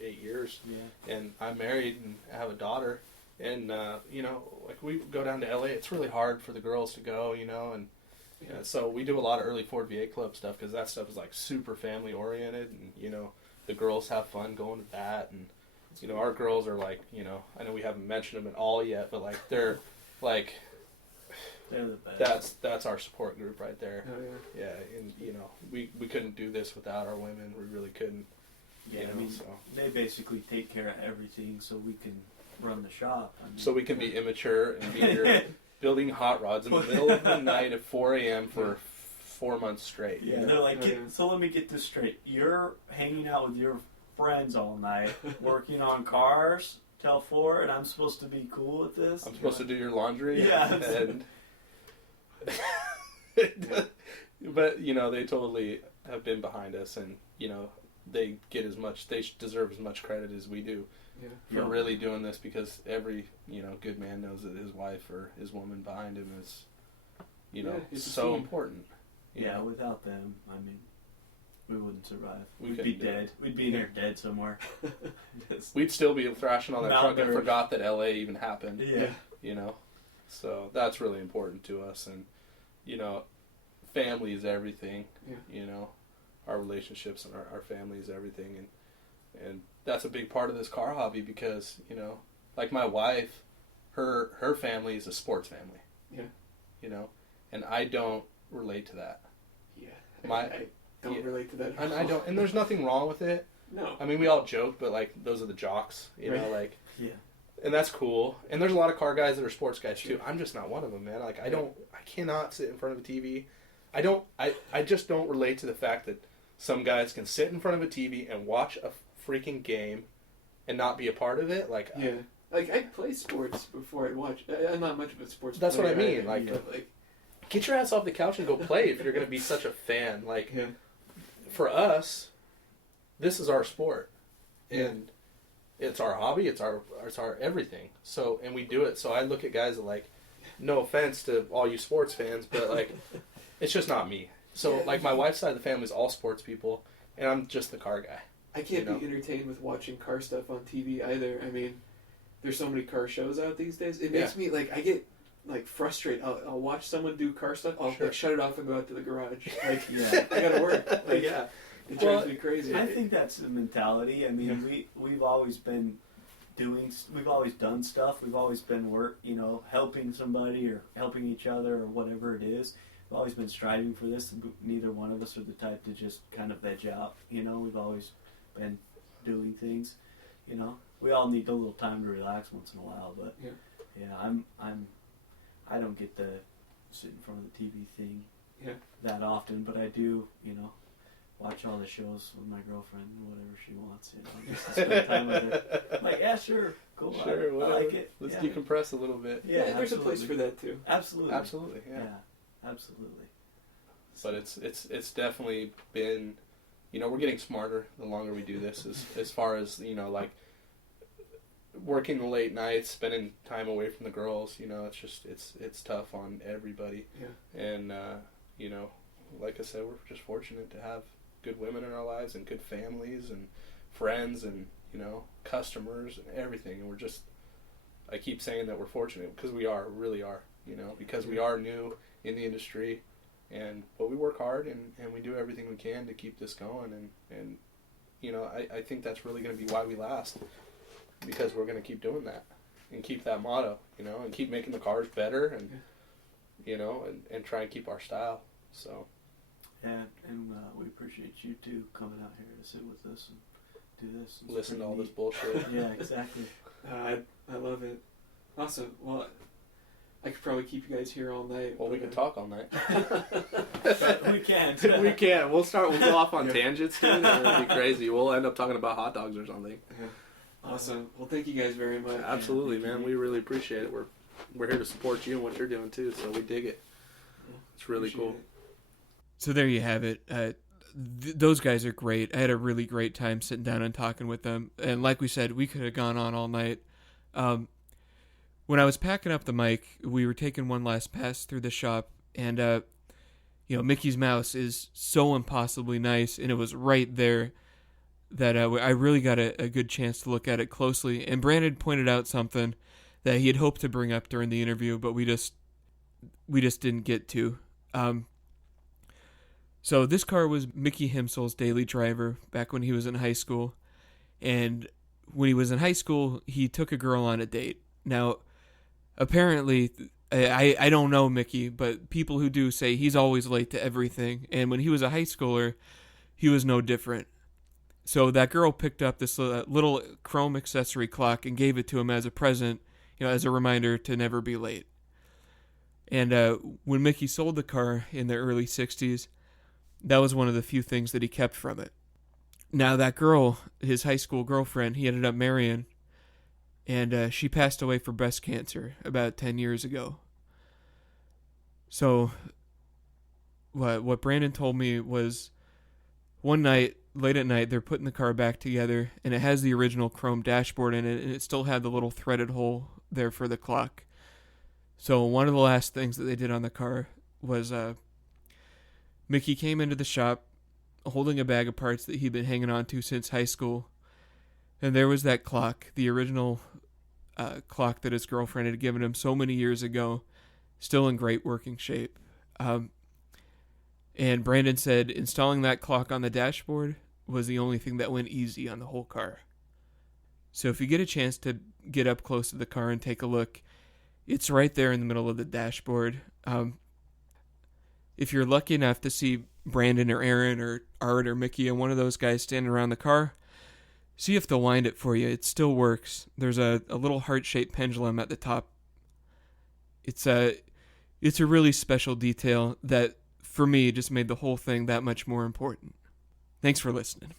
8 years, and I'm married and I have a daughter, and, like, we go down to LA, it's really hard for the girls to go, and so we do a lot of early Ford V8 Club stuff, because that stuff is, like, super family-oriented, and, the girls have fun going to that, and our girls are like, I know we haven't mentioned them at all yet, but like they're the best. That's our support group right there. Oh yeah. Yeah, and we couldn't do this without our women. We really couldn't. Yeah, so they basically take care of everything, so we can run the shop. So we can be immature and be here building hot rods in the middle of the night at 4 a.m. for 4 months straight. Yeah, they're like, so let me get this straight. You're hanging out with your friends all night, working on cars till 4, and I'm supposed to be cool with this? I'm supposed to do your laundry? Yeah. And but, they totally have been behind us, and, they deserve as much credit as we do for really doing this, because every, good man knows that his wife or his woman behind him is, it's so important. Yeah, without them, I mean, we wouldn't survive. We'd be dead. We'd be in here dead somewhere. We'd still be thrashing on that truck and forgot that LA even happened. Yeah. So that's really important to us. And, family is everything. Yeah. Our relationships and our family is everything. And that's a big part of this car hobby, because, like my wife, her family is a sports family. Yeah. And I don't relate to that. Yeah. I don't relate to that. And I don't, and there's nothing wrong with it, No. I mean, we all joke, but like those are the jocks, you know, Right. like, Yeah. and that's cool. And there's a lot of car guys that are sports guys too. I'm just not one of them, man. Like, I cannot sit in front of a TV. I just don't relate to the fact that some guys can sit in front of a TV and watch a freaking game and not be a part of it. Like, Yeah. Like, I play sports before I'd watch. I'm not much of a sports That's player. what I mean, either, like- but, like, get your ass off the couch and go play if you're going to be such a fan. Like, yeah. for us, this is our sport. Yeah. And it's our hobby, it's our everything. So, and we do it. So I look at guys that, like, no offense to all you sports fans, but like, it's just not me. So like, my wife's side of the family is all sports people, and I'm just the car guy. I can't You know? be entertained with watching car stuff on TV either. I mean, there's so many car shows out these days. It makes me, like, I get, like, frustrated. I'll watch someone do car stuff. I'll Sure. like, shut it off and go out to the garage. Like, Yeah. I gotta work. Like, Yeah. It Well, drives me crazy. I think that's the mentality. I mean, we've always been we've always done stuff. We've always been helping somebody or helping each other or whatever it is. We've always been striving for this. Neither one of us are the type to just kind of veg out. We've always been doing things. We all need a little time to relax once in a while. But I don't get to sit in front of the TV thing that often, but I do. Watch all the shows with my girlfriend, whatever she wants, just to spend time with her. I'm like, yeah, sure, cool, Sure, I whatever. like it. Let's yeah. decompress a little bit. yeah, there's a place for that too. Absolutely. Absolutely, yeah. Absolutely. But it's definitely been, we're getting smarter the longer we do this. As far as like working the late nights, spending time away from the girls. It's just it's tough on everybody. Yeah. And like I said, we're just fortunate to have good women in our lives and good families and friends and customers and everything. And I keep saying that we're fortunate because we really are. Because we are new in the industry, but we work hard and we do everything we can to keep this going. And I think that's really going to be why we last, because we're going to keep doing that and keep that motto, and keep making the cars better and and try and keep our style. So. Yeah, and we appreciate you too coming out here to sit with us and do this. It's Listen to all pretty this bullshit. neat. Yeah, exactly. I love it. Awesome. Well, I could probably keep you guys here all night. Well, we can talk all night. We can't. We can. We'll go off on Yeah. tangents, dude, and it'll be crazy. We'll end up talking about hot dogs or something. Yeah. Awesome. Well, thank you guys very much. Absolutely, man. We really appreciate it. We're here to support you and what you're doing too, so we dig it. It's really Appreciate cool. it. So there you have it. Those guys are great. I had a really great time sitting down and talking with them. And like we said, we could have gone on all night. When I was packing up the mic, we were taking one last pass through the shop. And, Mickey's Mouse is so impossibly nice. And it was right there that I really got a good chance to look at it closely. And Brandon pointed out something that he had hoped to bring up during the interview, but we just didn't get to. So this car was Mickey Himsl's daily driver back when he was in high school. And when he was in high school, he took a girl on a date. Now, apparently, I don't know Mickey, but people who do say he's always late to everything. And when he was a high schooler, he was no different. So that girl picked up this little chrome accessory clock and gave it to him as a present, as a reminder to never be late. And when Mickey sold the car in the early 60s, that was one of the few things that he kept from it. Now that girl, his high school girlfriend, he ended up marrying, and she passed away from breast cancer about 10 years ago. So what Brandon told me was one night, late at night, they're putting the car back together, and it has the original chrome dashboard in it, and it still had the little threaded hole there for the clock. So one of the last things that they did on the car was Mickey came into the shop holding a bag of parts that he'd been hanging on to since high school. And there was that clock, the original clock that his girlfriend had given him so many years ago, still in great working shape. And Brandon said installing that clock on the dashboard was the only thing that went easy on the whole car. So if you get a chance to get up close to the car and take a look, it's right there in the middle of the dashboard. If you're lucky enough to see Brandon or Aaron or Art or Mickey and one of those guys standing around the car, see if they'll wind it for you. It still works. There's a little heart-shaped pendulum at the top. It's a really special detail that, for me, just made the whole thing that much more important. Thanks for listening.